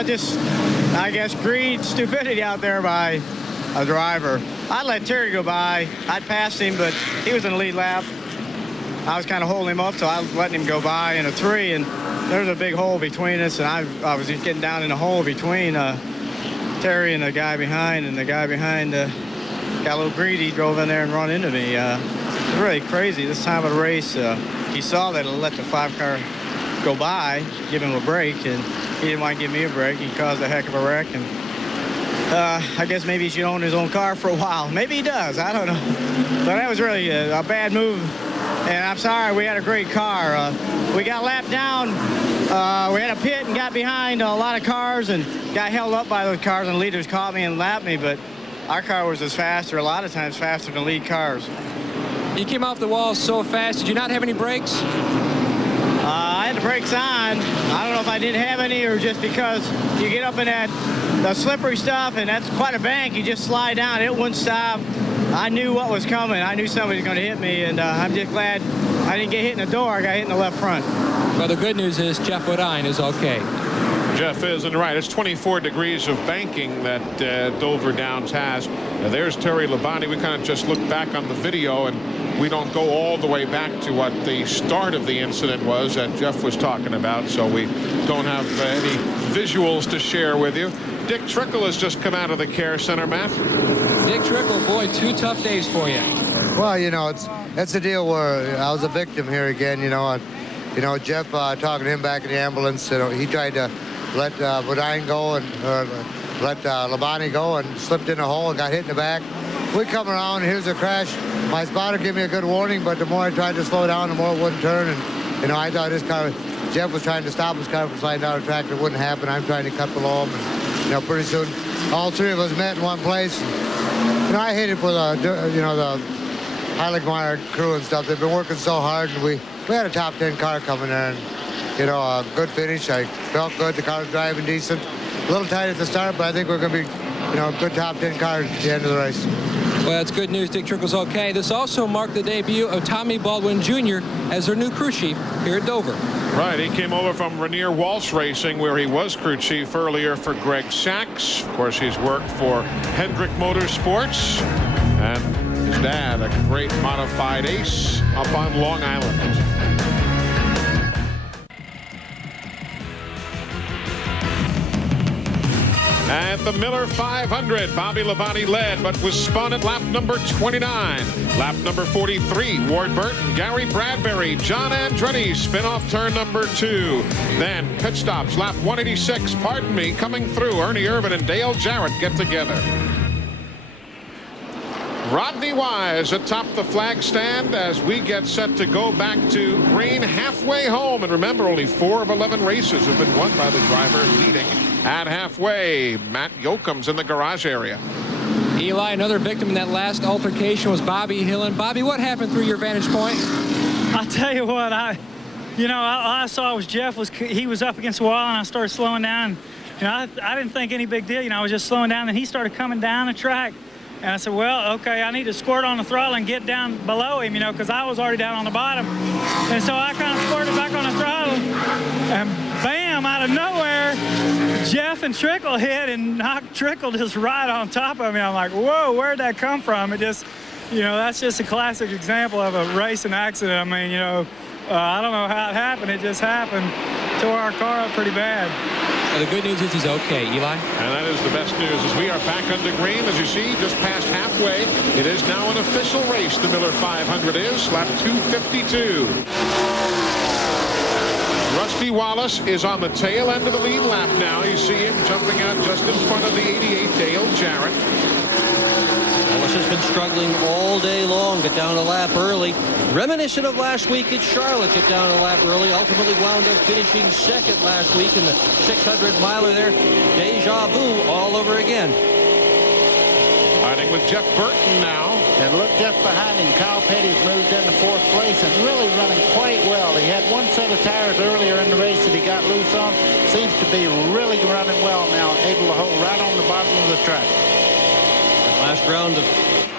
I guess, greed, stupidity out there by a driver. I'd let Terry go by. I'd passed him, but he was in the lead lap. I was kind of holding him up, so I was letting him go by in a 3, and there was a big hole between us, and I was just getting down in a hole between Terry and the guy behind, and the guy behind got a little greedy, drove in there and run into me. It's really crazy this time of the race. He saw that it let the 5-car go by, give him a break, and he didn't want to give me a break. He caused a heck of a wreck, and I guess maybe he should own his own car for a while. Maybe he does. I don't know. But that was really a bad move, and I'm sorry. We had a great car. We got lapped down. We had a pit and got behind a lot of cars and got held up by those cars, and the leaders caught me and lapped me, but our car was as faster, a lot of times faster than lead cars. You came off the wall so fast. Did you not have any brakes? I had the brakes on. I don't know if I didn't have any or just because you get up in the slippery stuff, and that's quite a bank. You just slide down. It wouldn't stop. I knew what was coming. I knew somebody was going to hit me, and I'm just glad I didn't get hit in the door. I got hit in the left front. Well, the good news is Jeff Bodine is okay. Jeff is, and right, it's 24 degrees of banking that Dover Downs has. Now, there's Terry Labonte. We kind of just looked back on the video, and we don't go all the way back to what the start of the incident was that Jeff was talking about, so we don't have any visuals to share with you. Dick Trickle has just come out of the care center, Matt. Dick Trickle, boy, 2 tough days for you. Well, you know, it's a deal where I was a victim here again, you know. And, Jeff talking to him back in the ambulance, he tried to let Bodine go and let Labonte go and slipped in a hole and got hit in the back. We come around, here's a crash. My spotter gave me a good warning, but the more I tried to slow down, the more it wouldn't turn. And, I thought this car, Jeff was trying to stop his car from sliding down the track. It wouldn't happen. I'm trying to cut below him. pretty soon all three of us met in one place. I hate it for the Heiligmeyer crew and stuff. They've been working so hard, and we had a top 10 car coming there, and a good finish. I felt good. The car was driving decent. A little tight at the start, but I think we're going to be, a good top 10 car at the end of the race. Well, that's good news. Dick Trickle's okay. This also marked the debut of Tommy Baldwin Jr. as their new crew chief here at Dover. Right, he came over from Rainier Walsh Racing, where he was crew chief earlier for Greg Sachs. Of course, he's worked for Hendrick Motorsports, and his dad, a great modified ace up on Long Island. At the Miller 500, Bobby Labonte led, but was spun at lap number 29. Lap number 43, Ward Burton, Gary Bradbury, John Andretti spin off turn number 2. Then pit stops, lap 186, coming through. Ernie Irvan and Dale Jarrett get together. Rodney Wise atop the flag stand as we get set to go back to green halfway home. And remember, only 4 of 11 races have been won by the driver leading at halfway. Matt Yoakum's in the garage area. Eli, another victim in that last altercation was Bobby Hillin. Bobby, what happened through your vantage point? I'll tell you what, all I saw was Jeff he was up against the wall, and I started slowing down. I didn't think any big deal. I was just slowing down, and he started coming down the track. And I said, well, okay, I need to squirt on the throttle and get down below him, because I was already down on the bottom. And so I kind of squirted back on the throttle, and bam, out of nowhere, Jeff and Trickle hit and knocked Trickle just right on top of me. I'm like, whoa, where'd that come from? It just, that's just a classic example of a racing accident. I mean, I don't know how it happened. It just happened. Tore our car up pretty bad. Well, the good news is he's okay, Eli. And that is the best news as we are back under green. As you see, just past halfway. It is now an official race. The Miller 500 is lap 252. Rusty Wallace is on the tail end of the lead lap now. You see him jumping out just in front of the 88 Dale Jarrett. Wallace has been struggling all day long. Get down a lap early. Reminiscent of last week at Charlotte, get down a lap early. Ultimately wound up finishing second last week in the 600-miler there. Deja vu all over again. Fighting with Jeff Burton now. And look just behind him, Kyle Petty's moved into 4th place and really running quite well. He had one set of tires earlier in the race that he got loose on. Seems to be really running well now, able to hold right on the bottom of the track. Last round of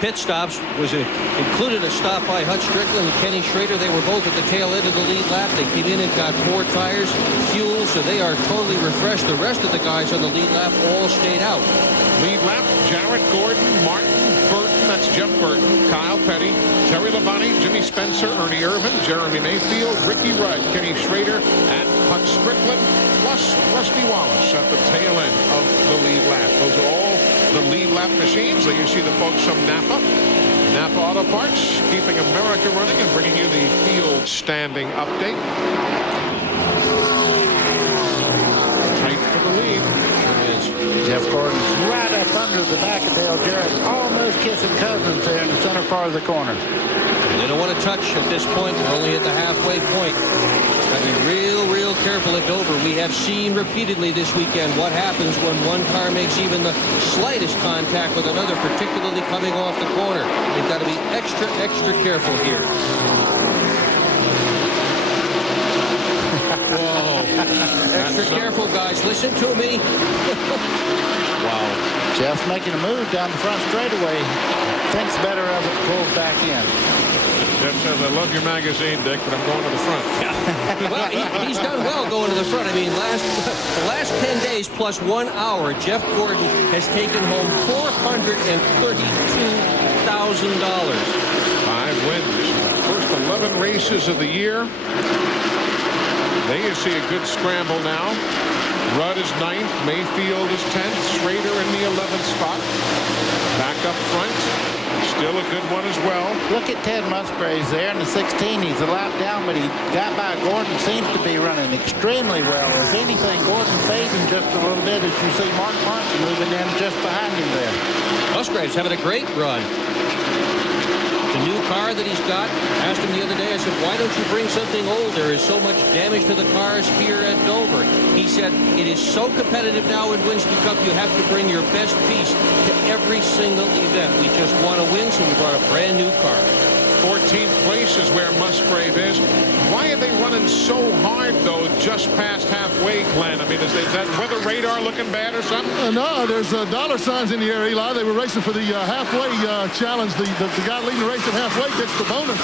pit stops included a stop by Hut Strickland and Kenny Schrader. They were both at the tail end of the lead lap. They came in and got 4 tires, fuel, so they are totally refreshed. The rest of the guys on the lead lap all stayed out. Lead lap, Jarrett, Gordon, Martin, Burton, that's Jeff Burton, Kyle Petty, Terry Labonte, Jimmy Spencer, Ernie Irvan, Jeremy Mayfield, Ricky Rudd, Kenny Schrader, and Hut Strickland, plus Rusty Wallace at the tail end of the lead lap. Those are all the lead lap machines. There you see the folks from Napa Auto Parts, keeping America running and bringing you the field standing update. Tight for the lead. Jeff Gordon's right up under the back of Dale Jarrett, almost kissing cousins there in the center part of the corner. They don't want to touch at this point. We're only at the halfway point. Got to be real careful at Dover. We have seen repeatedly this weekend what happens when one car makes even the slightest contact with another, particularly coming off the corner. They've got to be extra careful here. Whoa. Extra careful, guys. Listen to me. Wow. Jeff's making a move down the front straightaway. Thinks better of it, pulls back in. Jeff says, I love your magazine, Dick, but I'm going to the front. Well, he's done well going to the front. I mean, the last 10 days plus 1 hour, Jeff Gordon has taken home $432,000. 5 wins. First 11 races of the year. There you see a good scramble now. Rudd is 9th. Mayfield is 10th. Schrader in the 11th spot. Back up front. Still a good one as well. Look at Ted Musgraves there in the 16. He's a lap down, but he got by Gordon. Seems to be running extremely well. If anything, Gordon's fading just a little bit as you see Mark Martin moving in just behind him there. Musgraves having a great run. The new car that he's got, asked him the other day, I said, why don't you bring something old? There is so much damage to the cars here at Dover. He said, it is so competitive now in Winston Cup, you have to bring your best piece to every single event. We just want to win, so we brought a brand new car. 14th place is where Musgrave is. Why are they running so hard, though, just past halfway, Glenn? I mean, is that weather radar looking bad or something? No, there's dollar signs in the air, Eli. They were racing for the halfway challenge. The guy leading the race at halfway gets the bonus.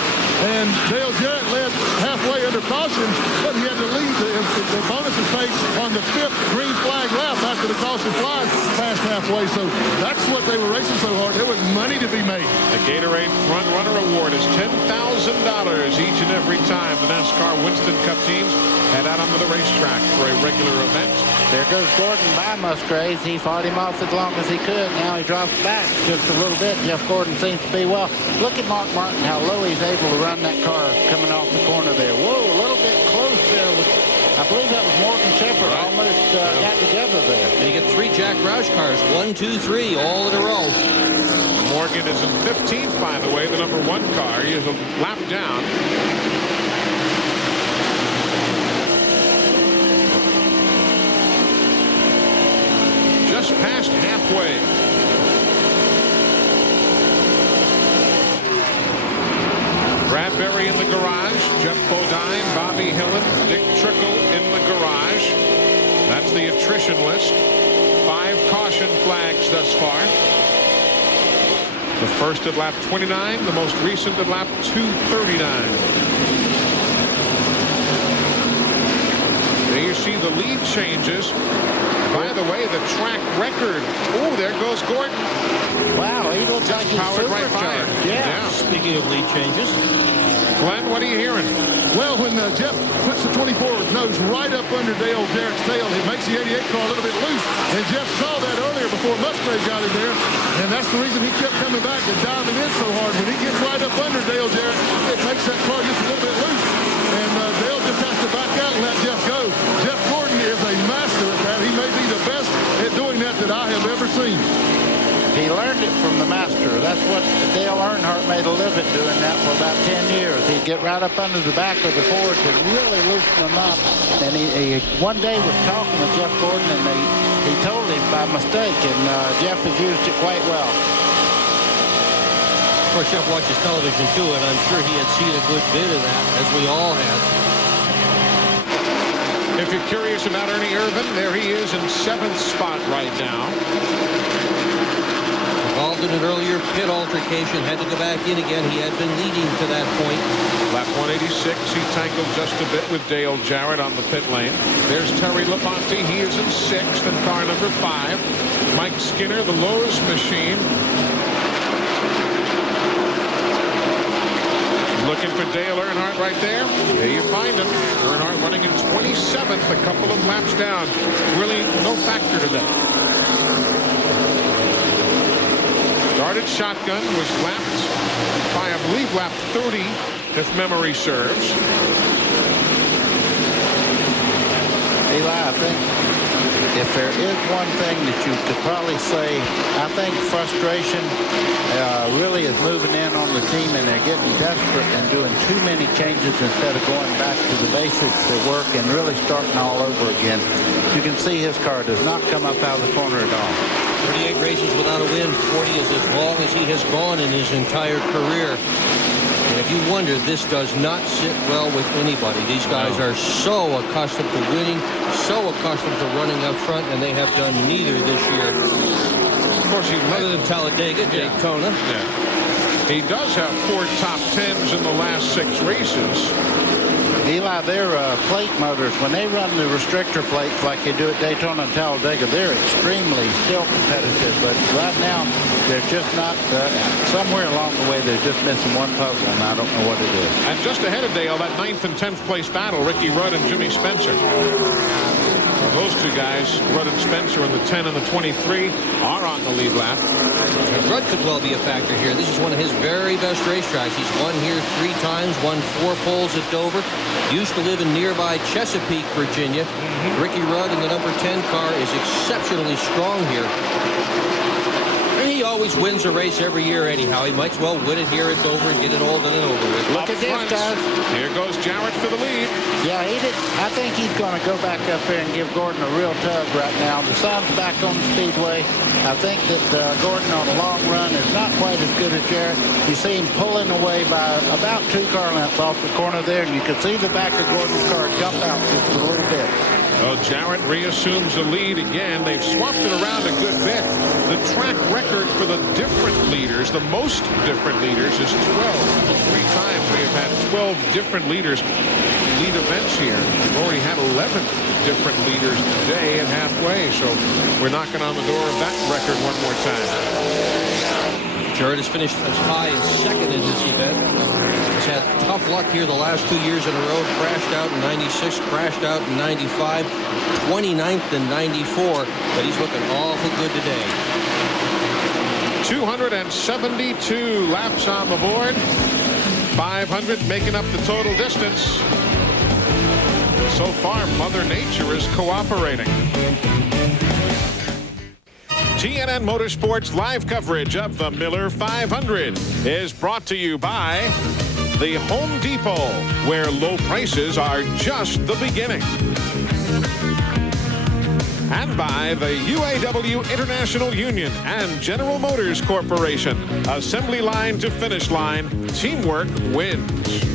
And Dale Jarrett led halfway under caution, but he had to lead. The bonus is paid on the 5th green flag lap after the caution flies past halfway. So that's what they were racing so hard. There was money to be made. The Gatorade Front Runner Award is $10,000 each and every time the NASCAR Winston Cup teams head out onto the racetrack for a regular event. There goes Gordon by Musgraves. He fought him off as long as he could. Now he drops back just a little bit. Jeff Gordon seems to be well. Look at Mark Martin, how low he's able to run that car coming off the corner there. Whoa, a little bit close there. I believe that was Morgan Shepherd. Right. Almost got together there. And you get 3 Jack Roush cars, 1, 2, 3, all in a row. Morgan is in 15th, by the way, the number 1 car. He is a lap down. Just past halfway. Bradbury in the garage. Jeff Bodine, Bobby Hillin, Dick Trickle in the garage. That's the attrition list. 5 caution flags thus far. The first at lap 29, the most recent at lap 239. There you see the lead changes. By the way, the track record. Oh, there goes Gordon. Wow, he looks like he's powered right by it. Yeah. Speaking of lead changes. Glenn, what are you hearing? Well, when Jeff puts the 24 nose right up under Dale Jarrett's tail, it makes the 88 car a little bit loose. And Jeff saw that earlier before Musgrave got him there. And that's the reason he kept coming back and diving in so hard. When he gets right up under Dale Jarrett, it makes that car just a little bit loose. And Dale just has to back out and let Jeff go. Jeff Gordon is a master at that. He may be the best at doing that I have ever seen. He learned it from the master. That's what Dale Earnhardt made a living doing that for about 10 years. He'd get right up under the back of the Fords and really loosen them up. And he one day was talking with Jeff Gordon, and he told him by mistake, and Jeff has used it quite well. Of course, Jeff watches television too, and I'm sure he had seen a good bit of that, as we all have. If you're curious about Ernie Irvan, there he is in 7th spot right now. Involved in an earlier pit altercation, had to go back in again. He had been leading to that point. Lap 186, he tangled just a bit with Dale Jarrett on the pit lane. There's Terry Labonte. He is in 6th in car number 5. Mike Skinner, the Lowe's machine. Looking for Dale Earnhardt right there. There you find him. Earnhardt running in 27th, a couple of laps down. Really no factor today. Started shotgun, was lapped by, I believe, lap 30, if memory serves. Eli, I think if there is one thing that you could probably say, I think frustration really is moving in on the team, and they're getting desperate and doing too many changes instead of going back to the basics that work and really starting all over again. You can see his car does not come up out of the corner at all. 38 races without a win. 40 is as long as he has gone in his entire career. And if you wonder, this does not sit well with anybody. These guys are so accustomed to winning, so accustomed to running up front, and they have done neither this year. Of course, he other than Talladega, Daytona. Yeah. He does have 4 top 10s in the last 6 races. Eli, their plate motors, when they run the restrictor plates like they do at Daytona and Talladega, they're extremely still competitive. But right now, they're just not, somewhere along the way, they're just missing one puzzle, and I don't know what it is. And just ahead of Dale, that 9th and 10th place battle, Ricky Rudd and Jimmy Spencer. Those two guys, Rudd and Spencer in the 10 and the 23, are on the lead lap. And Rudd could well be a factor here. This is one of his very best racetracks. He's won here 3 times, won 4 poles at Dover. Used to live in nearby Chesapeake, Virginia. Ricky Rudd in the number 10 car is exceptionally strong here. And he always wins a race every year anyhow. He might as well win it here at Dover and get it all done and over with. Look at this, guys. Here goes Jarrett for the lead. Yeah, I think he's going to go back up here and give Gordon a real tug right now. The sun's back on the speedway. I think that Gordon on a long run is not quite as good as Jarrett. You see him pulling away by about 2 car lengths off the corner there, and you can see the back of Gordon's car jump out just a little bit. Well, Jarrett reassumes the lead again. They've swapped it around a good bit. The track record for the different leaders, the most different leaders, is 12. 3 times we have had 12 different leaders lead events here. We've already had 11 different leaders today at halfway, so we're knocking on the door of that record one more time. Jarrett has finished as high as second in this event. He's had tough luck here the last 2 years in a row. Crashed out in 96, crashed out in 95, 29th in 94, but he's looking awful good today. 272 laps on the board. 500 making up the total distance. So far, Mother Nature is cooperating. TNN Motorsports live coverage of the Miller 500 is brought to you by the Home Depot, where low prices are just the beginning. And by the UAW International Union and General Motors Corporation. Assembly line to finish line, teamwork wins.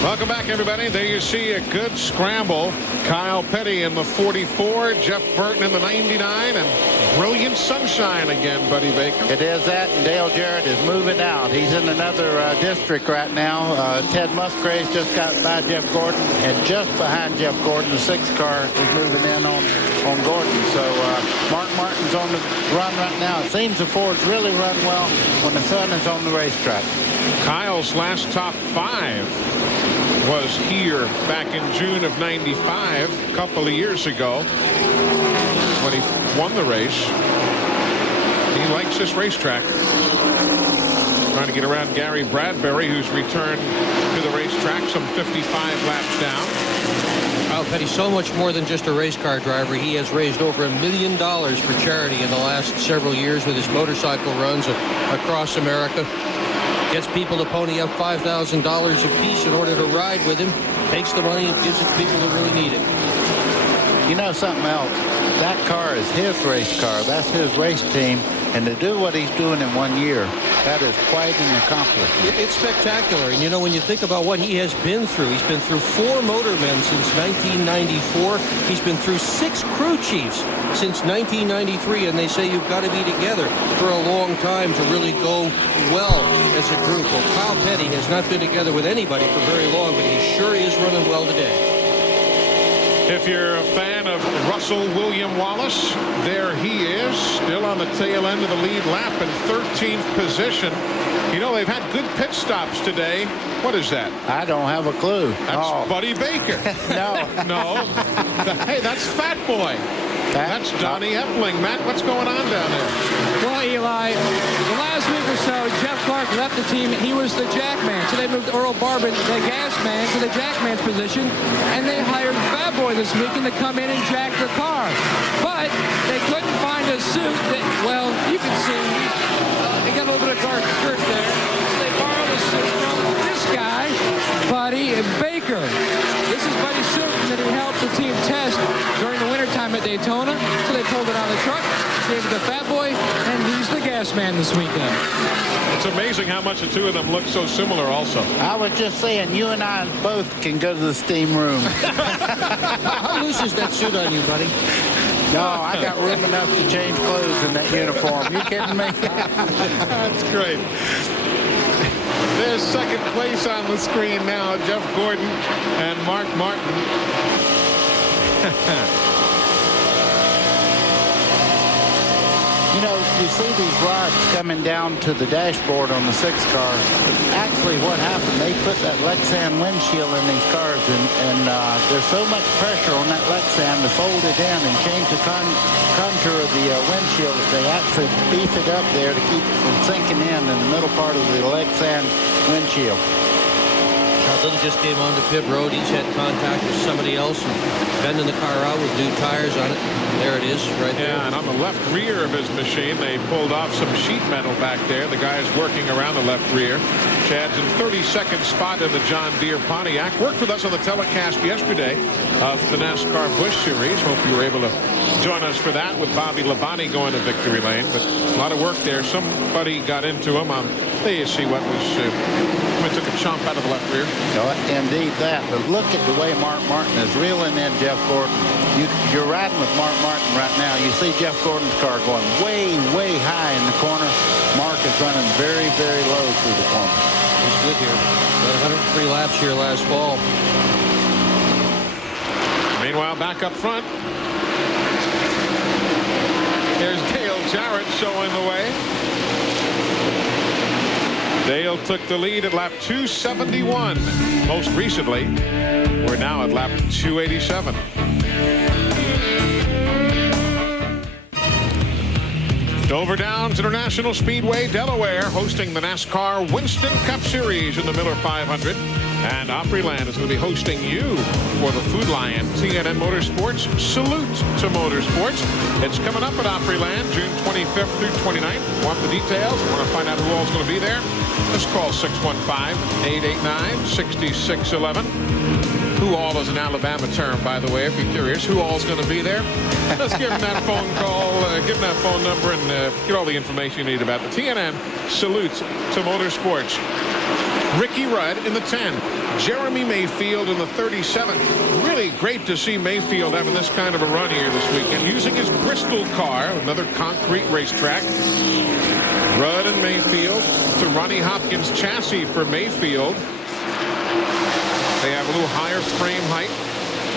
Welcome back, everybody. There you see a good scramble. Kyle Petty in the 44, Jeff Burton in the 99, and brilliant sunshine again, Buddy Baker. It is that, and Dale Jarrett is moving out. He's in another district right now. Ted Musgraves just got by Jeff Gordon, and just behind Jeff Gordon, the 6th car is moving in on Gordon. So Mark Martin's on the run right now. It seems the Fords really run well when the sun is on the racetrack. Kyle's last top 5 was here back in June of 95, a couple of years ago, when he won the race. He likes this racetrack. Trying to get around Gary Bradbury, who's returned to the racetrack some 55 laps down. Kyle Petty's so much more than just a race car driver. He has raised over $1 million for charity in the last several years with his motorcycle runs across America. Gets people to pony up $5,000 apiece in order to ride with him. Takes the money and gives it to people who really need it. You know something else? That car is his race car. That's his race team. And to do what he's doing in 1 year, that is quite an accomplishment. It's spectacular. And, you know, when you think about what he has been through, he's been through 4 motormen since 1994. He's been through 6 crew chiefs since 1993. And they say you've got to be together for a long time to really go well as a group. Well, Kyle Petty has not been together with anybody for very long, but he sure is running well today. If you're a fan of Russell William Wallace, there he is, still on the tail end of the lead lap in 13th position. You know, they've had good pit stops today. What is that? I don't have a clue. That's Buddy Baker. No. Hey, that's Fat Boy. That's Donnie Epling. Matt, what's going on down there? Well, Eli, the last week or so, Jeff Clark left the team. He was the jackman. So they moved Earl Barbin, the gas man, to the jackman's position. And they hired Fat Boy this weekend to come in and jack the car. But they couldn't find a suit that, well, you can see, they got a little bit of dark skirt there. So they borrowed a suit from this guy, Buddy Baker. This is Buddy's suit that he helped the team test during the wintertime at Daytona. So they pulled it on the truck, gave it to Fat Boy, and he's the gas man this weekend. It's amazing how much the two of them look so similar also. I was just saying, you and I both can go to the steam room. How loose is that suit on you, buddy? No, I got room enough to change clothes in that uniform. You kidding me? That's great. There's second place on the screen now. Jeff Gordon and Mark Martin. You know, you see these rods coming down to the dashboard on the 6th car. Actually, what happened, they put that Lexan windshield in these cars, and there's so much pressure on that Lexan to fold it in and change the contour of the windshield that they actually beef it up there to keep it from sinking in the middle part of the Lexan windshield. Now, Little just came onto pit road. He's had contact with somebody else and bending the car out with new tires on it. There it is, right there. Yeah, and on the left rear of his machine, they pulled off some sheet metal back there. The guy is working around the left rear. Chad's in 32nd spot in the John Deere Pontiac. Worked with us on the telecast yesterday of the NASCAR Busch Series. Hope you were able to join us for that with Bobby Labonte going to victory lane. But a lot of work there. Somebody got into him on, there you see what was, took a chomp out of the left rear. Indeed that. But look at the way Mark Martin is reeling in Jeff Gordon. You're riding with Mark Martin right now. You see Jeff Gordon's car going way, way high in the corner. Mark is running very, very low through the corner. He's good here. Got 103 laps here last fall. Meanwhile, back up front, there's Dale Jarrett showing the way. Dale took the lead at lap 271. Most recently, we're now at lap 287. Dover Downs International Speedway, Delaware, hosting the NASCAR Winston Cup Series in the Miller 500. And Opryland is going to be hosting you for the Food Lion TNN Motorsports Salute to Motorsports. It's coming up at Opryland June 25th through 29th. Want the details? Want to find out who all is going to be there? Just call 615-889-6611. Who all is an Alabama term, by the way, if you're curious. Who all is going to be there? Let's give him that phone call, give him that phone number, and get all the information you need about the TNN Salute to Motorsports. Ricky Rudd in the 10. Jeremy Mayfield in the 37. Really great to see Mayfield having this kind of a run here this weekend, using his Bristol car, another concrete racetrack. Rudd and Mayfield to Ronnie Hopkins chassis for Mayfield. They have a little higher frame height.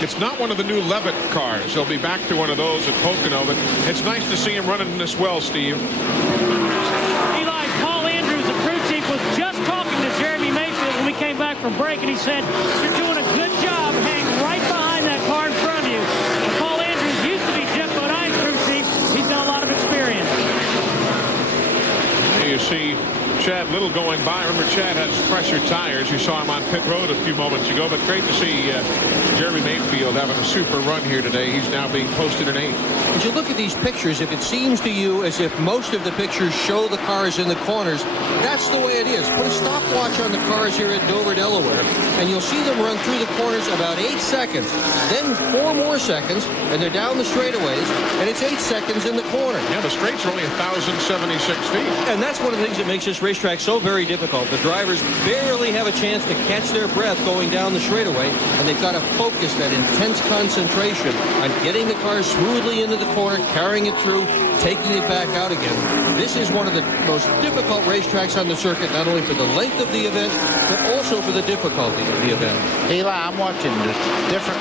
It's not one of the new Levitt cars. They'll be back to one of those at Pocono, but it's nice to see him running this well, Steve. Eli, Paul Andrews, the crew chief, was just talking to Jeremy Mayfield when we came back from break, and he said, "You're doing a good job hanging right behind that car in front of you." And Paul Andrews used to be Jeff Bodine's crew chief. He's got a lot of experience. You see Chad Little going by. Remember, Chad has fresher tires. You saw him on pit road a few moments ago, but great to see Jeremy Mayfield having a super run here today. He's now being posted in 8th. As you look at these pictures, if it seems to you as if most of the pictures show the cars in the corners, that's the way it is. Put a stopwatch on the cars here at Dover, Delaware, and you'll see them run through the corners about 8 seconds, then 4 more seconds, and they're down the straightaways, and it's 8 seconds in the corner. Yeah, the straights are only 1,076 feet. And that's one of the things that makes this racetrack so very difficult. The drivers barely have a chance to catch their breath going down the straightaway, and they've got to focus that intense concentration on getting the car smoothly into the corner, carrying it through, taking it back out again. This is one of the most difficult racetracks on the circuit, not only for the length of the event, but also for the difficulty of the event. Eli, I'm watching the different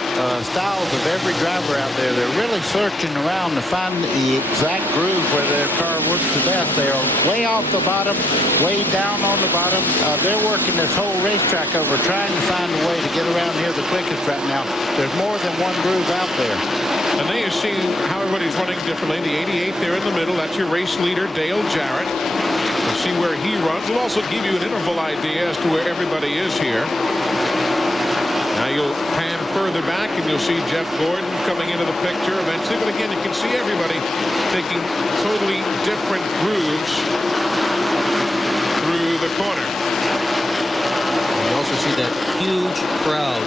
styles of every driver out there. They're really searching around to find the exact groove where their car works the best. They are way off the bottom, way down on the bottom. They're working this whole racetrack over, trying to find a way to get around here the quickest right now. There's more than one groove out there. And there you see how everybody's running differently. The 88 there in the middle, that's your race leader, Dale Jarrett. We'll see where he runs. We'll also give you an interval idea as to where everybody is here. Now you'll pan further back and you'll see Jeff Gordon coming into the picture eventually. But again, you can see everybody taking totally different grooves through the corner. You also see that huge crowd.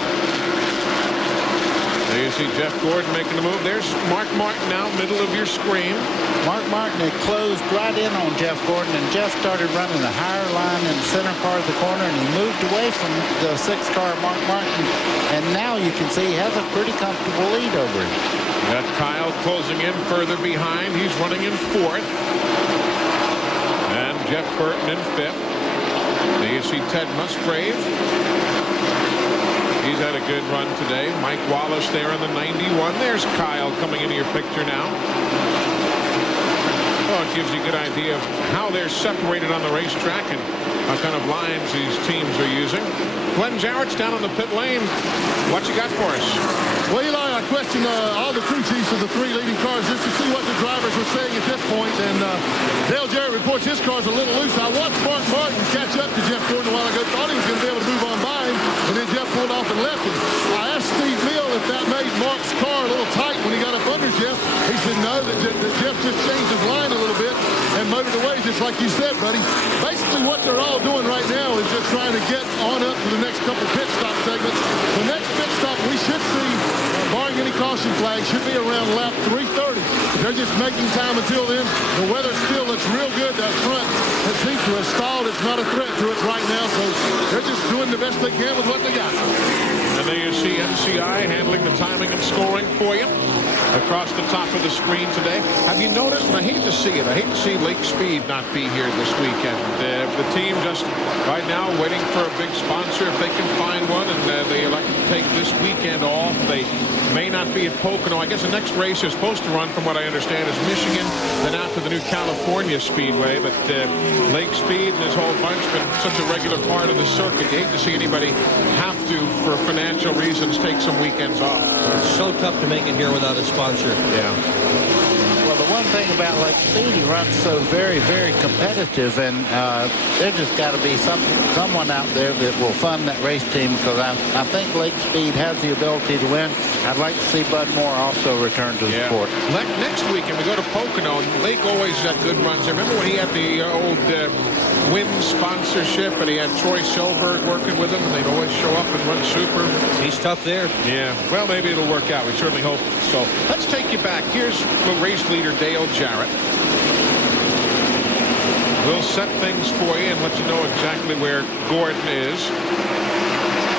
There you see Jeff Gordon making the move. There's Mark Martin now, middle of your screen. Mark Martin had closed right in on Jeff Gordon, and Jeff started running the higher line in the center part of the corner, and he moved away from the 6th car, Mark Martin. And now you can see he has a pretty comfortable lead over him. Got Kyle closing in further behind. He's running in 4th. And Jeff Burton in 5th. There you see Ted Musgrave. He's had a good run today. Mike Wallace there in the 91. There's Kyle coming into your picture now. Oh, it gives you a good idea of how they're separated on the racetrack and what kind of lines these teams are using. Glenn Jarrett's down on the pit lane. What you got for us? Well, Eli, I questioned all the crew chiefs of the 3 leading cars just to see what the drivers were saying at this point, and Dale Jarrett reports his car's a little loose. I watched Mark Martin catch up to Jeff Gordon a while ago, thought he was going to be able to move on by him, and then Jeff know that Jeff just changed his line a little bit and motored away, just like you said, buddy. Basically, what they're all doing right now is just trying to get on up to the next couple pit stop segments. The next pit stop we should see, barring any caution flag, should be around lap 330. They're just making time until then. The weather still looks real good up front. It seems to have stalled. It's not a threat to it right now, so they're just doing the best they can with what they got. And there you see MCI handling the timing and scoring for you across the top of the screen today. Have you noticed, and I hate to see it, I hate to see Lake Speed not be here this weekend. The team just right now waiting for a big sponsor if they can find one, and they elected to take this weekend off. They may not be at Pocono. I guess the next race is supposed to run, from what I understand, is Michigan, then out to the new California Speedway. But Lake Speed and his whole bunch been such a regular part of the circuit. You hate to see anybody have to, for financial reasons, take some weekends off. It's so tough to make it here without a sponsor. Yeah. Well, the one thing about Lake Speed, he runs so very, very competitive, and there just got to be someone out there that will fund that race team, because I think Lake Speed has the ability to win. I'd like to see Bud Moore also return to the sport. Next weekend we go to Pocono, and Lake always had good runs. I remember when he had the old Win sponsorship, and he had Troy Silberg working with him, and they'd always show up and run super. He's tough there. Yeah, well, maybe it'll work out. We certainly hope so. Let's take you back. Here's the race leader, Dale Jarrett. We'll set things for you and let you know exactly where Gordon is.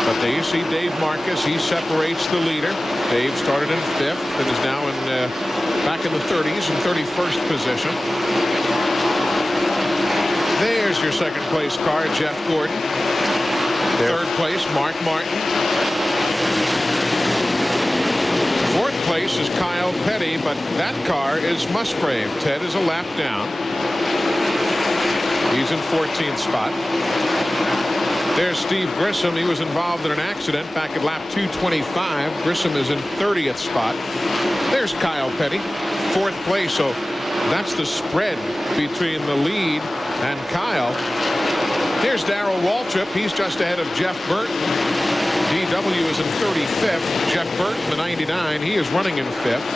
But there you see Dave Marcus. He separates the leader. Dave started in 5th and is now back in the 30s and 31st position. There's your second place car, Jeff Gordon. Third place, Mark Martin. Fourth place is Kyle Petty, but that car is Musgrave. Ted is a lap down. He's in 14th spot. There's Steve Grissom. He was involved in an accident back at lap 225. Grissom is in 30th spot. There's Kyle Petty, 4th place. So that's the spread between the lead and Kyle. Here's Darrell Waltrip. He's just ahead of Jeff Burton. DW is in 35th. Jeff Burton, the 99, he is running in 5th.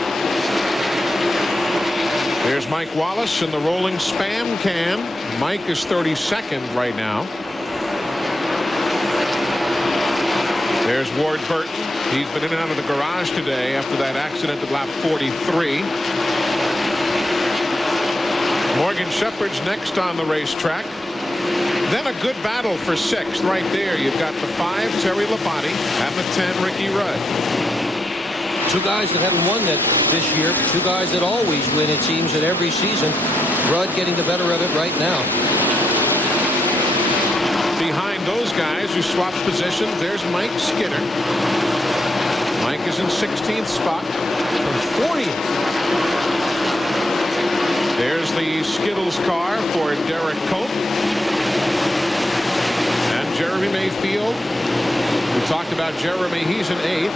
There's Mike Wallace in the rolling spam can. Mike is 32nd right now. There's Ward Burton. He's been in and out of the garage today after that accident at lap 43. Morgan Shepherd's next on the racetrack. Then a good battle for 6th right there. You've got the 5, Terry Labonte, and the 10, Ricky Rudd. Two guys that haven't won that this year. Two guys that always win, it seems, at every season. Rudd getting the better of it right now. Behind those guys who swapped positions, there's Mike Skinner. Mike is in 16th spot from 40th. There's the Skittles car for Derek Cope. And Jeremy Mayfield. We talked about Jeremy. He's in 8th.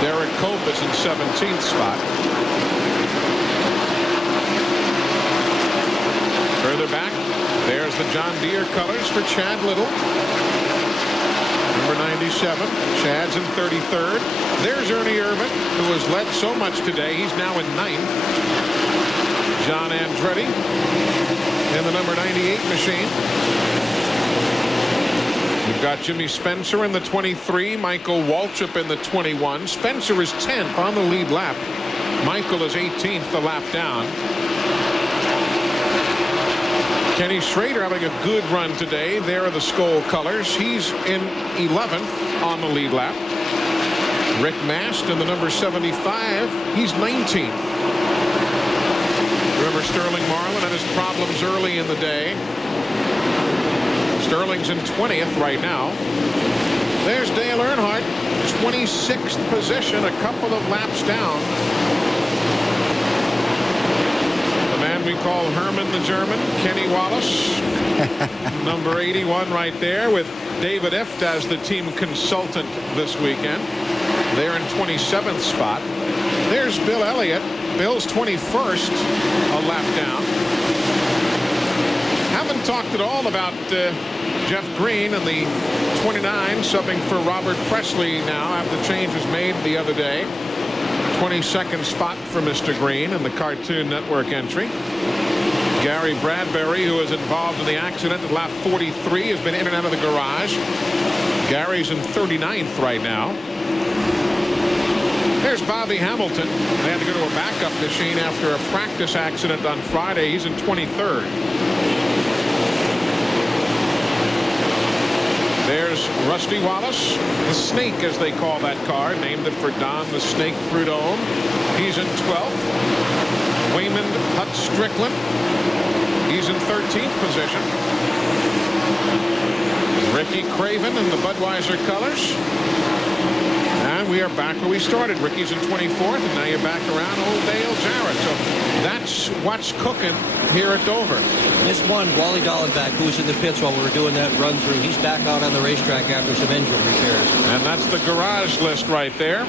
Derek Cope is in 17th spot. Further back, there's the John Deere colors for Chad Little. Number 97. Chad's in 33rd. There's Ernie Irvin, who has led so much today. He's now in 9th. John Andretti in the number 98 machine. We've got Jimmy Spencer in the 23, Michael Waltrip in the 21. Spencer is 10th on the lead lap. Michael is 18th the lap down. Kenny Schrader having a good run today. There are the Skoll colors. He's in 11th on the lead lap. Rick Mast in the number 75. He's 19th. Remember, Sterling Marlin had his problems early in the day. Sterling's in 20th right now. There's Dale Earnhardt, 26th position, a couple of laps down. The man we call Herman the German, Kenny Wallace, number 81 right there, with David Ift as the team consultant this weekend. They're in 27th spot. There's Bill Elliott. Bill's 21st, a lap down. Haven't talked at all about Jeff Green and the 29 subbing for Robert Presley now after the change was made the other day. 22nd spot for Mr. Green in the Cartoon Network entry. Gary Bradbury, who was involved in the accident at lap 43, has been in and out of the garage. Gary's in 39th right now. There's Bobby Hamilton. They had to go to a backup machine after a practice accident on Friday. He's in 23rd. There's Rusty Wallace, the Snake, as they call that car, named it for Don the Snake Prudhomme. He's in 12th. Waymond Hut Strickland, he's in 13th position. Ricky Craven in the Budweiser colors. And we are back where we started. Ricky's in 24th, and now you're back around old Dale Jarrett. So that's what's cooking here at Dover. Missed one, Wally Dallenbach, who was in the pits while we were doing that run through. He's back out on the racetrack after some engine repairs. And that's the garage list right there.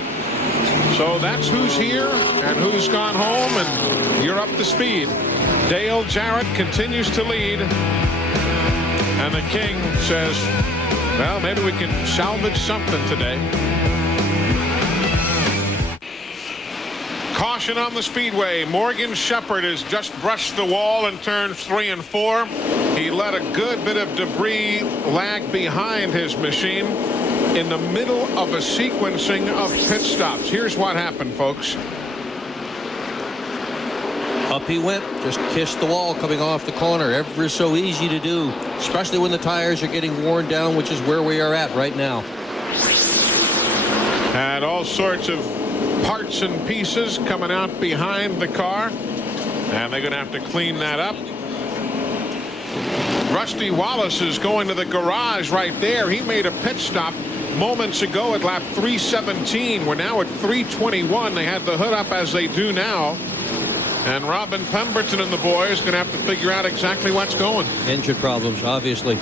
So that's who's here and who's gone home, and you're up to speed. Dale Jarrett continues to lead. And the King says, well, maybe we can salvage something today. Caution on the speedway. Morgan Shepherd has just brushed the wall in turns 3 and 4. He let a good bit of debris lag behind his machine in the middle of a sequencing of pit stops. Here's what happened, folks. Up he went, just kissed the wall coming off the corner. Ever so easy to do, especially when the tires are getting worn down, which is where we are at right now. Had all sorts of parts and pieces coming out behind the car, and they're going to have to clean that up. Rusty Wallace is going to the garage right there. He made a pit stop moments ago at lap 317. We're now at 321. They had the hood up as they do now. And Robin Pemberton and the boys are going to have to figure out exactly what's going. Engine problems, obviously.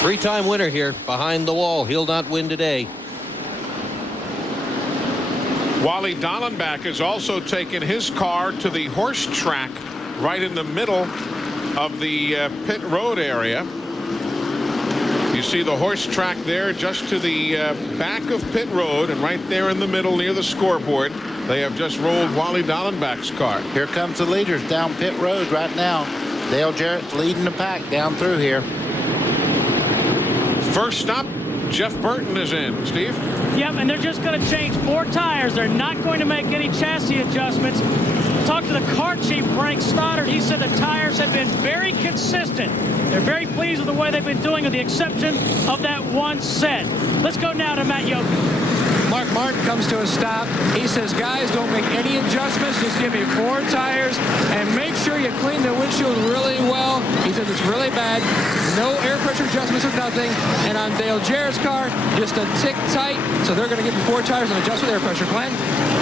Three-time winner here behind the wall. He'll not win today. Wally Dallenbach has also taken his car to the horse track right in the middle of the pit road area. You see the horse track there just to the back of pit road, and right there in the middle near the scoreboard they have just rolled Wally Dallenbach's car. Here comes the leaders down pit road right now. Dale Jarrett's leading the pack down through here. First stop, Jeff Burton is in. Steve? Yep, and they're just going to change 4 tires. They're not going to make any chassis adjustments. Talked to the car chief, Frank Stoddard. He said the tires have been very consistent. They're very pleased with the way they've been doing, with the exception of that one set. Let's go now to Matt Yoakum. Mark Martin comes to a stop. He says, guys, don't make any adjustments. Just give me 4 tires and make sure you clean the windshield really well. He says it's really bad. No air pressure adjustments or nothing. And on Dale Jarrett's car, just a tick tight. So they're going to give him 4 tires and adjust with air pressure. Glenn?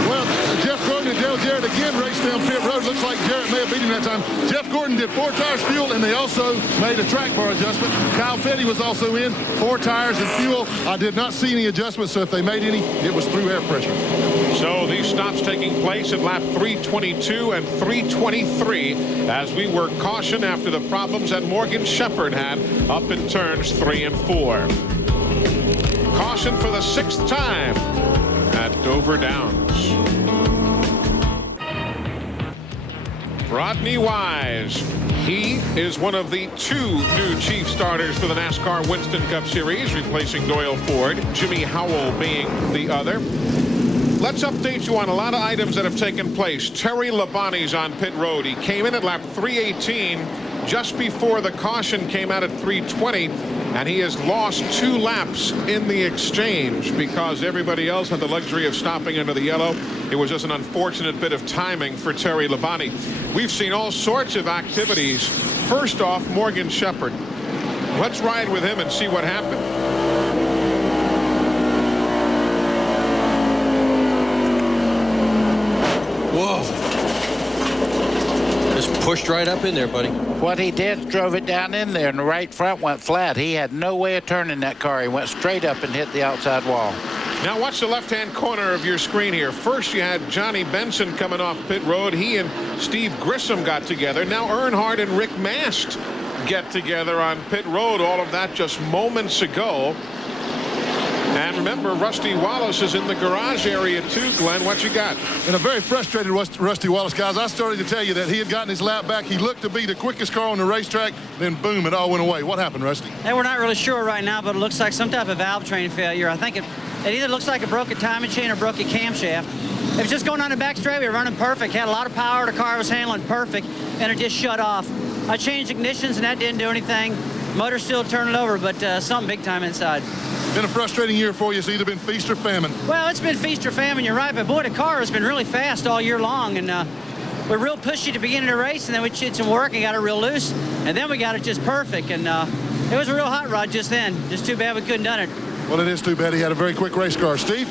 Well, Jeff Gordon and Dale Jarrett again raced down pit road. Looks like Jarrett may have beat him that time. Jeff Gordon did 4 tires, fuel, and they also made a track bar adjustment. Kyle Fetty was also in, 4 tires and fuel. I did not see any adjustments, so if they made any, it was through air pressure. So these stops taking place at lap 322 and 323 as we work caution after the problems that Morgan Shepherd had up in turns 3 and 4. Caution for the 6th time at Dover Downs. Rodney Wise. He is one of the 2 new chief starters for the NASCAR Winston Cup Series, replacing Doyle Ford, Jimmy Howell being the other. Let's update you on a lot of items that have taken place. Terry Labonte's on pit road. He came in at lap 318 just before the caution came out at 320, and he has lost 2 laps in the exchange because everybody else had the luxury of stopping under the yellow. It was just an unfortunate bit of timing for Terry Labonte. We've seen all sorts of activities. First off, Morgan Shepherd. Let's ride with him and see what happened. Whoa. Just pushed right up in there, buddy. What he did, drove it down in there, and the right front went flat. He had no way of turning that car. He went straight up and hit the outside wall. Now watch the left-hand corner of your screen here. First you had Johnny Benson coming off pit road. He and Steve Grissom got together. Now Earnhardt and Rick Mast get together on pit road. All of that just moments ago. And remember, Rusty Wallace is in the garage area too. Glenn, what you got? And a very frustrated Rusty Wallace, guys. I started to tell you that he had gotten his lap back. He looked to be the quickest car on the racetrack. Then, boom, it all went away. What happened, Rusty? Hey, we're not really sure right now, but it looks like some type of valve train failure. I think it either looks like it broke a timing chain or broke a camshaft. It was just going on the back straight. We were running perfect. Had a lot of power. The car was handling perfect, and it just shut off. I changed ignitions, and that didn't do anything. Motor's still turning over, but something big time inside. Been a frustrating year for you. It's either been feast or famine. Well, it's been feast or famine, you're right. But, boy, the car has been really fast all year long. And we're real pushy at the beginning of the race, and then we did some work and got it real loose. And then we got it just perfect. And it was a real hot rod just then. Just too bad we couldn't done it. Well, it is too bad. He had a very quick race car. Steve?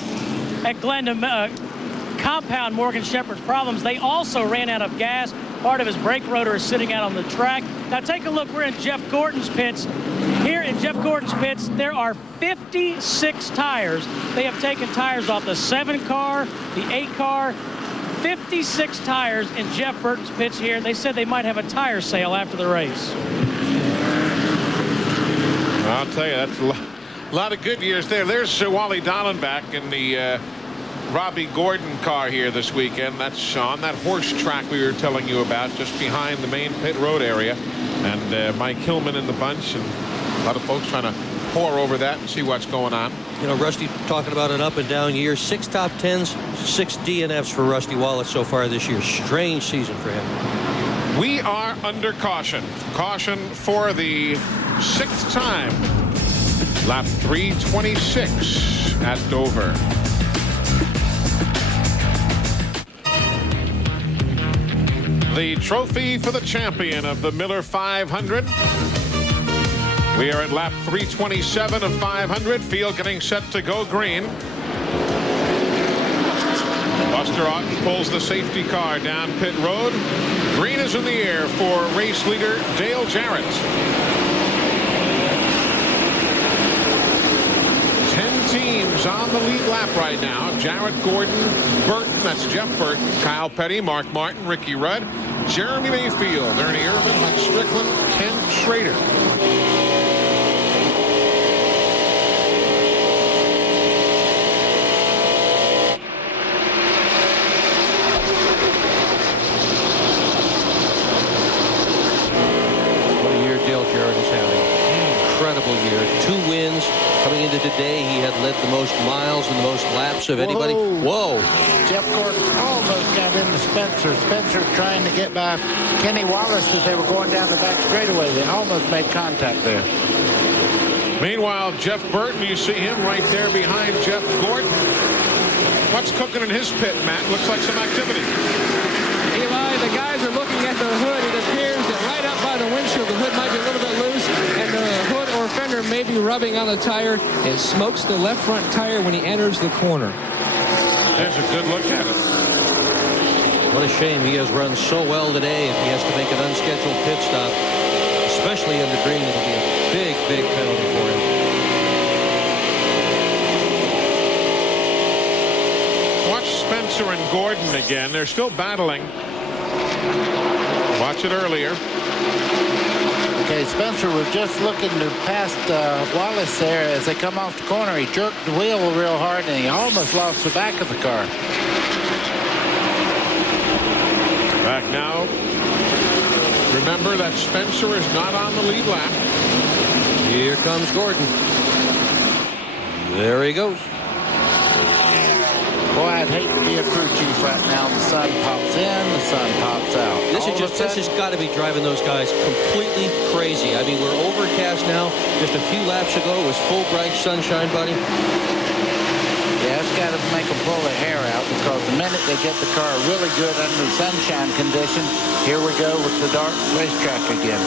At Glen, compound Morgan Shepherd's problems, they also ran out of gas. Part of his brake rotor is sitting out on the track. Now take a look. We're in Jeff Gordon's pits. Here in Jeff Gordon's pits, there are 56 tires. They have taken tires off the 7 car, the 8 car, 56 tires in Jeff Burton's pits here. They said they might have a tire sale after the race. I'll tell you, that's a lot of good years there. There's Wally Dallenbach in the Robbie Gordon car here this weekend. That's on that horse track we were telling you about, just behind the main pit road area. And Mike Hillman in the bunch, and a lot of folks trying to pour over that and see what's going on. You know, Rusty talking about an up and down year. 6 top 10s, 6 DNFs for Rusty Wallace so far this year. Strange season for him. We are under caution. Caution for the 6th time. Lap 326 at Dover. The trophy for the champion of the Miller 500. We are at lap 327 of 500. Field getting set to go green. Buster Otten pulls the safety car down pit road. Green is in the air for race leader Dale Jarrett. 10 teams on the lead lap right now. Jarrett, Gordon, Burton, that's Jeff Burton, Kyle Petty, Mark Martin, Ricky Rudd, Jeremy Mayfield, Ernie Irvin, Mike Strickland, Ken Schrader. What a year Dale Jarrett is having. Incredible year. 2 wins. Coming into today, he had led the most miles and the most laps of anybody. Whoa. Jeff Gordon almost got into Spencer. Spencer trying to get by Kenny Wallace as they were going down the back straightaway. They almost made contact there. Meanwhile, Jeff Burton, you see him right there behind Jeff Gordon. What's cooking in his pit, Matt? Looks like some activity. Eli, the guys are looking at the hood. It appears that right up by the windshield, the hood might be a little bit loose, and the hood or fender may be rubbing on the tire. It smokes the left front tire when he enters the corner. There's a good look at it. What a shame. He has run so well today, and he has to make an unscheduled pit stop, especially under green. It'll be a big, big penalty for him. Watch Spencer and Gordon again. They're still battling. Watch it earlier. Okay, Spencer was just looking to pass Wallace there as they come off the corner. He jerked the wheel real hard, and he almost lost the back of the car. Back now. Remember that Spencer is not on the lead lap. Here comes Gordon. There he goes. Boy, I'd hate to be a crew chief right now. The sun pops in, the sun pops out. This has got to be driving those guys completely crazy. I mean, we're overcast now. Just a few laps ago, it was full bright sunshine, buddy. Yeah, it's got to make them pull their hair out, because the minute they get the car really good under the sunshine conditions, here we go with the dark racetrack again.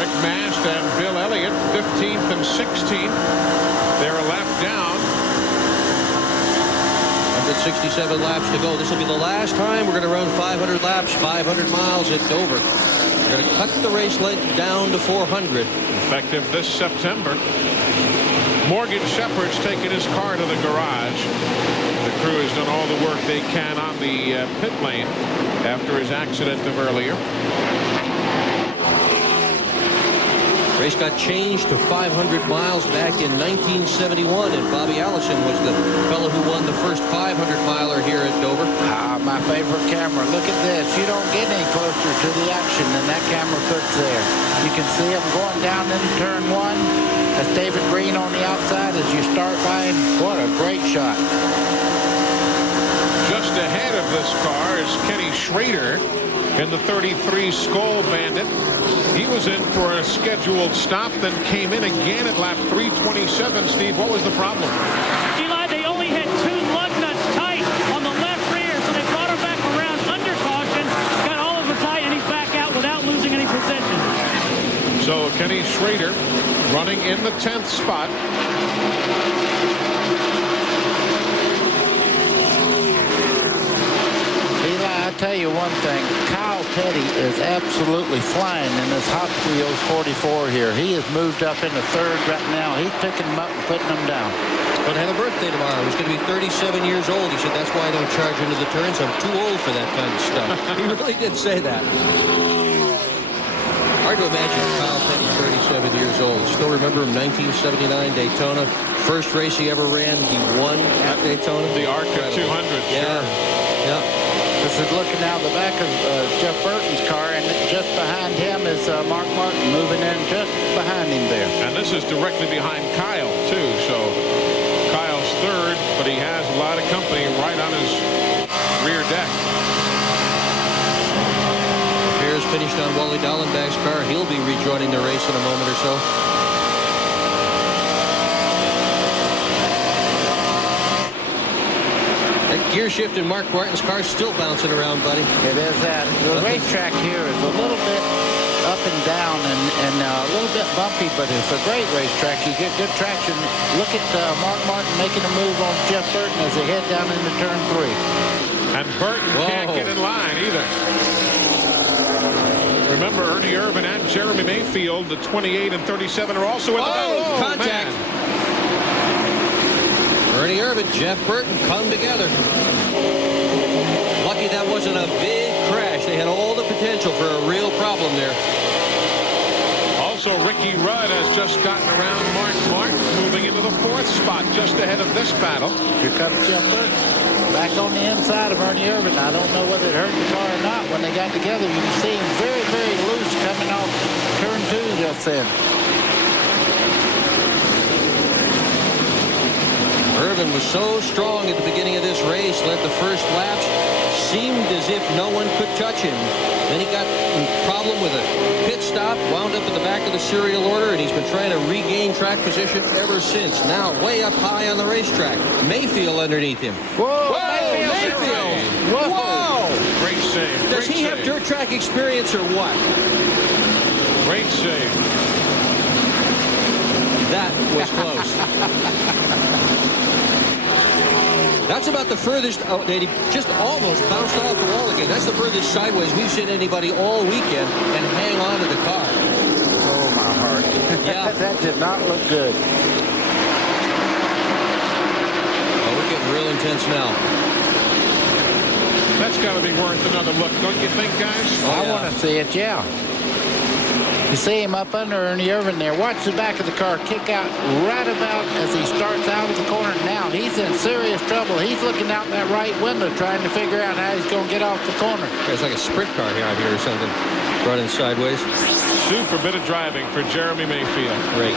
Rick Mast and Bill Elliott, 15th and 16th. They're a lap down. 167 laps to go. This will be the last time we're going to run 500 laps, 500 miles at Dover. We're going to cut the race length down to 400. Effective this September. Morgan Shepherd's taken his car to the garage. The crew has done all the work they can on the pit lane after his accident of earlier. Race got changed to 500 miles back in 1971, and Bobby Allison was the fellow who won the first 500-miler here at Dover. My favorite camera. Look at this. You don't get any closer to the action than that camera puts there. You can see him going down into turn one. That's David Green on the outside as you start by him. What a great shot. Just ahead of this car is Kenny Schrader in the 33 Skoal Bandit. He was in for a scheduled stop, then came in again at lap 327. Steve, what was the problem? Eli, they only had 2 lug nuts tight on the left rear, so they brought him back around under caution, got all of them tight, and he's back out without losing any position. So Kenny Schrader running in the 10th spot. I'll tell you one thing. Kyle Petty is absolutely flying in this Hot Wheels 44 here. He has moved up into third right now. He's picking them up and putting them down. But had a birthday tomorrow. He's going to be 37 years old. He said, that's why I don't charge into the turns. I'm too old for that kind of stuff. He really did say that. Hard to imagine Kyle Petty 37 years old. Still remember him, 1979 Daytona. First race he ever ran, he won at Daytona. The ARCA 200. Yeah. Sure. Yeah. This is looking out the back of Jeff Burton's car, and just behind him is Mark Martin moving in just behind him there. And this is directly behind Kyle, too. So Kyle's third, but he has a lot of company right on his rear deck. Pierce finished on Wally Dallenbach's car. He'll be rejoining the race in a moment or so. Gear shift in Mark Martin's car still bouncing around, buddy. It is that. The racetrack here is a little bit up and down and a little bit bumpy, but it's a great racetrack. You get good traction. Look at Mark Martin making a move on Jeff Burton as they head down into turn 3. And Burton can't get in line either. Remember, Ernie Irvan and Jeremy Mayfield, the 28 and 37, are also in the battle. Oh, contact. Man. Ernie Irvan, Jeff Burton come together. Lucky that wasn't a big crash. They had all the potential for a real problem there. Also, Ricky Rudd has just gotten around Mark Martin, moving into the 4th spot, just ahead of this battle. Here comes Jeff Burton. Back on the inside of Ernie Irvan. I don't know whether it hurt the car or not. When they got together, you can see him very, very loose coming off turn 2 just then. Irvan was so strong at the beginning of this race, led the first laps, seemed as if no one could touch him. Then he got a problem with a pit stop, wound up at the back of the serial order, and he's been trying to regain track position ever since. Now way up high on the racetrack. Mayfield underneath him. Whoa! Mayfield! Whoa! Great save. Does he have dirt track experience or what? Great save. That was close. That's about the furthest. Oh, he just almost bounced off the wall again. That's the furthest sideways we've seen anybody all weekend and hang on to the car. Oh, my heart. Yeah. That did not look good. Oh, we're getting real intense now. That's got to be worth another look, don't you think, guys? I want to see it, yeah. You see him up under Ernie Irvan there. Watch the back of the car kick out right about as he starts out of the corner. Now he's in serious trouble. He's looking out that right window trying to figure out how he's going to get off the corner. It's like a sprint car here out here or something. Running sideways. Super bit of driving for Jeremy Mayfield. Great.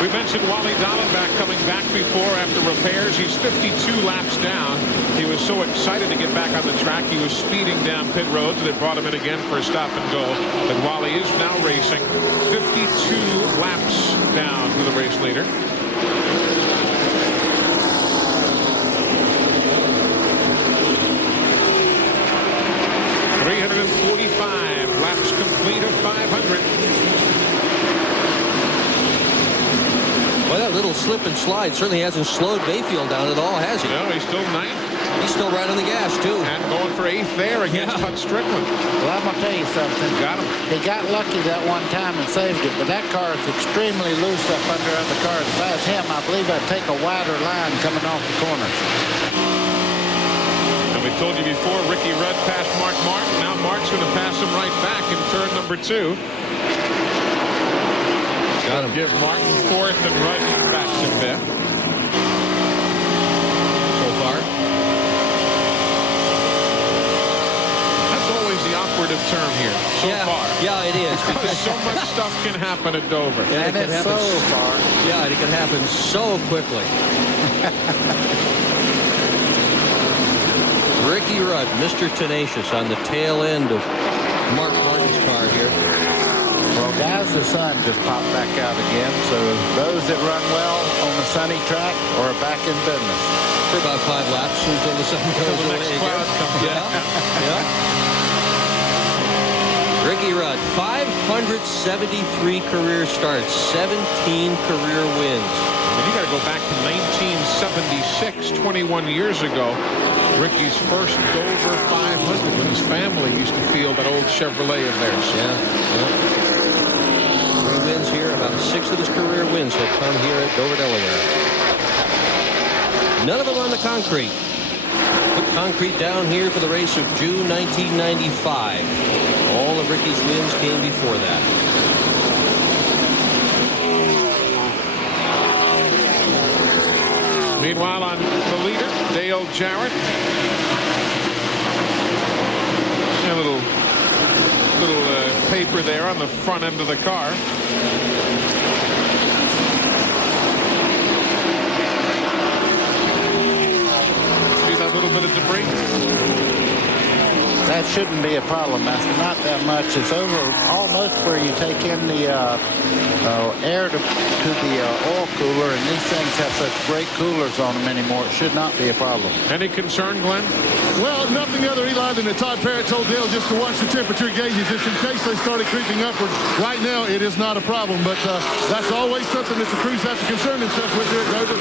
We mentioned Wally Dallenbach coming back before after repairs. He's 52 laps down. He was so excited to get back on the track. He was speeding down pit road, so they brought him in again for a stop and go. But Wally is now racing 52 laps down to the race leader. .345 laps complete of 500. Well, that little slip and slide certainly hasn't slowed Mayfield down at all, has he? No, he's still 9th. He's still right on the gas, too. And going for 8th there against Hut Strickland. Well, I'm going to tell you something. Got him. He got lucky that one time and saved it, but that car is extremely loose up under other cars. If I was him, I believe I'd take a wider line coming off the corners. And we told you before, Ricky Rudd passed Mark Martin. Now Mark's going to pass him right back in turn number 2. That'll give Martin 4th and Rudd back to 5th. So far. That's always the operative term here. So far. Yeah, it is. Because so much stuff can happen at Dover. Yeah, it can happen so far. Yeah, it can happen so quickly. Ricky Rudd, Mr. Tenacious, on the tail end of Mark Martin's car here. Well, guys, the sun just popped back out again, so those that run well on the sunny track are back in business. For about 5 laps until the sun goes away again. Yeah. Ricky Rudd, 573 career starts, 17 career wins. And you got to go back to 1976, 21 years ago. Ricky's first Dover 500 when his family used to field that old Chevrolet of theirs. Yeah. 3 wins here. About 6 of his career wins have come here at Dover, Delaware. None of them on the concrete. Put concrete down here for the race of June 1995. All of Ricky's wins came before that. Meanwhile, on the leader, Dale Jarrett. A little paper there on the front end of the car. See that little bit of debris? That shouldn't be a problem, Master. Not that much. It's over almost where you take in the air to the oil cooler, and these things have such great coolers on them anymore. It should not be a problem. Any concern, Glenn? Well, nothing other, Eli, than that Todd Parrott told Dale just to watch the temperature gauges just in case they started creeping upward. Right now, it is not a problem, but that's always something that the crews have to concern themselves with here at Dover.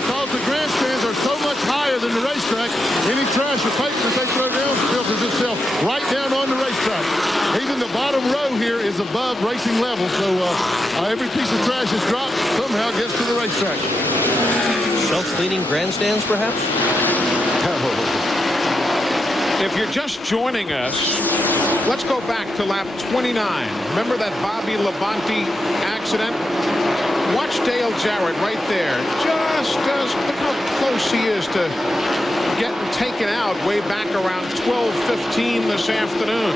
Because the grandstands are so much higher than the racetrack, any trash or paper that they throw down filters itself right down on the racetrack. Even the bottom row here is above racing level, so every piece of trash is dropped somehow gets to the racetrack. Self-cleaning grandstands, perhaps? If you're just joining us, let's go back to lap 29. Remember that Bobby Labonte accident? Watch Dale Jarrett right there. Look how close he is to getting taken out way back around 12:15 this afternoon.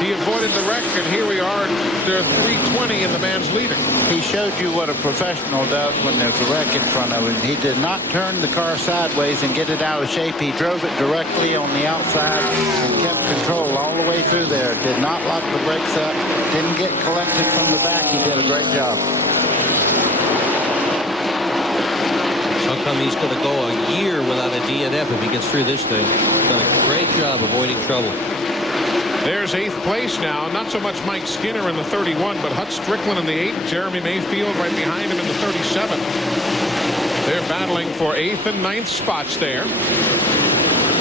He avoided the wreck, and here we are at 3:20, and the man's leading. He showed you what a professional does when there's a wreck in front of him. He did not turn the car sideways and get it out of shape. He drove it directly on the outside and kept control all the way through there. Did not lock the brakes up. Didn't get collected from the back. He did a great job. How come he's going to go a year without a DNF if he gets through this thing? Done a great job avoiding trouble. There's 8th place now. Not so much Mike Skinner in the 31, but Hut Strickland in the 8, Jeremy Mayfield right behind him in the 37. They're battling for 8th and 9th spots there.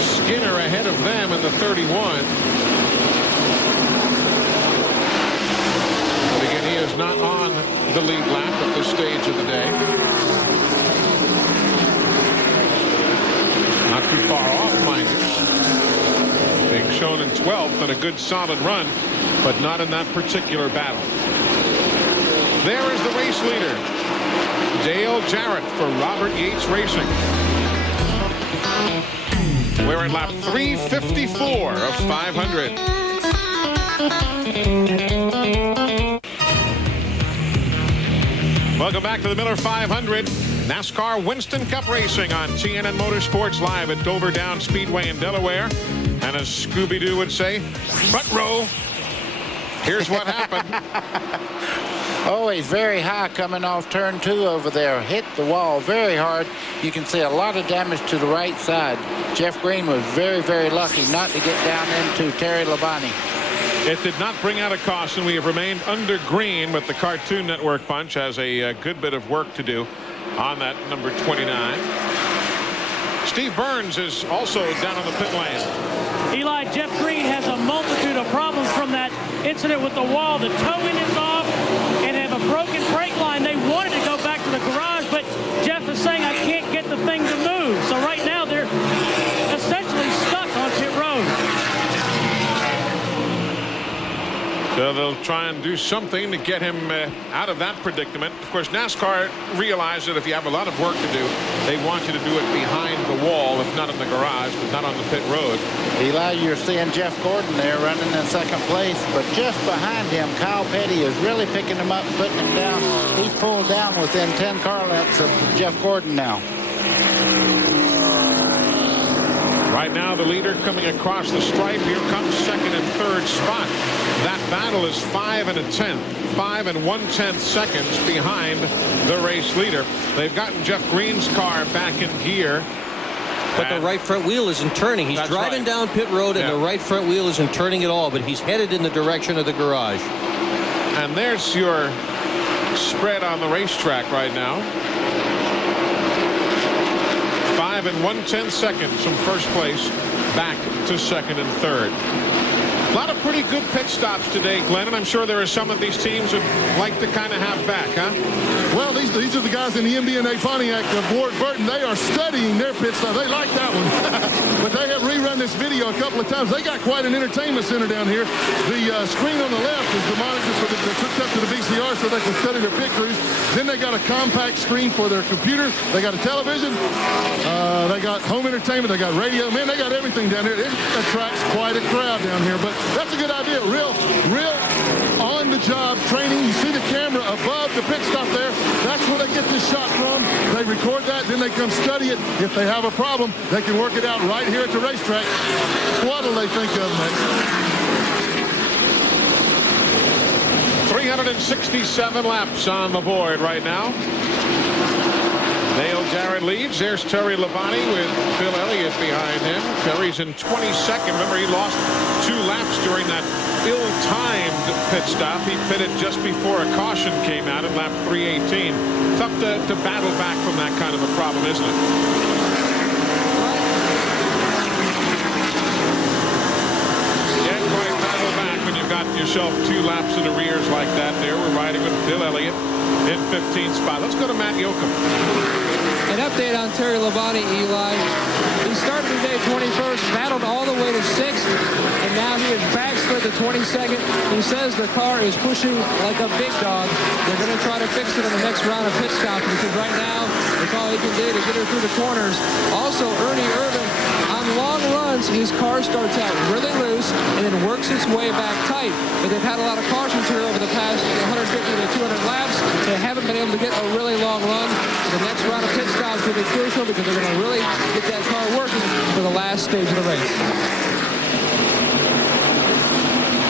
Skinner ahead of them in the 31. But again, he is not on the lead lap at this stage of the day. Not too far off, mind you. Being shown in 12th and a good solid run, but not in that particular battle. There is the race leader, Dale Jarrett for Robert Yates Racing. We're in lap 354 of 500. Welcome back to the Miller 500. NASCAR Winston Cup Racing on TNN Motorsports live at Dover Downs Speedway in Delaware. And as Scooby-Doo would say, front row. Here's what happened. Oh, he's very high coming off turn 2 over there. Hit the wall very hard. You can see a lot of damage to the right side. Jeff Green was very, very lucky not to get down into Terry Labonte. It did not bring out a caution. We have remained under green, but the Cartoon Network bunch has a good bit of work to do on that number 29. Steve Burns is also down on the pit lane. Eli, Jeff Green has a multitude of problems from that incident with the wall. The towing is off and have a broken brake line. They wanted to go back to the garage, but Jeff is saying, I can't get the thing to move. So right now they're essentially stuck on pit road. So they'll try and do something to get him out of that predicament. Of course, NASCAR realized that if you have a lot of work to do, they want you to do it behind the wall, if not in the garage, but not on the pit road. Eli, you're seeing Jeff Gordon there running in second place, but just behind him, Kyle Petty is really picking him up, putting him down. He's pulled down within 10 car lengths of Jeff Gordon now. Right now, the leader coming across the stripe. Here comes second and third spot. That battle is 5 1/10. 5 1/10 seconds behind the race leader. They've gotten Jeff Green's car back in gear. But the right front wheel isn't turning. He's driving down pit road, and the right front wheel isn't turning at all, but he's headed in the direction of the garage. And there's your spread on the racetrack right now. 5 1/10 seconds from first place back to second and third. A lot of pretty good pit stops today, Glenn, and I'm sure there are some that these teams would like to kind of have back, huh? Well, these are the guys in the MB&A Pontiac of Ward Burton. They are studying their pit stop. They like that one. But they have rerun this video a couple of times. They got quite an entertainment center down here. The screen on the left is the monitor for they're hooked up to the VCR so they can study their pit crews. Then they got a compact screen for their computer. They got a television. They got home entertainment. They got radio. Man, they got everything down here. It attracts quite a crowd down here. But that's a good idea. Real on-the-job training. You see the camera above the pit stop there. That's where they get this shot from. They record that, then they come study it. If they have a problem, they can work it out right here at the racetrack. What'll they think of next? 367 laps on the board right now. Dale Jarrett leads. There's Terry Labonte with Bill Elliott behind him. Terry's in 22nd. Remember, he lost 2 laps during that ill-timed pit stop. He pitted just before a caution came out at lap 318. Tough to battle back from that kind of a problem, isn't it? Can't quite battle back when you've got yourself 2 laps in arrears like that there. We're riding with Bill Elliott in 15th spot. Let's go to Matt Yoakum. An update on Terry Labonte, Eli. He started today 21st, battled all the way to 6th, and now he is backslid to 22nd. He says the car is pushing like a big dog. They're going to try to fix it in the next round of pit stops because right now it's all he can do to get her through the corners. Also, Ernie Irvan, on long runs, his car starts out really loose and then works its way back tight. But they've had a lot of cautions here over the past 150 to 200 laps. They haven't been able to get a really long run. The next round of pit stops will be crucial because they're going to really get that car working for the last stage of the race.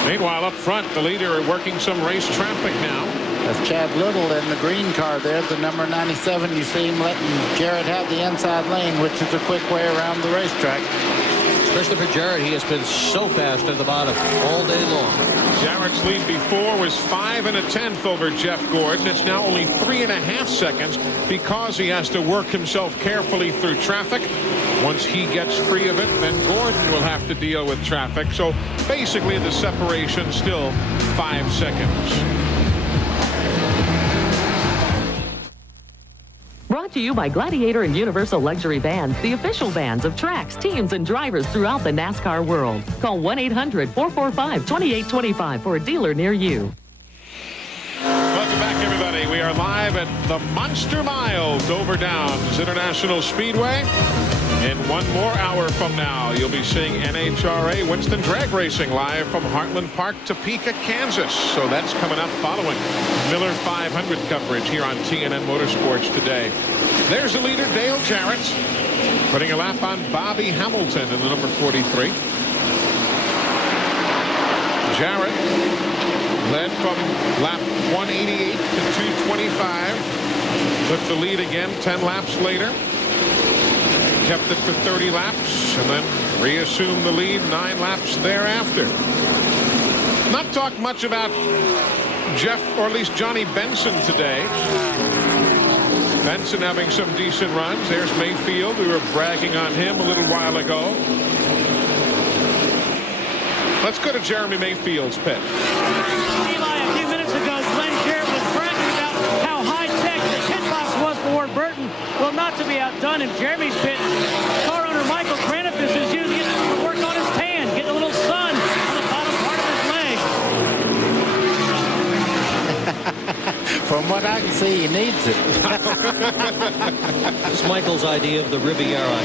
Meanwhile, up front, the leader working some race traffic now. That's Chad Little in the green car there, the number 97. You see him letting Jarrett have the inside lane, which is a quick way around the racetrack. Christopher Jarrett, he has been so fast at the bottom all day long. Jarrett's lead before was 5 1/10 over Jeff Gordon. It's now only 3.5 seconds because he has to work himself carefully through traffic. Once he gets free of it, then Gordon will have to deal with traffic. So basically the separation still 5 seconds. Brought to you by Gladiator and Universal Luxury Vans, the official vans of tracks, teams, and drivers throughout the NASCAR world. Call 1-800-445-2825 for a dealer near you. Welcome back, everybody. We are live at the Monster Mile, Dover Downs International Speedway. In 1 more hour from now, you'll be seeing NHRA Winston Drag Racing live from Heartland Park, Topeka, Kansas. So that's coming up following Miller 500 coverage here on TNN Motorsports today. There's the leader, Dale Jarrett, putting a lap on Bobby Hamilton in the number 43. Jarrett led from lap 188 to 225. Took the lead again 10 laps later. Kept it for 30 laps and then reassumed the lead 9 laps thereafter. Not talked much about Jeff, or at least Johnny Benson today. Benson having some decent runs. There's Mayfield. We were bragging on him a little while ago. Let's go to Jeremy Mayfield's pit. Eli, a few minutes ago, Glenn Jarrett was bragging about how high-tech the pit box was for Ward Burton. Well, not to be outdone in Jeremy's pit, car owner Michael Kranifis is using it to work on his tan, getting a little sun on the bottom part of his leg. From what I can see, he needs it. It's Michael's idea of the Riviera.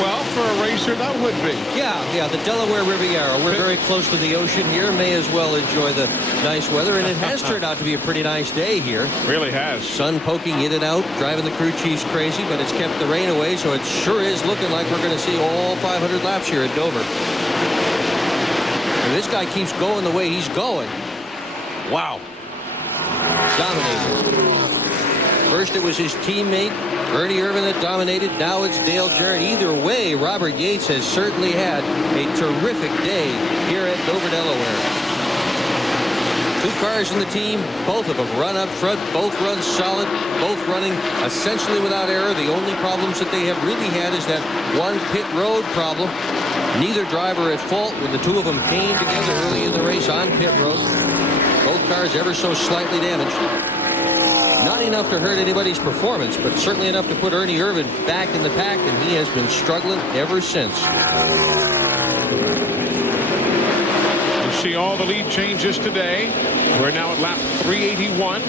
Well, for a racer, that would be. Yeah, the Delaware Riviera. We're very close to the ocean here. May as well enjoy the nice weather, and it has turned out to be a pretty nice day here. Really has. Sun poking in and out, driving the crew chiefs crazy, but it's kept the rain away, so it sure is looking like we're going to see all 500 laps here at Dover. And this guy keeps going the way he's going. Wow. Dominated. First it was his teammate, Ernie Irvan, that dominated. Now it's Dale Jarrett. Either way, Robert Yates has certainly had a terrific day here at Dover, Delaware. 2 cars in the team, both of them run up front, both run solid, both running essentially without error. The only problems that they have really had is that one pit road problem. Neither driver at fault when the 2 of them came together early in the race on pit road. Both cars ever so slightly damaged. Not enough to hurt anybody's performance, but certainly enough to put Ernie Irvan back in the pack, and he has been struggling ever since. You see all the lead changes today. We're now at lap 381.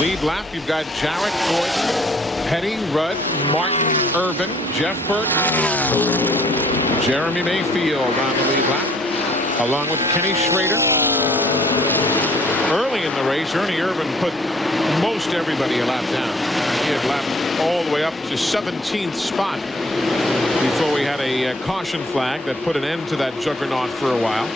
Lead lap, you've got Jarrett, Gordon, Petty, Rudd, Martin, Irvan, Jeff Burton, Jeremy Mayfield on the lead lap, along with Kenny Schrader. Early in the race, Ernie Irvan put most everybody a lap down. He had lapped all the way up to 17th spot before we had a caution flag that put an end to that juggernaut for a while.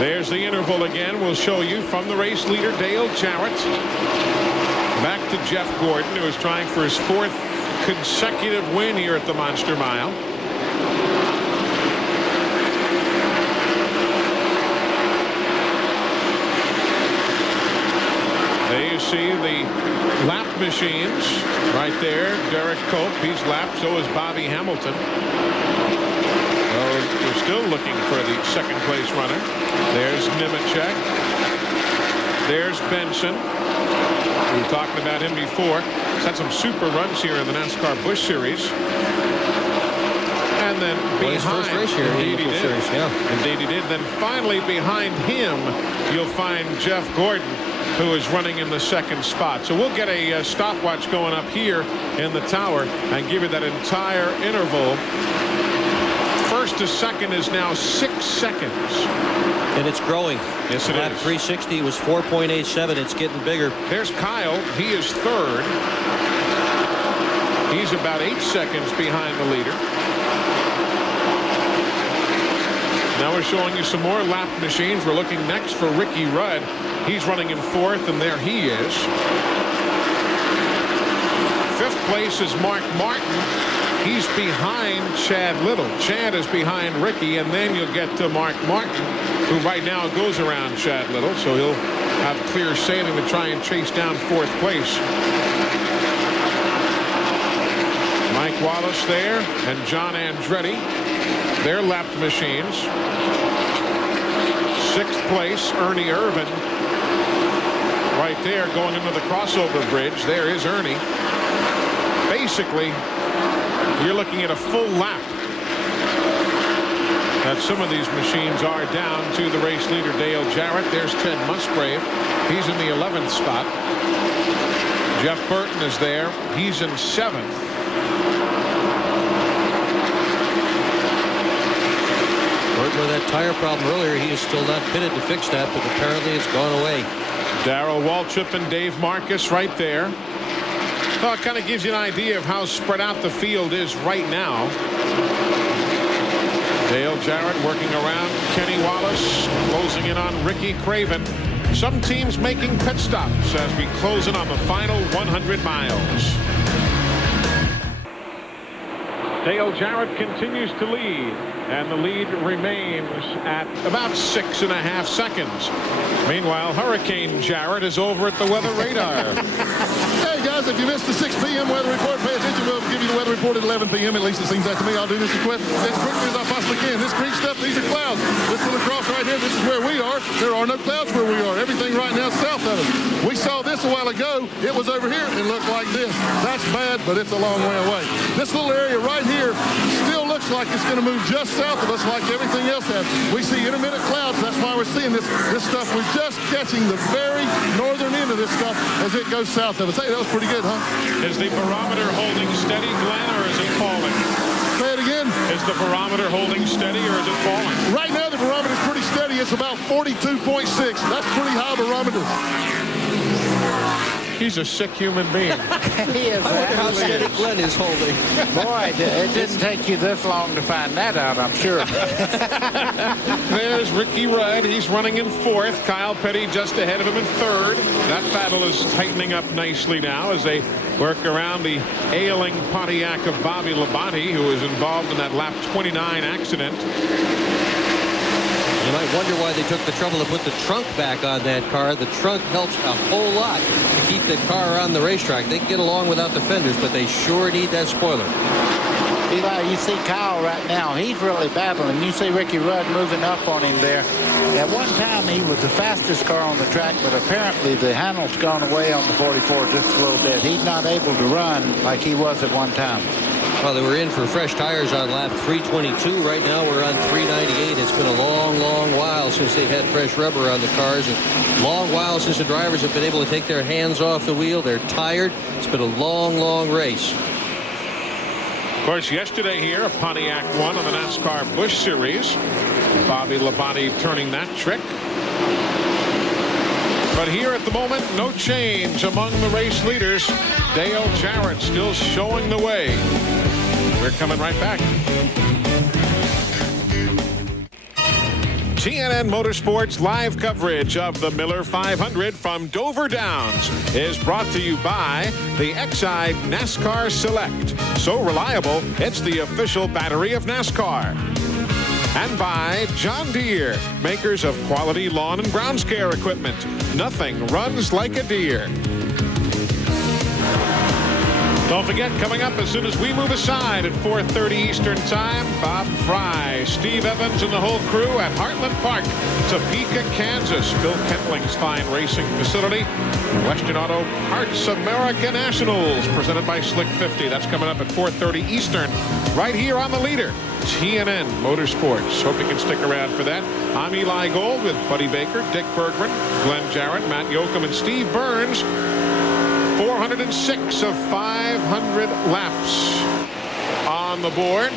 There's the interval again. We'll show you from the race leader, Dale Jarrett, back to Jeff Gordon, who is trying for his 4th consecutive win here at the Monster Mile. There you see the lap machines right there. Derek Cope, he's lapped. So is Bobby Hamilton. We're still looking for the 2nd place runner. There's Nemechek. There's Benson. We were talking about him before. He's had some super runs here in the NASCAR Busch Series. And then behind, first race here in the Busch Series, yeah. Indeed he did. Then finally behind him, you'll find Jeff Gordon, who is running in the 2nd spot. So we'll get a stopwatch going up here in the tower and give you that entire interval. First to second is now 6 seconds. And it's growing. Yes, it Lap is. 360 was 4.87. It's getting bigger. There's Kyle. He is 3rd. He's about 8 seconds behind the leader. Now we're showing you some more lap machines. We're looking next for Ricky Rudd. He's running in 4th, and there he is. 5th place is Mark Martin. He's behind Chad Little. Chad is behind Ricky, and then you'll get to Mark Martin, who right now goes around Chad Little, so he'll have clear sailing to try and chase down 4th place. Mike Wallace there, and John Andretti. Their lapped machines. 6th place, Ernie Irvan. Right there, going into the crossover bridge. There is Ernie. Basically, you're looking at a full lap that some of these machines are down to the race leader, Dale Jarrett. There's Ted Musgrave. He's in the 11th spot. Jeff Burton is there. He's in 7th. Burton with that tire problem earlier. He is still not pitted to fix that, but apparently it's gone away. Darrell Waltrip and Dave Marcus right there. Well, it kind of gives you an idea of how spread out the field is right now. Dale Jarrett working around Kenny Wallace, closing in on Ricky Craven. Some teams making pit stops as we close in on the final 100 miles. Dale Jarrett continues to lead, and the lead remains at about 6.5 seconds. Meanwhile, Hurricane Jarrett is over at the weather radar. Hey guys, if you missed the 6 p.m. weather report, pay attention. We'll give you the weather report at 11 p.m. At least it seems that to me. I'll do this as quickly as I possibly can. This green stuff, these are clouds. This little cross right here, this is where we are. There are no clouds where we are. Everything right now is south of us. We saw this a while ago. It was over here. It looked like this. That's bad, but it's a long way away. This little area right here still looks like it's going to move just south of us like everything else has. We see intermittent clouds. That's why we're seeing this stuff. We're just catching the very northern end of this stuff as it goes south of us. Hey, that was pretty good, huh? Is the barometer holding steady, Glenn, or is it falling? Say it again. Is the barometer holding steady, or is it falling? Right now, the barometer is pretty steady. It's about 42.6. That's pretty high barometer. He's a sick human being. He is. I wonder how steady Glenn is holding. Boy, it didn't take you this long to find that out, I'm sure. There's Ricky Rudd. He's running in fourth. Kyle Petty just ahead of him in third. That battle is tightening up nicely now as they work around the ailing Pontiac of Bobby Labonte, who was involved in that lap 29 accident. You might wonder why they took the trouble to put the trunk back on that car. The trunk helps a whole lot to keep the car around the racetrack. They can get along without the fenders, but they sure need that spoiler. Eli, you see Kyle right now. He's really battling. You see Ricky Rudd moving up on him there. At one time, he was the fastest car on the track, but apparently the handle's gone away on the 44 just a little bit. He's not able to run like he was at one time. Well, they were in for fresh tires on lap 322. Right now we're on 398. It's been a long, long while since they've had fresh rubber on the cars. And long while since the drivers have been able to take their hands off the wheel. They're tired. It's been a long, long race. Of course, yesterday here, a Pontiac won on the NASCAR Busch Series. Bobby Labonte turning that trick. But here at the moment, no change among the race leaders. Dale Jarrett still showing the way. We're coming right back. TNN Motorsports live coverage of the Miller 500 from Dover Downs is brought to you by the Exide NASCAR Select. So reliable, it's the official battery of NASCAR. And by John Deere, makers of quality lawn and grounds care equipment. Nothing runs like a Deere. Don't forget, coming up as soon as we move aside at 4:30 Eastern Time, Bob Fry, Steve Evans, and the whole crew at Heartland Park, Topeka, Kansas. Phil Kentling's fine racing facility. Western Auto Parts America Nationals, presented by Slick 50. That's coming up at 4:30 Eastern, right here on the leader, TNN Motorsports. Hope you can stick around for that. I'm Eli Gold with Buddy Baker, Dick Bergman, Glenn Jarrett, Matt Yoakum, and Steve Burns. 406 of 500 laps on the board.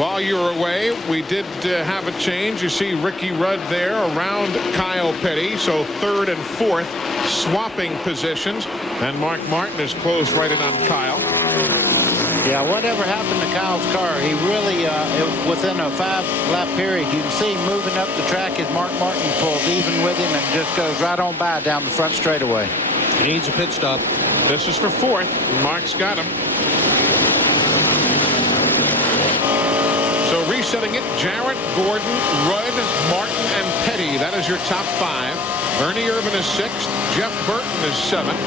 While you're away, we did have a change. You see Ricky Rudd there around Kyle Petty, so third and fourth swapping positions, and Mark Martin is close right in on Kyle. Yeah, whatever happened to Kyle's car, he really, within a 5-lap period, you can see him moving up the track as Mark Martin pulls even with him and just goes right on by down the front straightaway. He needs a pit stop. This is for fourth. Mark's got him. So resetting it, Jarrett, Gordon, Rudd, Martin, and Petty. That is your top five. Ernie Irvan is sixth. Jeff Burton is seventh.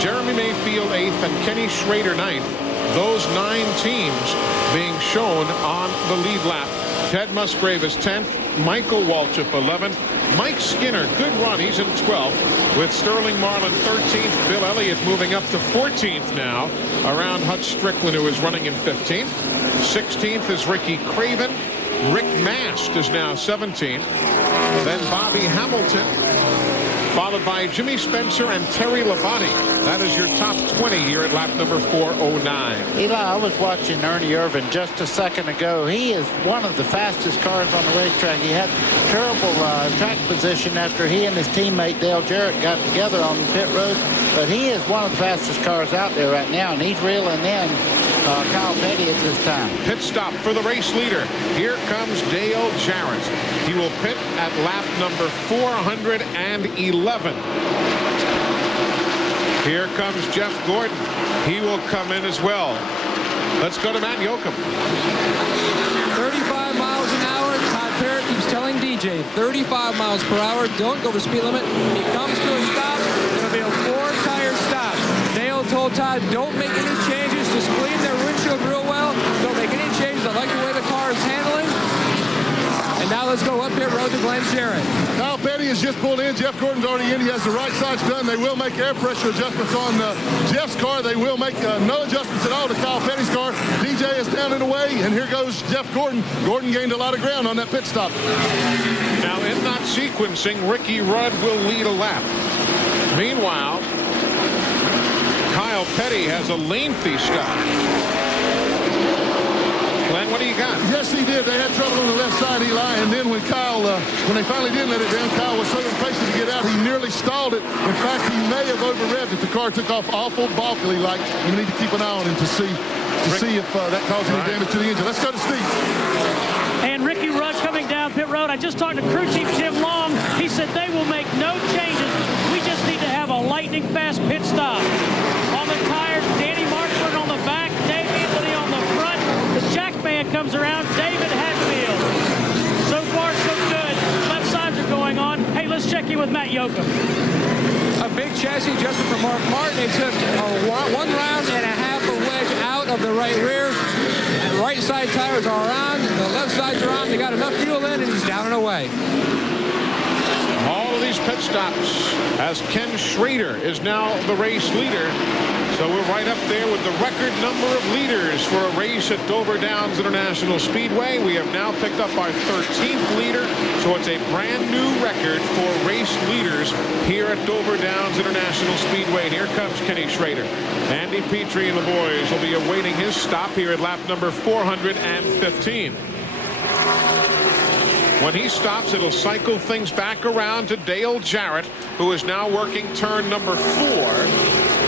Jeremy Mayfield eighth, and Kenny Schrader ninth. Those 9 teams being shown on the lead lap. Ted Musgrave is 10th. Michael Waltrip 11th. Mike Skinner, good run. He's in 12th. With Sterling Marlin 13th. Bill Elliott moving up to 14th now. Around Hutch Strickland, who is running in 15th. 16th is Ricky Craven. Rick Mast is now 17th. Then Bobby Hamilton, followed by Jimmy Spencer and Terry Labonte. That is your top 20 here at lap number 409. Eli, I was watching Ernie Irvan just a second ago. He is one of the fastest cars on the racetrack. He had terrible track position after he and his teammate Dale Jarrett got together on the pit road. But he is one of the fastest cars out there right now, and he's reeling in Kyle Petty at this time. Pit stop for the race leader. Here comes Dale Jarrett. He will pit at lap number 411. Here comes Jeff Gordon. He will come in as well. Let's go to Matt Yoakum. 35 miles an hour. Todd Parrott keeps telling DJ, 35 miles per hour. Don't go over speed limit. He comes to a stop. It'll be a 4-tire stop. Dale told Todd, don't make any changes. Just clean their windshield real well. Don't make any changes. I like the way the car is handling. And now let's go up pit road to Glenn Jarrett. Kyle Petty has just pulled in. Jeff Gordon's already in. He has the right sides done. They will make air pressure adjustments on Jeff's car. They will make no adjustments at all to Kyle Petty's car. DJ is down and away, and here goes Jeff Gordon. Gordon gained a lot of ground on that pit stop. Now, in that sequencing, Ricky Rudd will lead a lap. Meanwhile, Kyle Petty has a lengthy stop. Glenn, what do you got? Yes, he did. They had trouble on the left side, Eli, and then when they finally did let it down, Kyle was so impatient to get out, he nearly stalled it. In fact, he may have over-revved it. The car took off awful balkily like. You need to keep an eye on him to see if that caused any damage to the engine. Let's go to Steve. And Ricky Rudd coming down pit road. I just talked to crew chief Jim Long. He said they will make no changes. We just need to have a lightning fast pit stop. On the tires, Danny Marshburn on the back, Dave Anthony on the front. The jack man comes around, David Hatfield. So far, so good. Left sides are going on. Hey, let's check in with Matt Yoakum. A big chassis adjustment for Mark Martin. They took one round and a half a wedge out of the right rear. And right side tires are on. The left sides are on. They got enough fuel in, and he's down and away. All of these pit stops as Ken Schrader is now the race leader. So we're right up there with the record number of leaders for a race at Dover Downs International Speedway. We have now picked up our 13th leader, so it's a brand new record for race leaders here at Dover Downs International Speedway. And here comes Kenny Schrader. Andy Petrie and the boys will be awaiting his stop here at lap number 415. When he stops, it'll cycle things back around to Dale Jarrett, who is now working turn number 4.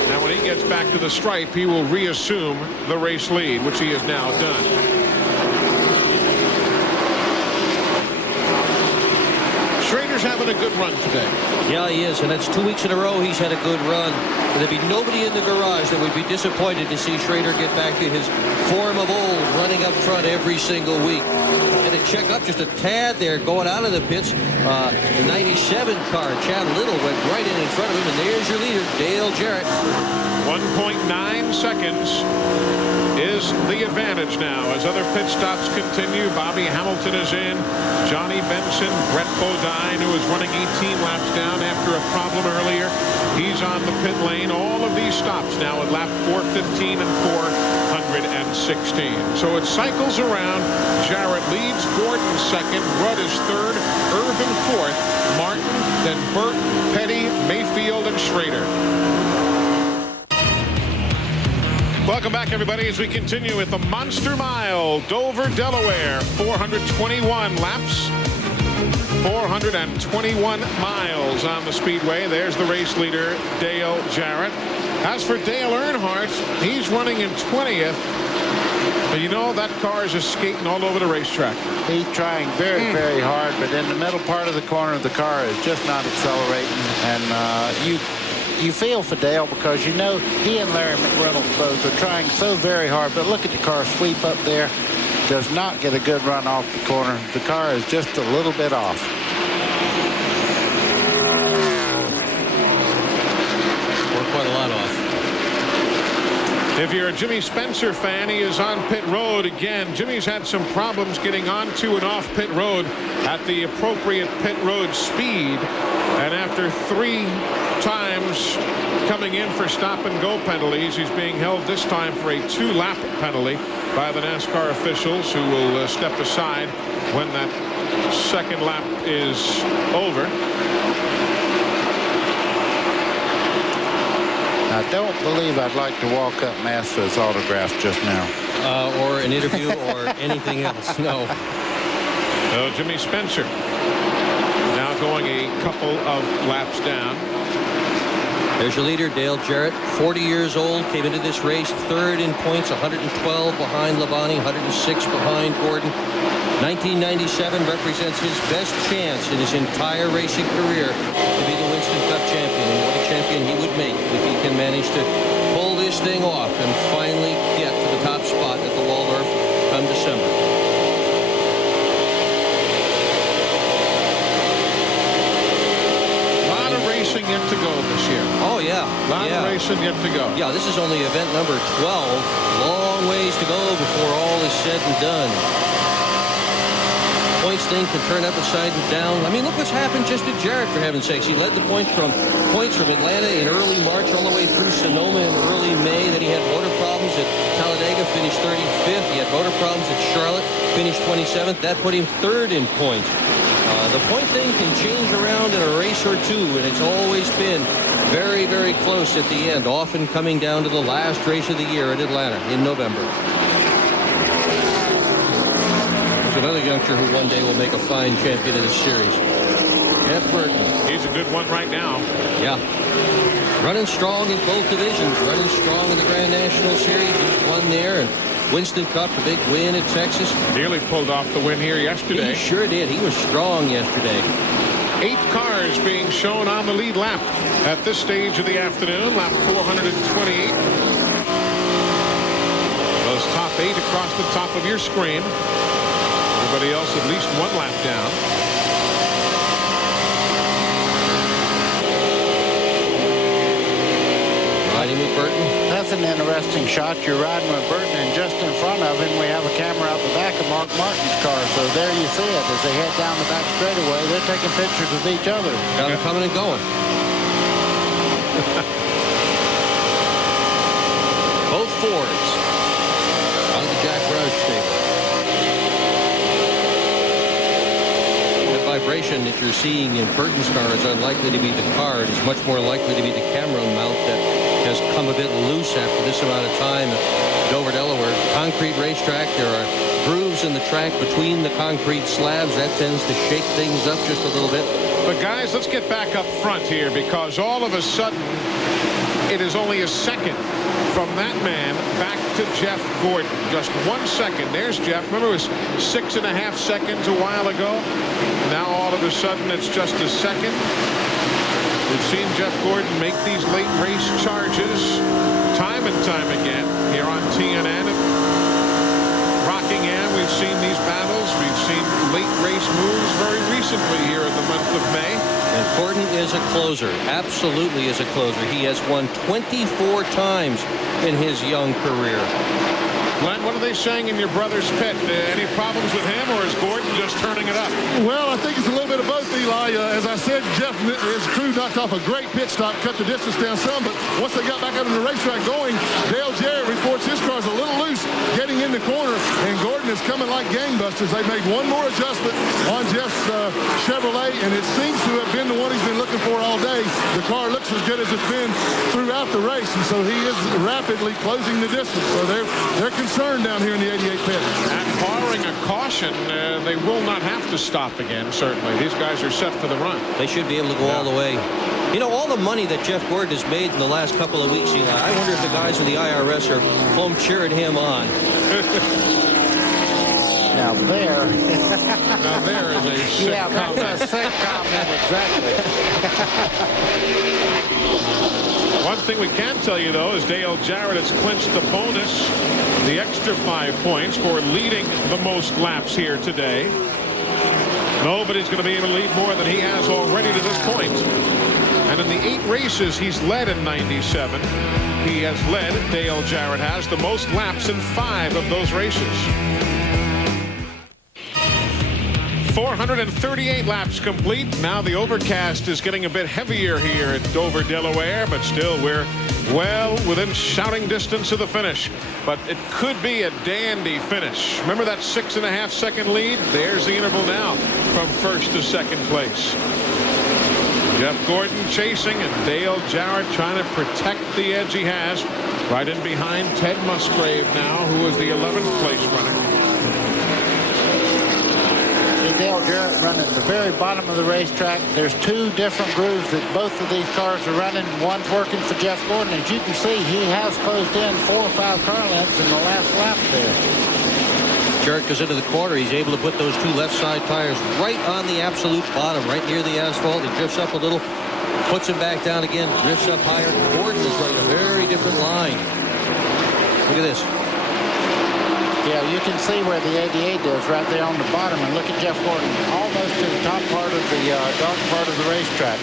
Now, when he gets back to the stripe, he will reassume the race lead, which he has now done. Schrader's having a good run today. Yeah, he is, and that's 2 weeks in a row he's had a good run. And there'd be nobody in the garage that would be disappointed to see Schrader get back to his form of old, running up front every single week. And to check up just a tad there, going out of the pits, the 97 car, Chad Little, went right in front of him, and there's your leader, Dale Jarrett. 1.9 seconds is the advantage now as other pit stops continue. Bobby Hamilton is in. Johnny Benson, Brett Bodine, who is running 18 laps down after a problem earlier. He's on the pit lane. All of these stops now at lap 415 and 416. So it cycles around. Jarrett leads, Gordon second, Rudd is third, Irvin fourth, Martin, then Burt, Petty, Mayfield, and Schrader. Welcome back, everybody, as we continue with the Monster Mile, Dover, Delaware, 421 laps, 421 miles on the speedway. There's the race leader, Dale Jarrett. As for Dale Earnhardt, he's running in 20th. But you know, that car is just skating all over the racetrack. He's trying very, very hard, but in the middle part of the corner, the car is just not accelerating. And you feel for Dale because you know he and Larry McReynolds both are trying so very hard. But look at the car sweep up there. Does not get a good run off the corner. The car is just a little bit off. We're quite a lot off. If you're a Jimmy Spencer fan, he is on pit road again. Jimmy's had some problems getting onto and off pit road at the appropriate pit road speed. And after 3 times coming in for stop and go penalties, he's being held this time for a 2-lap penalty by the NASCAR officials, who will step aside when that second lap is over. I don't believe I'd like to walk up and ask for his autograph just now. Or an interview or anything else. No. So Jimmy Spencer now going a couple of laps down. There's your leader, Dale Jarrett, 40 years old, came into this race third in points, 112 behind Labonte, 106 behind Gordon. 1997 represents his best chance in his entire racing career to be the Winston Cup champion. And what a champion he would make if he can manage to pull this thing off and finally get to the top spot at the Waldorf come December. Racing yet to go this year. Oh, yeah. A lot of racing yet to go. Yeah, this is only event number 12. Long ways to go before all is said and done. points thing can turn upside down. I mean, look what's happened just to Jarrett, for heaven's sakes. He led the points from Atlanta in early March all the way through Sonoma in early May. Then he had motor problems at Talladega, finished 35th. He had motor problems at Charlotte, finished 27th. That put him third in points. The point thing can change around in a race or two, and it's always been very, very close at the end, often coming down to the last race of the year at Atlanta in November. There's another youngster who one day will make a fine champion of this series. Jeff Burton. He's a good one right now. Yeah. Running strong in both divisions. Running strong in the Grand National Series. He's won there. And Winston Cup, the big win at Texas. Nearly pulled off the win here yesterday. He sure did. He was strong yesterday. 8 cars being shown on the lead lap at this stage of the afternoon. Lap 428. Those top 8 across the top of your screen. Everybody else at least 1 lap down. Riding with Burton. That's an interesting shot. You're riding with Burton, and just in front of him, we have a camera out the back of Mark Martin's car. So there you see it. As they head down the back straightaway, they're taking pictures of each other. Got them coming and going. Both Fords out of the Jack Roush stable. The vibration that you're seeing in Burton's car is unlikely to be the car. It is much more likely to be the camera mount that has come a bit loose after this amount of time at Dover, Delaware. Concrete racetrack. There are grooves in the track between the concrete slabs. That tends to shake things up just a little bit. But guys, let's get back up front here, because all of a sudden it is only a second from that man back to Jeff Gordon. Just 1 second. There's Jeff. Remember, it was 6.5 seconds a while ago. Now all of a sudden it's just a second. We've seen Jeff Gordon make these late race charges time and time again here on TNN at Rockingham. We've seen these battles. We've seen late race moves very recently here in the month of May. And Gordon is a closer. Absolutely is a closer. He has won 24 times in his young career. Glenn, what are they saying in your brother's pit? Any problems with him, or is Gordon just turning it up? Well, I think it's a little bit of both, Eli. As I said, Jeff and his crew knocked off a great pit stop, cut the distance down some, but once they got back out on the racetrack going, Dale Jarrett reports his car's a little loose getting in the corner, and Gordon is coming like gangbusters. They made one more adjustment on Jeff's Chevrolet, and it seems to have been the one he's been looking for all day. The car looks as good as it's been throughout the race, and so he is rapidly closing the distance. So they're concerned down here in the 88 pit. And barring a caution, they will not have to stop again, certainly. These guys are set for the run. They should be able to go all the way. You know, all the money that Jeff Gordon has made in the last couple of weeks, Eli, I wonder if the guys in the IRS are home cheering him on. Now there. Now there is a sick comment. That's a sick comment, exactly. One thing we can tell you, though, is Dale Jarrett has clinched the bonus, the extra 5 points for leading the most laps here today. Nobody's going to be able to lead more than he has already to this point. And in the 8 races he's led in 97, he has led, Dale Jarrett has, the most laps in 5 of those races. 438 laps complete. Now the overcast is getting a bit heavier here at Dover, Delaware, but still we're well within shouting distance of the finish. But it could be a dandy finish. Remember that 6.5 second lead? There's the interval now from first to second place. Jeff Gordon chasing, and Dale Jarrett trying to protect the edge he has. Right in behind Ted Musgrave now, who is the 11th place runner. Dale Jarrett running at the very bottom of the racetrack. There's 2 different grooves that both of these cars are running. One's working for Jeff Gordon. As you can see, he has closed in 4 or 5 car lengths in the last lap there. Jarrett goes into the corner. He's able to put those 2 left side tires right on the absolute bottom, right near the asphalt. He drifts up a little, puts him back down again, drifts up higher. Gordon is running a very different line. Look at this. Yeah, you can see where the 88 is right there on the bottom, and look at Jeff Gordon almost to the top part of the dark part of the racetrack.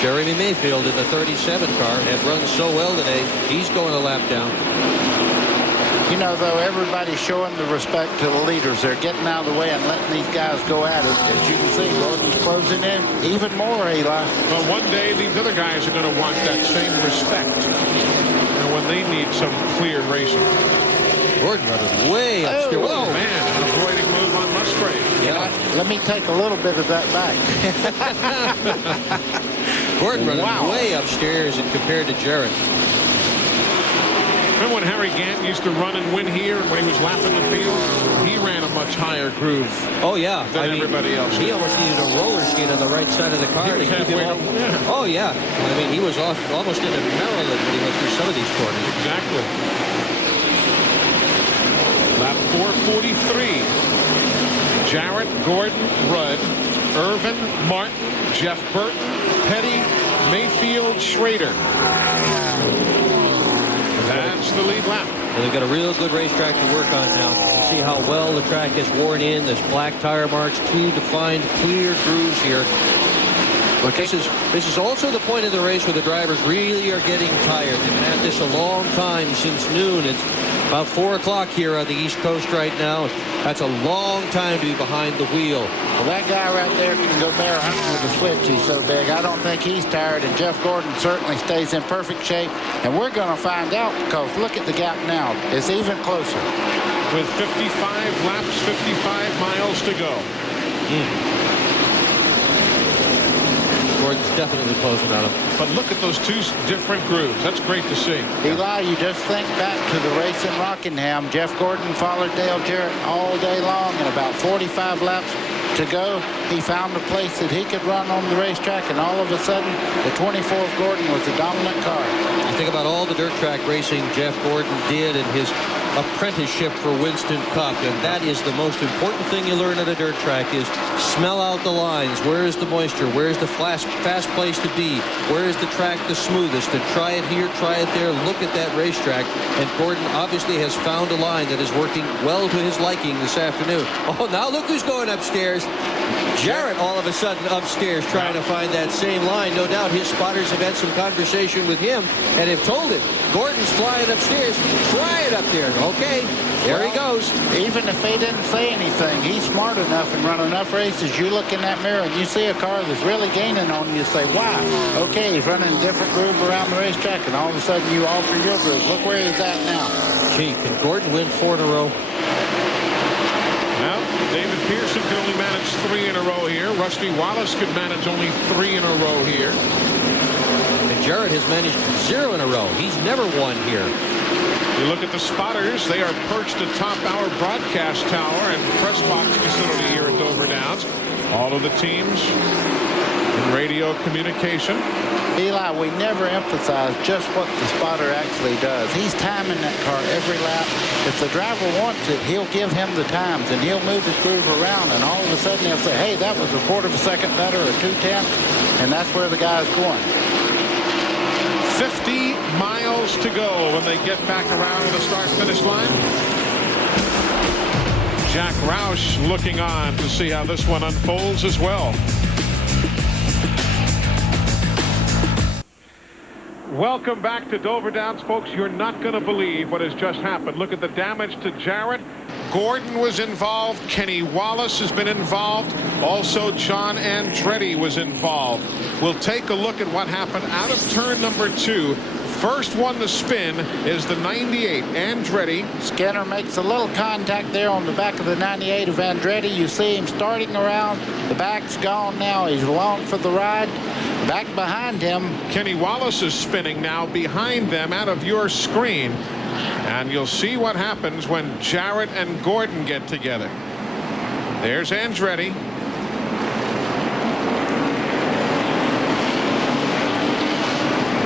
Jeremy Mayfield in the 37 car had run so well today. He's going a lap down. You know, though, everybody's showing the respect to the leaders. They're getting out of the way and letting these guys go at it. As you can see, Gordon's closing in even more, Eli. Well, one day these other guys are going to want that same respect. And when they need some clear racing. Gordon running way upstairs. Oh, man, an avoiding move on Musgrave. Yeah. Let me take a little bit of that back. Gordon running way upstairs and compared to Jarrett. Remember when Harry Gant used to run and win here when he was lapping the field? He ran a much higher groove. Oh, yeah. Than everybody else. He almost needed a roller skate on the right side of the car to keep him up. Yeah. Oh, yeah. I mean, he was almost into Maryland when he went through some of these corners. Exactly. Lap 443. Jarrett, Gordon, Rudd, Irvin, Martin, Jeff Burton, Petty, Mayfield, Schrader. That's the lead lap. Well, they've got a real good racetrack to work on now. You can see how well the track is worn in. There's black tire marks, 2 defined clear grooves here. But this is also the point of the race where the drivers really are getting tired. They've been at this a long time, since noon. It's about 4 o'clock here on the East Coast right now. That's a long time to be behind the wheel. Well, that guy right there can go bear hunting with a switch. He's so big. I don't think he's tired, and Jeff Gordon certainly stays in perfect shape. And we're going to find out, because look at the gap now. It's even closer. With 55 laps, 55 miles to go. Gordon's definitely closing on him. But look at those 2 different grooves. That's great to see. Eli, you just think back to the race in Rockingham. Jeff Gordon followed Dale Jarrett all day long, and about 45 laps to go, he found a place that he could run on the racetrack, and all of a sudden, the 24th Gordon was the dominant car. You think about all the dirt track racing Jeff Gordon did in his apprenticeship for Winston Cup, and that is the most important thing you learn at a dirt track is smell out the lines. Where is the moisture? Where is the fast place to be? Where is the track the smoothest? And try it here, try it there. Look at that racetrack. And Gordon obviously has found a line that is working well to his liking this afternoon. Oh, now look who's going upstairs. Jarrett all of a sudden upstairs trying to find that same line. No doubt his spotters have had some conversation with him and have told him, Gordon's flying upstairs. Try it up there. Okay, there he goes. Even if they didn't say anything, he's smart enough and run enough races. You look in that mirror and you see a car that's really gaining on you. You say, wow, okay, he's running a different groove around the racetrack, and all of a sudden you alter your groove. Look where he's at now. Gee, can Gordon win 4 in a row? Well, David Pearson can only manage 3 in a row here. Rusty Wallace could manage only 3 in a row here. And Jarrett has managed 0 in a row. He's never won here. You look at the spotters. They are perched atop our broadcast tower and press box facility here at Dover Downs. All of the teams in radio communication. Eli, we never emphasize just what the spotter actually does. He's timing that car every lap. If the driver wants it, he'll give him the times, and he'll move his groove around, and all of a sudden he'll say, hey, that was a quarter of a second better or 2/10, and that's where the guy's going. 50 miles to go when they get back around the start-finish line. Jack Roush looking on to see how this one unfolds as well. Welcome back to Dover Downs, folks. You're not going to believe what has just happened. Look at the damage to Jarrett. Gordon was involved. Kenny Wallace has been involved. Also, John Andretti was involved. We'll take a look at what happened out of turn number 2. First one to spin is the 98, Andretti. Skinner makes a little contact there on the back of the 98 of Andretti. You see him starting around. The back's gone now. He's along for the ride. Back behind him. Kenny Wallace is spinning now behind them out of your screen. And you'll see what happens when Jarrett and Gordon get together. There's Andretti.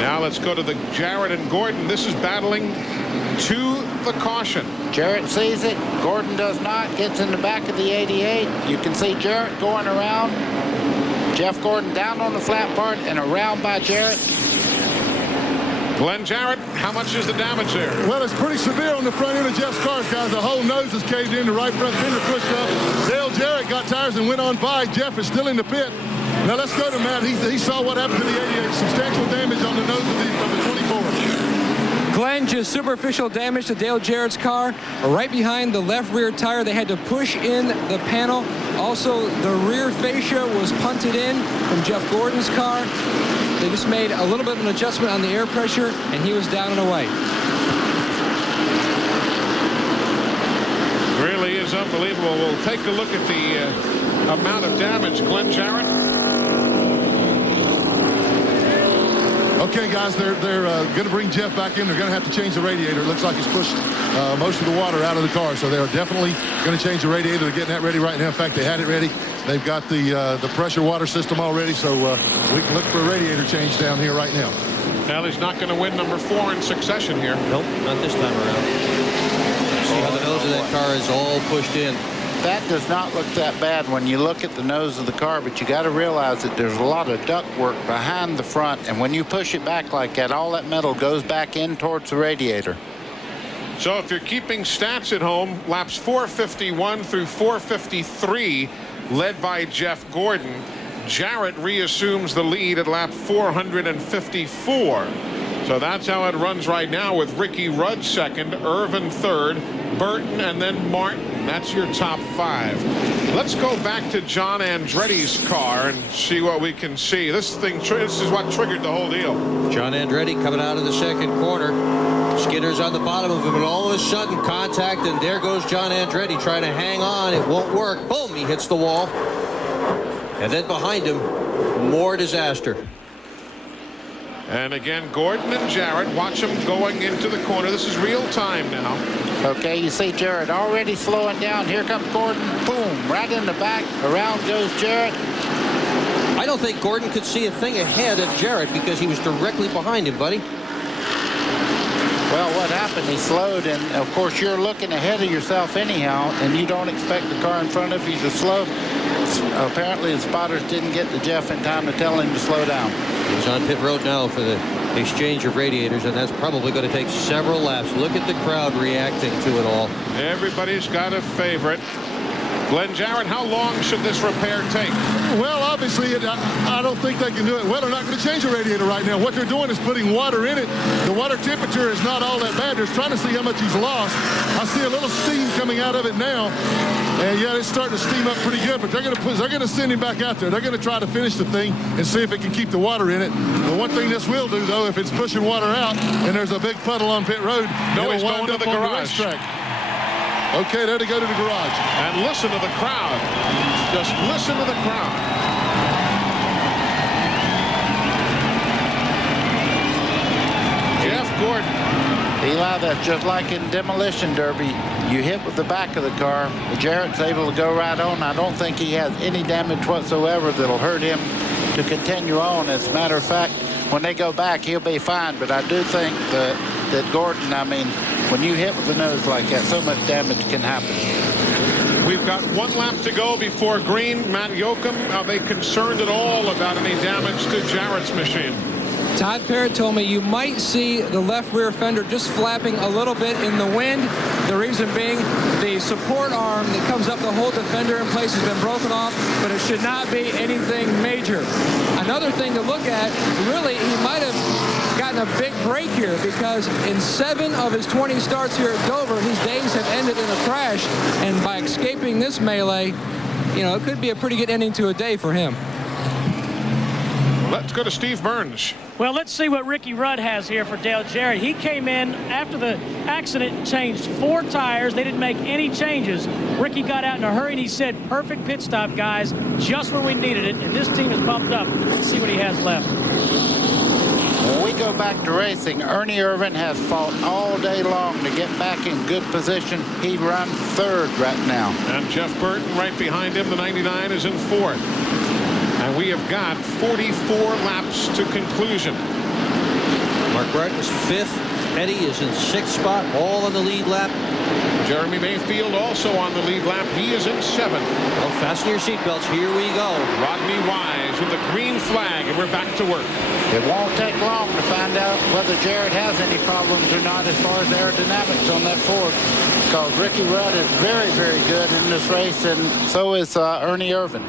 Now let's go to the Jarrett and Gordon. This is battling to the caution. Jarrett sees it. Gordon does not. Gets in the back of the 88. You can see Jarrett going around. Jeff Gordon down on the flat part and around by Jarrett. Glenn Jarrett, how much is the damage there? Well, it's pretty severe on the front end of Jeff's car, guys. The whole nose is caved in, the right front fender pushed up. Dale Jarrett got tires and went on by. Jeff is still in the pit. Now let's go to Matt. He saw what happened to the 88. Substantial damage on the nose of the 24. Glenn, just superficial damage to Dale Jarrett's car. Right behind the left rear tire, they had to push in the panel. Also, the rear fascia was punted in from Jeff Gordon's car. They just made a little bit of an adjustment on the air pressure, and he was down and away. Really is unbelievable. We'll take a look at the amount of damage. Glenn Jarrett. Okay, guys, they're going to bring Jeff back in. They're going to have to change the radiator. It looks like he's pushed most of the water out of the car, so they're definitely going to change the radiator. They're getting that ready right now. In fact, they had it ready. They've got the pressure water system all ready, so we can look for a radiator change down here right now. Well, he's not going to win number 4 in succession here. Nope, not this time around. See how the nose of that car is all pushed in. That does not look that bad when you look at the nose of the car, but you got to realize that there's a lot of duct work behind the front, and when you push it back like that, all that metal goes back in towards the radiator. So if you're keeping stats at home, laps 451 through 453, led by Jeff Gordon. Jarrett reassumes the lead at lap 454. So that's how it runs right now, with Ricky Rudd second, Irvin third, Burton, and then Martin. That's your top 5. Let's go back to John Andretti's car and see what we can see. This is what triggered the whole deal. John Andretti coming out of the second corner. Skinner's on the bottom of him, and all of a sudden contact, and there goes John Andretti trying to hang on. It won't work. Boom, he hits the wall. And then behind him, more disaster. And again, Gordon and Jarrett, watch them going into the corner. This is real time now. Okay, you see Jarrett already slowing down. Here comes Gordon. Boom, right in the back. Around goes Jarrett. I don't think Gordon could see a thing ahead of Jarrett because he was directly behind him, buddy. Well, what happened? He slowed, and of course you're looking ahead of yourself anyhow, and you don't expect the car in front of you to slow. Apparently the spotters didn't get to Jeff in time to tell him to slow down. He's on pit road now for the exchange of radiators, and that's probably going to take several laps. Look at the crowd reacting to it all. Everybody's got a favorite. Glenn Jarrett, how long should this repair take? Well, obviously, I don't think they can do it. Well, they're not going to change the radiator right now. What they're doing is putting water in it. The water temperature is not all that bad. They're trying to see how much he's lost. I see a little steam coming out of it now. And yeah, it's starting to steam up pretty good, but they're going to send him back out there. They're going to try to finish the thing and see if it can keep the water in it. The one thing this will do, though, if it's pushing water out and there's a big puddle on pit road, no, he's it'll going wind up to the on garage. the racetrack. Okay, there to go to the garage. And listen to the crowd. Just listen to the crowd. Jeff Gordon. Eli, that's just like in Demolition Derby. You hit with the back of the car. Jarrett's able to go right on. I don't think he has any damage whatsoever that'll hurt him to continue on. As a matter of fact, when they go back, he'll be fine. But I do think that Gordon, I mean, when you hit with the nose like that, so much damage can happen. We've got 1 lap to go before green. Matt Yoakum, are they concerned at all about any damage to Jarrett's machine? Todd Parrott told me you might see the left rear fender just flapping a little bit in the wind. The reason being the support arm that comes up to hold the fender in place has been broken off, but it should not be anything major. Another thing to look at, really, he might have gotten a big break here because in 7 of his 20 starts here at Dover, his days have ended in a crash, and by escaping this melee, you know, it could be a pretty good ending to a day for him. Let's go to Steve Burns. Well, let's see what Ricky Rudd has here for Dale Jarrett. He came in after the accident, changed 4 tires. They didn't make any changes. Ricky got out in a hurry, and he said, perfect pit stop, guys, just when we needed it. And this team is pumped up. Let's see what he has left. When we go back to racing, Ernie Irvan has fought all day long to get back in good position. He runs 3rd right now. And Jeff Burton right behind him. The 99 is in 4th. And we have got 44 laps to conclusion. Mark Martin is 5th. Petty is in 6th spot, all on the lead lap. Jeremy Mayfield also on the lead lap. He is in 7th. Well, fasten your seatbelts. Here we go. Rodney Wise with the green flag, and we're back to work. It won't take long to find out whether Jarrett has any problems or not as far as aerodynamics on that Ford, because Ricky Rudd is very, very good in this race, and so is Ernie Irvan.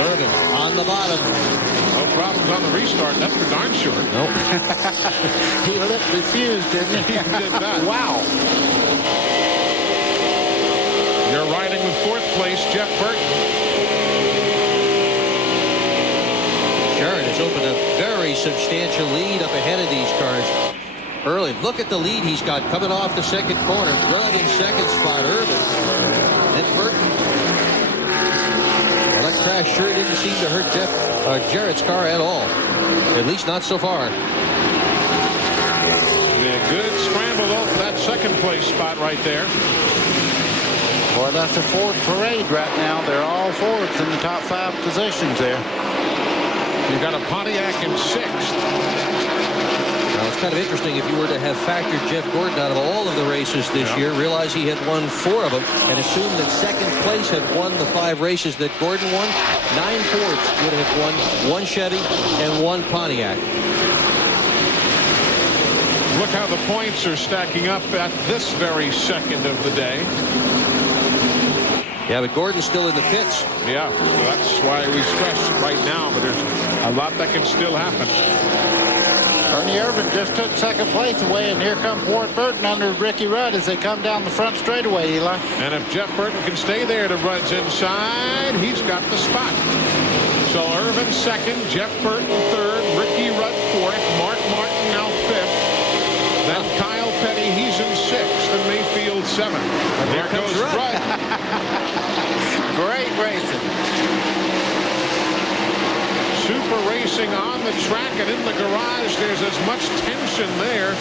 Irvan on the bottom. So problems on the restart. That's for darn sure. Nope. He lit the fuse, didn't he? He did that. Wow. You're riding with fourth place, Jeff Burton. Jarrett has opened a very substantial lead up ahead of these cars. Early, look at the lead he's got coming off the second corner. Rudd in second spot, Irvin. Then Burton. Well, that crash sure didn't seem to hurt Jarrett's car at all. At least not so far. Yeah, good scramble though for that second place spot right there. Boy, that's a Ford parade right now. They're all Fords in the top 5 positions there. You've got a Pontiac in 6th. Now, it's kind of interesting if you were to have factored Jeff Gordon out of all of the races this year, realize he had won 4 of them, and assume that second place had won the 5 races that Gordon won. 9 Fords would have won, 1 Chevy and 1 Pontiac. Look how the points are stacking up at this very second of the day. Yeah, but Gordon's still in the pits. Yeah, so that's why we stress right now, but there's a lot that can still happen. Ernie Irvan just took second place away, and here comes Ward Burton under Ricky Rudd as they come down the front straightaway, Eli. And if Jeff Burton can stay there to Rudd's inside, he's got the spot. So Irvan second, Jeff Burton third, Ricky Rudd fourth, Mark Martin now fifth. Then Kyle Petty, he's in 6th, and Mayfield 7th. And there goes Rudd. Great racing. Super racing on the track and in the garage. There's as much tension there.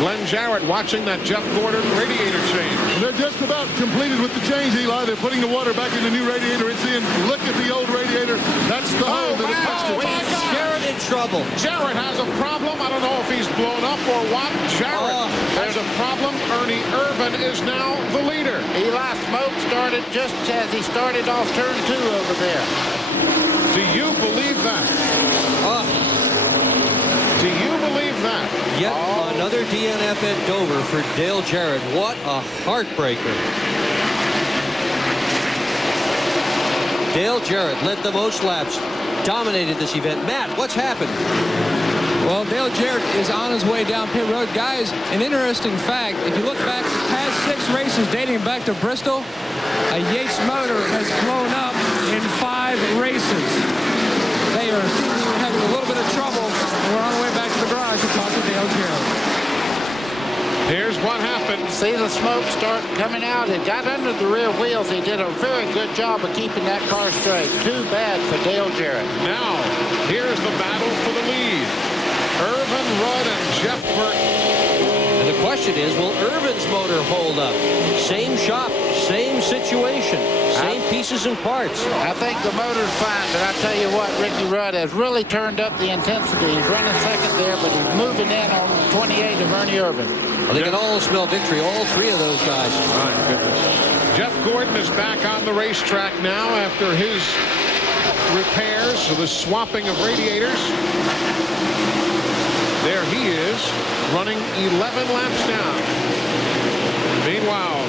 Glenn Jarrett watching that Jeff Gordon radiator change. They're just about completed with the change, Eli. They're putting the water back in the new radiator. It's in. Look at the old radiator. That's the hole that it touched it. Jarrett in trouble. Jarrett has a problem. I don't know if he's blown up or what. Jarrett has a problem. Ernie Irvan is now the leader. Eli, smoke started just as he started off turn 2 over there. Do you believe that? Do you believe that? Yet another DNF at Dover for Dale Jarrett. What a heartbreaker. Dale Jarrett led the most laps, dominated this event. Matt, what's happened? Well, Dale Jarrett is on his way down pit road. Guys, an interesting fact, if you look back the past 6 races dating back to Bristol, a Yates motor has blown up in 5 races. They are seemingly having a little bit of trouble, and we're on the way back to the garage to talk to Dale Jarrett. Here's what happened. See the smoke start coming out. It got under the rear wheels. He did a very good job of keeping that car straight. Too bad for Dale Jarrett. Now, here's the battle for the lead. Irvan, Rudd, and Jeff Burton. And the question is, will Irvan's motor hold up? Same shop, same situation, same pieces and parts. I think the motor's fine, but I tell you what, Ricky Rudd has really turned up the intensity. He's running second there, but he's moving in on 28 of Ernie Irvan. Well, they can all smell victory, all 3 of those guys. My goodness. Jeff Gordon is back on the racetrack now after his repairs, so the swapping of radiators. There he is, running 11 laps down. Meanwhile,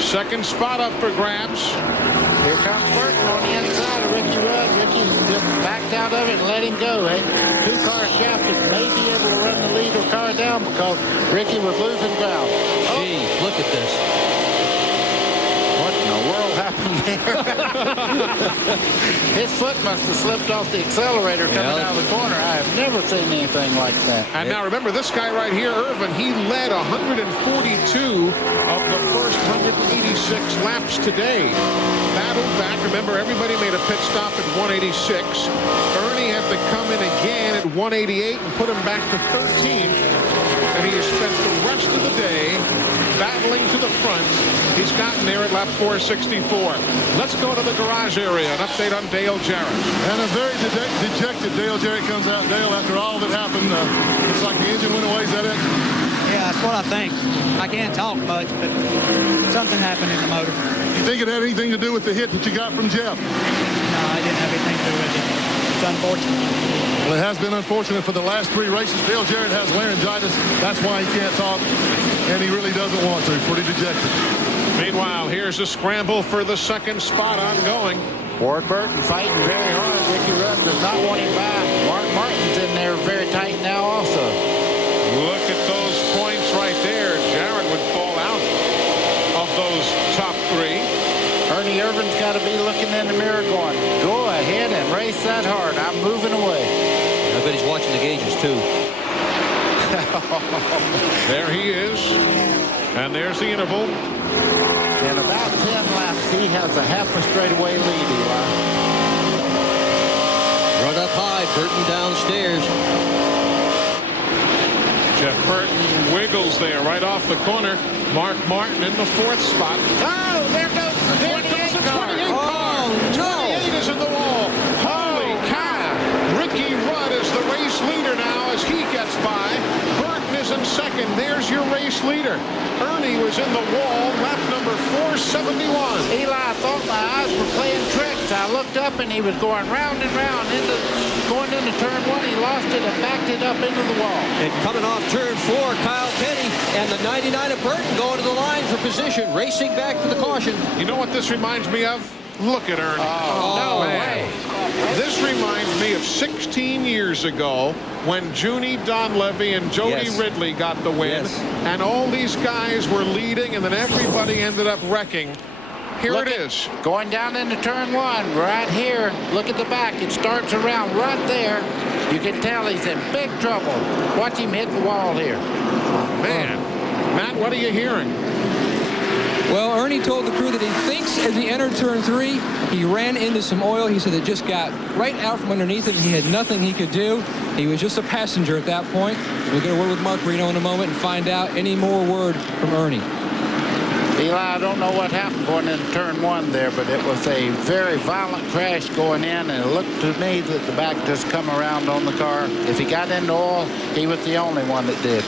second spot up for grabs. Here comes Burton on the inside of Ricky Rudd. Ricky just backed out of it and let him go. Hey, 2 cars shafted, may be able to run the leader car down because Ricky was losing ground. Gee, look at this. What in the world happened there? His foot must have slipped off the accelerator coming out of the corner. I have never seen anything like that. And now remember, this guy right here, Irvan, he led 142 of the first 186 laps today. Battled back. Remember, everybody made a pit stop at 186. Ernie had to come in again at 188 and put him back to 13. And he has spent the rest of the day battling to the front. He's gotten there at lap 464. Let's go to the garage area. An update on Dale Jarrett. And a very dejected Dale Jarrett comes out. Dale, after all that happened, looks like the engine went away. Is that it? Yeah, that's what I think. I can't talk much, but something happened in the motor. You think it had anything to do with the hit that you got from Jeff? No, it didn't have anything to do with it. It's unfortunate. Well, it has been unfortunate for the last 3 races. Dale Jarrett has laryngitis. That's why he can't talk, and he really doesn't want to. Pretty dejected. Meanwhile, here's a scramble for the second spot ongoing. Ward Burton fighting very hard. Ricky Rudd does not want him back. Mark Martin's in there very tight now also. Look at those points right there. Jarrett would fall out of those top three. Ernie Irvan's got to be looking in the mirror going, go ahead and race that hard. I'm moving away. I bet he's watching the gauges, too. There he is. And there's the interval. In about 10 laps, he has a half a straightaway lead, Eli. Run up high, Burton downstairs. Jeff Burton wiggles there right off the corner. Mark Martin in the 4th spot. Oh, there goes the 28 car. Oh, no. 28 is in the wall. Holy cow. Ricky Rudd is the race leader now as he gets by. Burton is in 2nd. There's your race leader. Ernie was in the wall, lap number 471. Eli, I thought my eyes were playing tricks. I looked up and he was going round and round, going into turn 1. He lost it and backed it up into the wall. And coming off turn 4, Kyle Petty and the 99 of Burton going to the line for position, racing back for the caution. You know what this reminds me of? Look at Ernie. Oh, no way. This reminds me of 16 years ago when Junie Donlevy and Jody Ridley got the win. Yes. And all these guys were leading, and then everybody ended up wrecking. Here it is. Going down into turn 1, right here. Look at the back. It starts around right there. You can tell he's in big trouble. Watch him hit the wall here. Man. Matt, what are you hearing? Well, Ernie told the crew that he thinks as he entered turn 3, he ran into some oil. He said it just got right out from underneath him. He had nothing he could do. He was just a passenger at that point. We'll get a word with Mark Reno in a moment and find out any more word from Ernie. Eli, I don't know what happened going into turn 1 there, but it was a very violent crash going in, and it looked to me that the back just come around on the car. If he got into oil, he was the only one that did.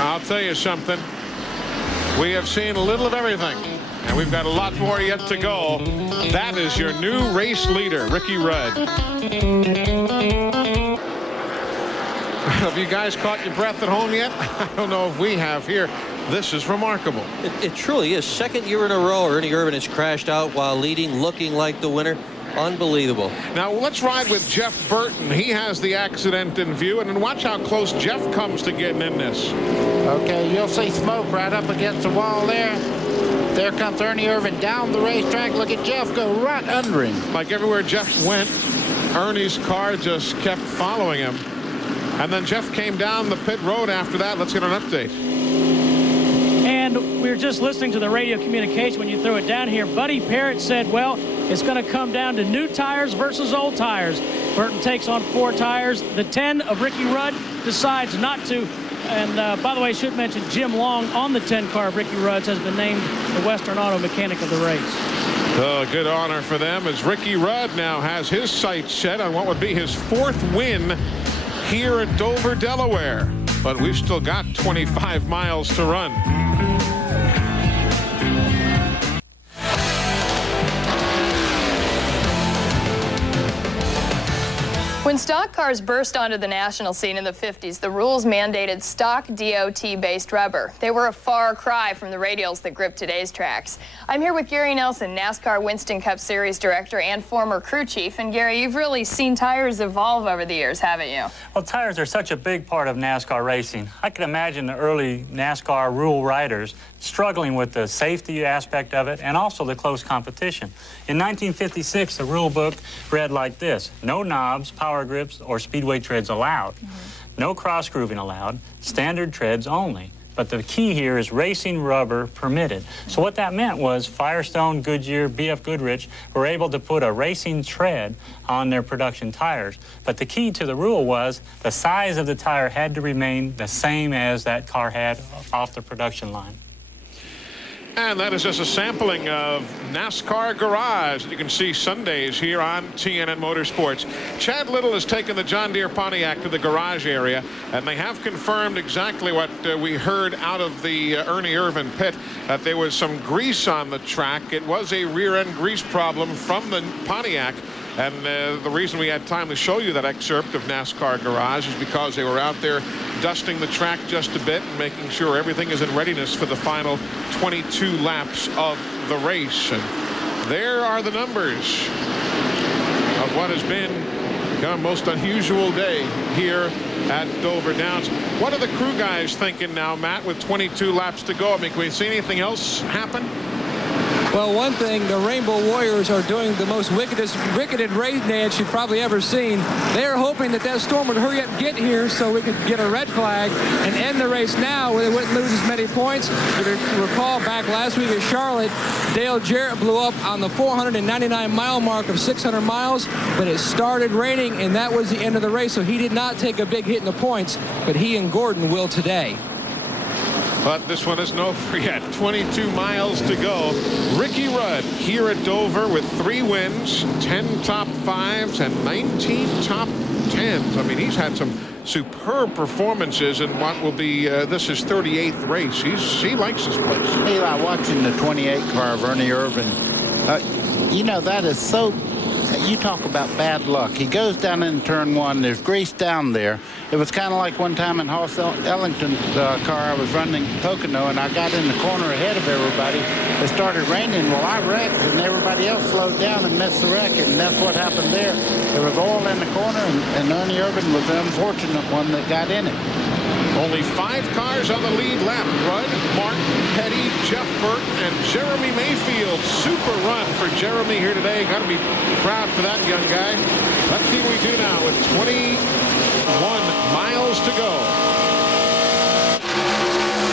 I'll tell you something. We have seen a little of everything, and we've got a lot more yet to go. That is your new race leader, Ricky Rudd. Have you guys caught your breath at home yet? I don't know if we have here. This is remarkable. It truly is. 2nd year in a row, Ernie Irvan has crashed out while leading, looking like the winner. Unbelievable. Now let's ride with Jeff Burton. He has the accident in view, and then watch how close Jeff comes to getting in this. Okay, you'll see smoke right up against the wall there. There comes Ernie Irvan down the racetrack. Look at Jeff go right under him. Like everywhere Jeff went, Ernie's car just kept following him. And then Jeff came down the pit road after that. Let's get an update. And we were just listening to the radio communication when you threw it down here. Buddy Parrott said, well, it's going to come down to new tires versus old tires. Burton takes on 4 tires. The 10 of Ricky Rudd decides not to. And by the way, I should mention Jim Long on the 10 car of Ricky Rudd's has been named the Western Auto Mechanic of the race. Oh, good honor for them as Ricky Rudd now has his sights set on what would be his 4th win here at Dover, Delaware. But we've still got 25 miles to run. When stock cars burst onto the national scene in the 50s, the rules mandated stock DOT-based rubber. They were a far cry from the radials that grip today's tracks. I'm here with Gary Nelson, NASCAR Winston Cup Series director and former crew chief. And Gary, you've really seen tires evolve over the years, haven't you? Well, tires are such a big part of NASCAR racing. I can imagine the early NASCAR rule writers struggling with the safety aspect of it and also the close competition. In 1956, the rule book read like this: no knobs, power grips, or speedway treads allowed. No cross grooving allowed, standard treads only. But the key here is racing rubber permitted. So what that meant was Firestone, Goodyear, BF Goodrich were able to put a racing tread on their production tires. But the key to the rule was the size of the tire had to remain the same as that car had off the production line. And that is just a sampling of NASCAR Garage that you can see Sundays here on TNN Motorsports. Chad Little has taken the John Deere Pontiac to the garage area, and they have confirmed exactly what we heard out of the Ernie Irvan pit, that there was some grease on the track. It was a rear-end grease problem from the Pontiac. And the reason we had time to show you that excerpt of NASCAR Garage is because they were out there dusting the track just a bit and making sure everything is in readiness for the final 22 laps of the race. And there are the numbers of what has been a most unusual day here at Dover Downs. What are the crew guys thinking now, Matt, with 22 laps to go? I mean, can we see anything else happen? Well, one thing, the Rainbow Warriors are doing the most wicketed race dance you've probably ever seen. They are hoping that that storm would hurry up and get here so we could get a red flag and end the race now where they wouldn't lose as many points. If you recall back last week at Charlotte, Dale Jarrett blew up on the 499-mile mark of 600 miles, but it started raining, and that was the end of the race, so he did not take a big hit in the points, but he and Gordon will today. But this one isn't over yet. 22 miles to go. Ricky Rudd here at Dover with 3 wins, 10 top 5s, and 19 top 10s. I mean, he's had some superb performances in what will be this is 38th race. He likes his place. Eli, watching the 28 car of Ernie Irvan, you know, that is so. You talk about bad luck. He goes down in turn 1. There's grease down there. It was kind of like one time in Hoss Ellington's car. I was running Pocono, and I got in the corner ahead of everybody. It started raining. Well, I wrecked, and everybody else slowed down and missed the wreck, and that's what happened there. There was oil in the corner, and Ernie Irvan was the unfortunate one that got in it. Only 5 cars on the lead lap. Rudd, Martin, Petty, Jeff Burton, and Jeremy Mayfield. Super run for Jeremy here today. Got to be proud for that young guy. Let's see what we do now with 21 miles to go.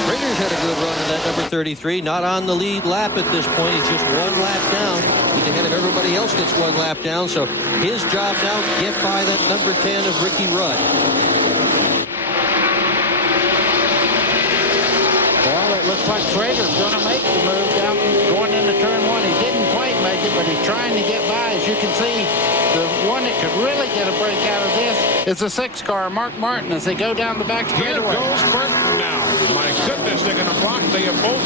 Rader's had a good run in that number 33. Not on the lead lap at this point. He's just 1 lap down. He's ahead of everybody else that's 1 lap down. So his job now to get by that number 10 of Ricky Rudd. Looks like Schrader's going to make the move down going into turn 1. He didn't quite make it, but he's trying to get by. As you can see, the one that could really get a break out of this is the 6 car, Mark Martin, as they go down the back straightaway. Here goes Burton now. My goodness, they're going to block. They have both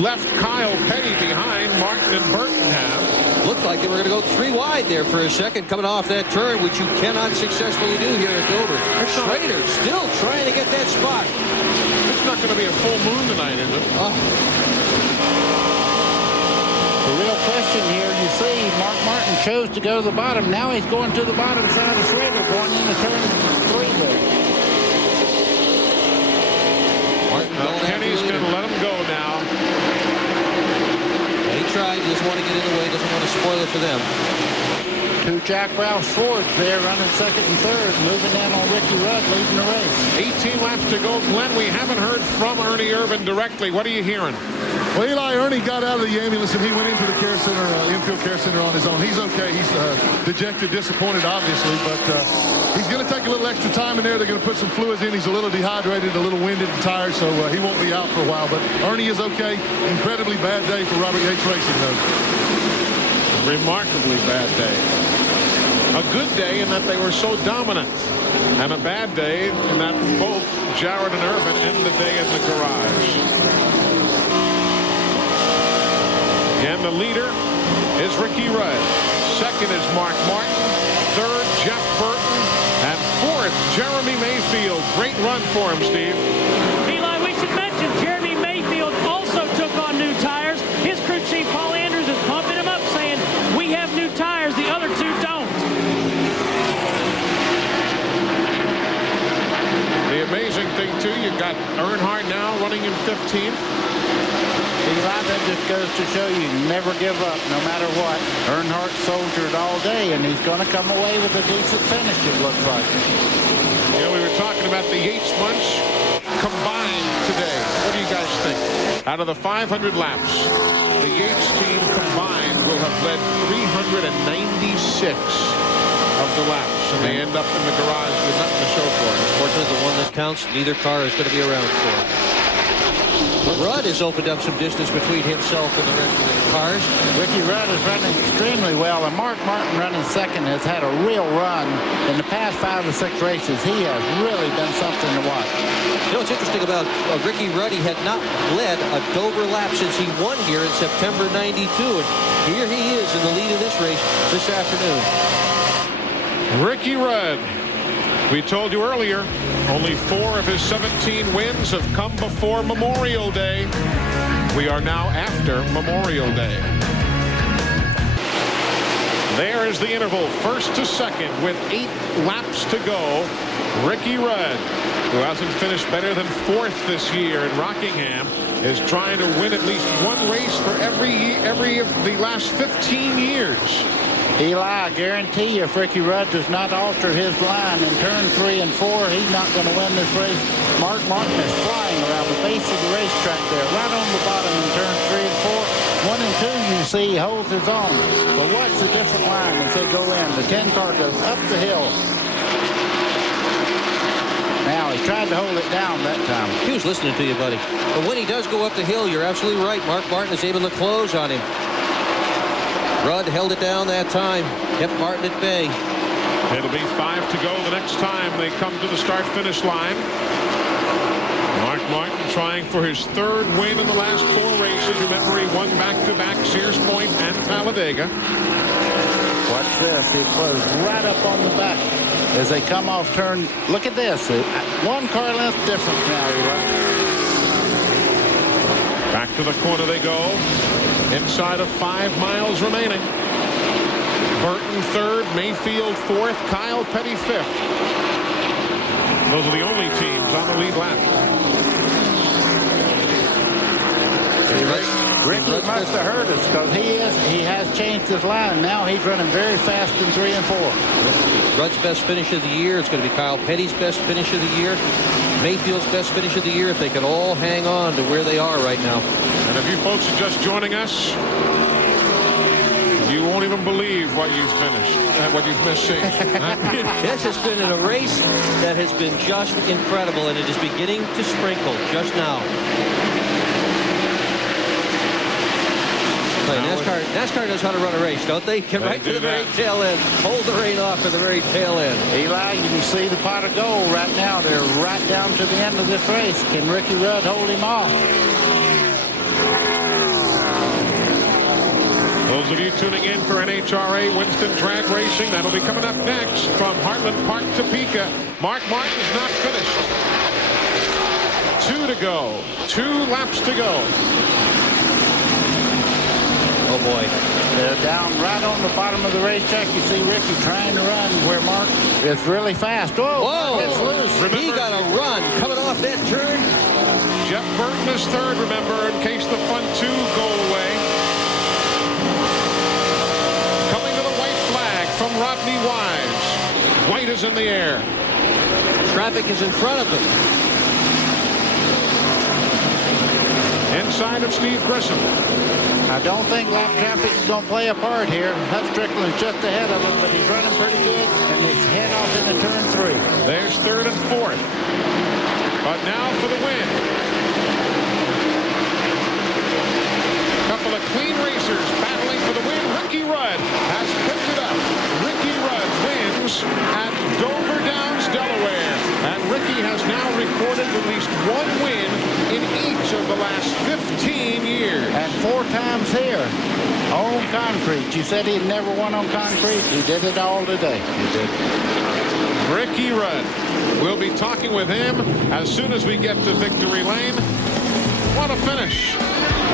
left Kyle Petty behind. Martin and Burton have. Looked like they were going to go 3 wide there for a second coming off that turn, which you cannot successfully do here at Dover. Schrader still trying to get that spot. It's not going to be a full moon tonight, is it? The real question here, you see, Mark Martin chose to go to the bottom. Now he's going to the bottom side of Schrader, going into turn 3 there. Kenny's going to let him go now. He tried. He doesn't want to get in the way. Doesn't want to spoil it for them. 2 Jack Roush Fords there running 2nd and 3rd, moving in on Ricky Rudd, leading the race. 18 laps to go. Glenn, we haven't heard from Ernie Irvan directly. What are you hearing? Well, Eli, Ernie got out of the ambulance and he went into the care center, infield care center on his own. He's okay. He's dejected, disappointed, obviously, but he's going to take a little extra time in there. They're going to put some fluids in. He's a little dehydrated, a little winded and tired, so he won't be out for a while. But Ernie is okay. Incredibly bad day for Robert Yates Racing, though. Remarkably bad day. A good day in that they were so dominant, and a bad day in that both Jarrett and Irvan end the day in the garage. Again, the leader is Ricky Rudd. 2nd is Mark Martin. 3rd, Jeff Burton. And 4th, Jeremy Mayfield. Great run for him, Steve. Eli, we should mention Jeremy Mayfield also took on new tires. His crew chief, Paul Andrews, is pumping him up, saying, we have new tires, the other 2 don't. The amazing thing, too, you've got Earnhardt now running in 15th. Eli, that just goes to show you never give up, no matter what. Earnhardt soldiered all day, and he's going to come away with a decent finish, it looks like. You know, we were talking about the Yates bunch combined today. What do you guys think? Out of the 500 laps, the Yates team combined will have led 396 of the laps, and they end up in the garage with nothing to show for it. Unfortunately, the one that counts, neither car is going to be around for. Rudd has opened up some distance between himself and the rest of the cars. Ricky Rudd is running extremely well, and Mark Martin running 2nd has had a real run. In the past 5 or 6 races, he has really been something to watch. You know what's interesting about Ricky Rudd, he had not led a Dover lap since he won here in September 92, and here he is in the lead of this race this afternoon. Ricky Rudd. We told you earlier, only 4 of his 17 wins have come before Memorial Day. We are now after Memorial Day. There is the interval, first to second with 8 laps to go. Ricky Rudd, who hasn't finished better than 4th this year in Rockingham, is trying to win at least one race for every of the last 15 years. Eli, I guarantee you, if Ricky Rudd does not alter his line in turn 3 and 4, he's not going to win this race. Mark Martin is flying around the base of the racetrack there, right on the bottom in turn 3 and 4. 1 and 2, you see, he holds his own. But watch the different line as they go in. The 10 car goes up the hill. Now, he tried to hold it down that time. He was listening to you, buddy. But when he does go up the hill, you're absolutely right. Mark Martin is able to close on him. Rudd held it down that time, kept Martin at bay. It'll be 5 to go the next time they come to the start-finish line. Mark Martin trying for his 3rd win in the last 4 races. Remember, he won back-to-back Sears Point and Talladega. Watch this. He closed right up on the back as they come off turn. Look at this. 1 car length difference now, Eli. Back to the corner they go. Inside of 5 miles remaining. Burton 3rd, Mayfield 4th, Kyle Petty 5th. Those are the only teams on the lead lap. Ricky must have heard us because he has changed his line. Now he's running very fast in 3 and 4. Rudd's best finish of the year. It's going to be Kyle Petty's best finish of the year. Mayfield's best finish of the year if they can all hang on to where they are right now. And if you folks are just joining us, you won't even believe what you've finished, what you've missed seeing. This has been in a race that has been just incredible, and it is beginning to sprinkle just now. NASCAR knows how to run a race, don't they? Get right to the very tail end. Hold the rein off at the very tail end. Eli, you can see the pot of gold right now. They're right down to the end of this race. Can Ricky Rudd hold him off? Those of you tuning in for NHRA Winston Drag Racing, that'll be coming up next from Heartland Park, Topeka. Mark Martin's not finished. 2 to go. 2 laps to go. Oh, boy. They're down right on the bottom of the racetrack. You see Ricky trying to run where Mark is really fast. Whoa! It's loose. Remember, he got a run coming off that turn. Jeff Burton is 3rd, remember, in case the front 2 go away. Coming to the white flag from Rodney Wise. White is in the air. Traffic is in front of them. Inside of Steve Grissom. I don't think lap traffic is going to play a part here. Hut Strickland's just ahead of him, but he's running pretty good, and he's head off into turn 3. There's 3rd and 4th. But now for the win. Couple of clean racers battling for the win. Ricky Rudd has picked it up. Ricky Rudd wins at Dover Downs, Delaware. And Ricky has now recorded at least 1 win in each of the last 15 years. And 4 times here on concrete. You said he'd never won on concrete. He did it all today. He did. Ricky Rudd. We'll be talking with him as soon as we get to Victory Lane. What a finish.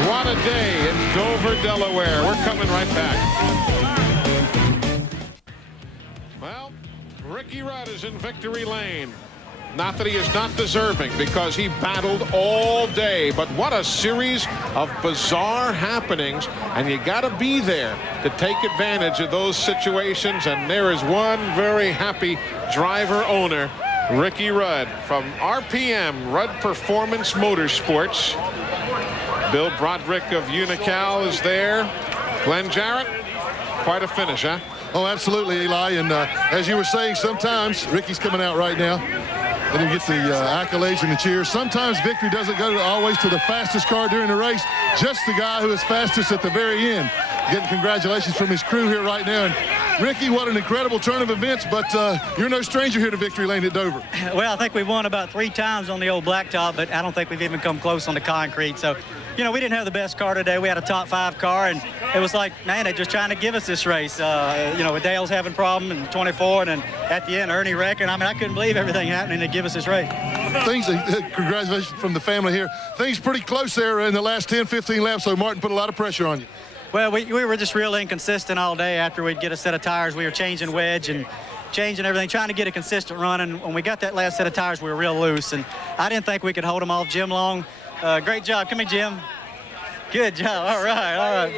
What a day in Dover, Delaware. We're coming right back. Well, Ricky Rudd is in Victory Lane. Not that he is not deserving, because he battled all day. But what a series of bizarre happenings. And you got to be there to take advantage of those situations. And there is one very happy driver owner, Ricky Rudd from RPM, Rudd Performance Motorsports. Bill Broderick of Unocal is there. Glenn Jarrett, quite a finish, huh? Oh, absolutely, Eli. And as you were saying, sometimes Ricky's coming out right now. And he gets the accolades and the cheers. Sometimes victory doesn't go always to the fastest car during the race, just the guy who is fastest at the very end. Getting congratulations from his crew here right now. And Ricky, what an incredible turn of events, but you're no stranger here to Victory Lane at Dover. Well, I think we've won about 3 times on the old blacktop, but I don't think we've even come close on the concrete. So, you know, we didn't have the best car today. We had a top 5 car, and it was like, man, they're just trying to give us this race. You know, with Dale's having a problem in 24, and then at the end, Ernie wrecking. I mean, I couldn't believe everything happening to give us this race. Congratulations from the family here. Things pretty close there in the last 10, 15 laps, so Martin put a lot of pressure on you. Well, we were just real inconsistent all day. After we'd get a set of tires, we were changing wedge and changing everything, trying to get a consistent run. And when we got that last set of tires, we were real loose. And I didn't think we could hold them off Jim Long. Great job. Come here, Jim. Good job. All right.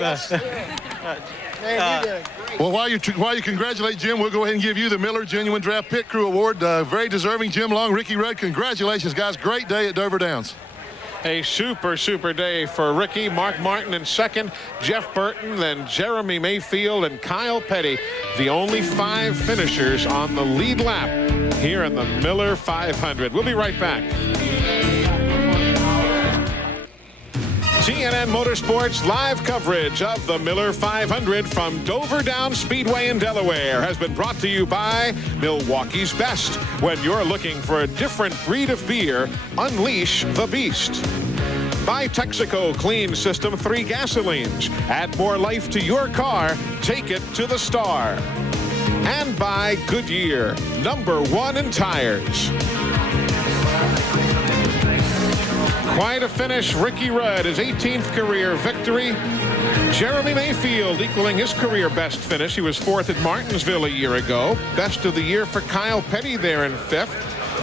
Well, while you congratulate Jim, we'll go ahead and give you the Miller Genuine Draft Pit Crew Award. Very deserving. Jim Long, Ricky Rudd, congratulations, guys. Great day at Dover Downs. A super day for Ricky. Mark Martin in second, Jeff Burton, then Jeremy Mayfield and Kyle Petty, the only 5 finishers on the lead lap here in the Miller 500. We'll be right back. TNN Motorsports live coverage of the Miller 500 from Dover Downs Speedway in Delaware has been brought to you by Milwaukee's Best. When you're looking for a different breed of beer, unleash the beast. By Texaco Clean System 3 gasolines. Add more life to your car. Take it to the star. And by Goodyear, #1 in tires. Quite a finish. Ricky Rudd, his 18th career victory. Jeremy Mayfield equaling his career best finish. He was 4th at Martinsville a year ago. Best of the year for Kyle Petty there in 5th.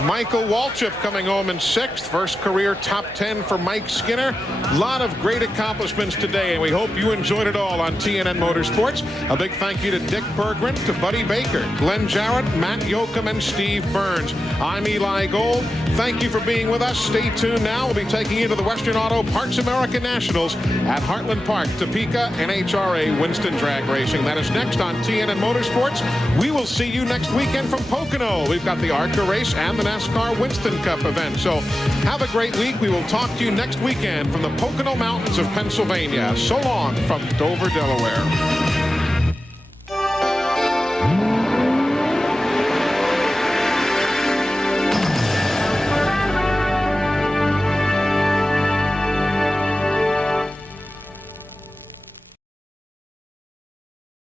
Michael Waltrip coming home in 6th. First career top 10 for Mike Skinner. A lot of great accomplishments today, and we hope you enjoyed it all on TNN Motorsports. A big thank you to Dick Berggren, to Buddy Baker, Glenn Jarrett, Matt Yoakum, and Steve Burns. I'm Eli Gold. Thank you for being with us. Stay tuned now. We'll be taking you to the Western Auto Parts America Nationals at Heartland Park, Topeka, NHRA Winston Drag Racing. That is next on TNN Motorsports. We will see you next weekend from Pocono. We've got the ARCA race and the NASCAR Winston Cup event. So have a great week. We will talk to you next weekend from the Pocono Mountains of Pennsylvania. So long from Dover, Delaware.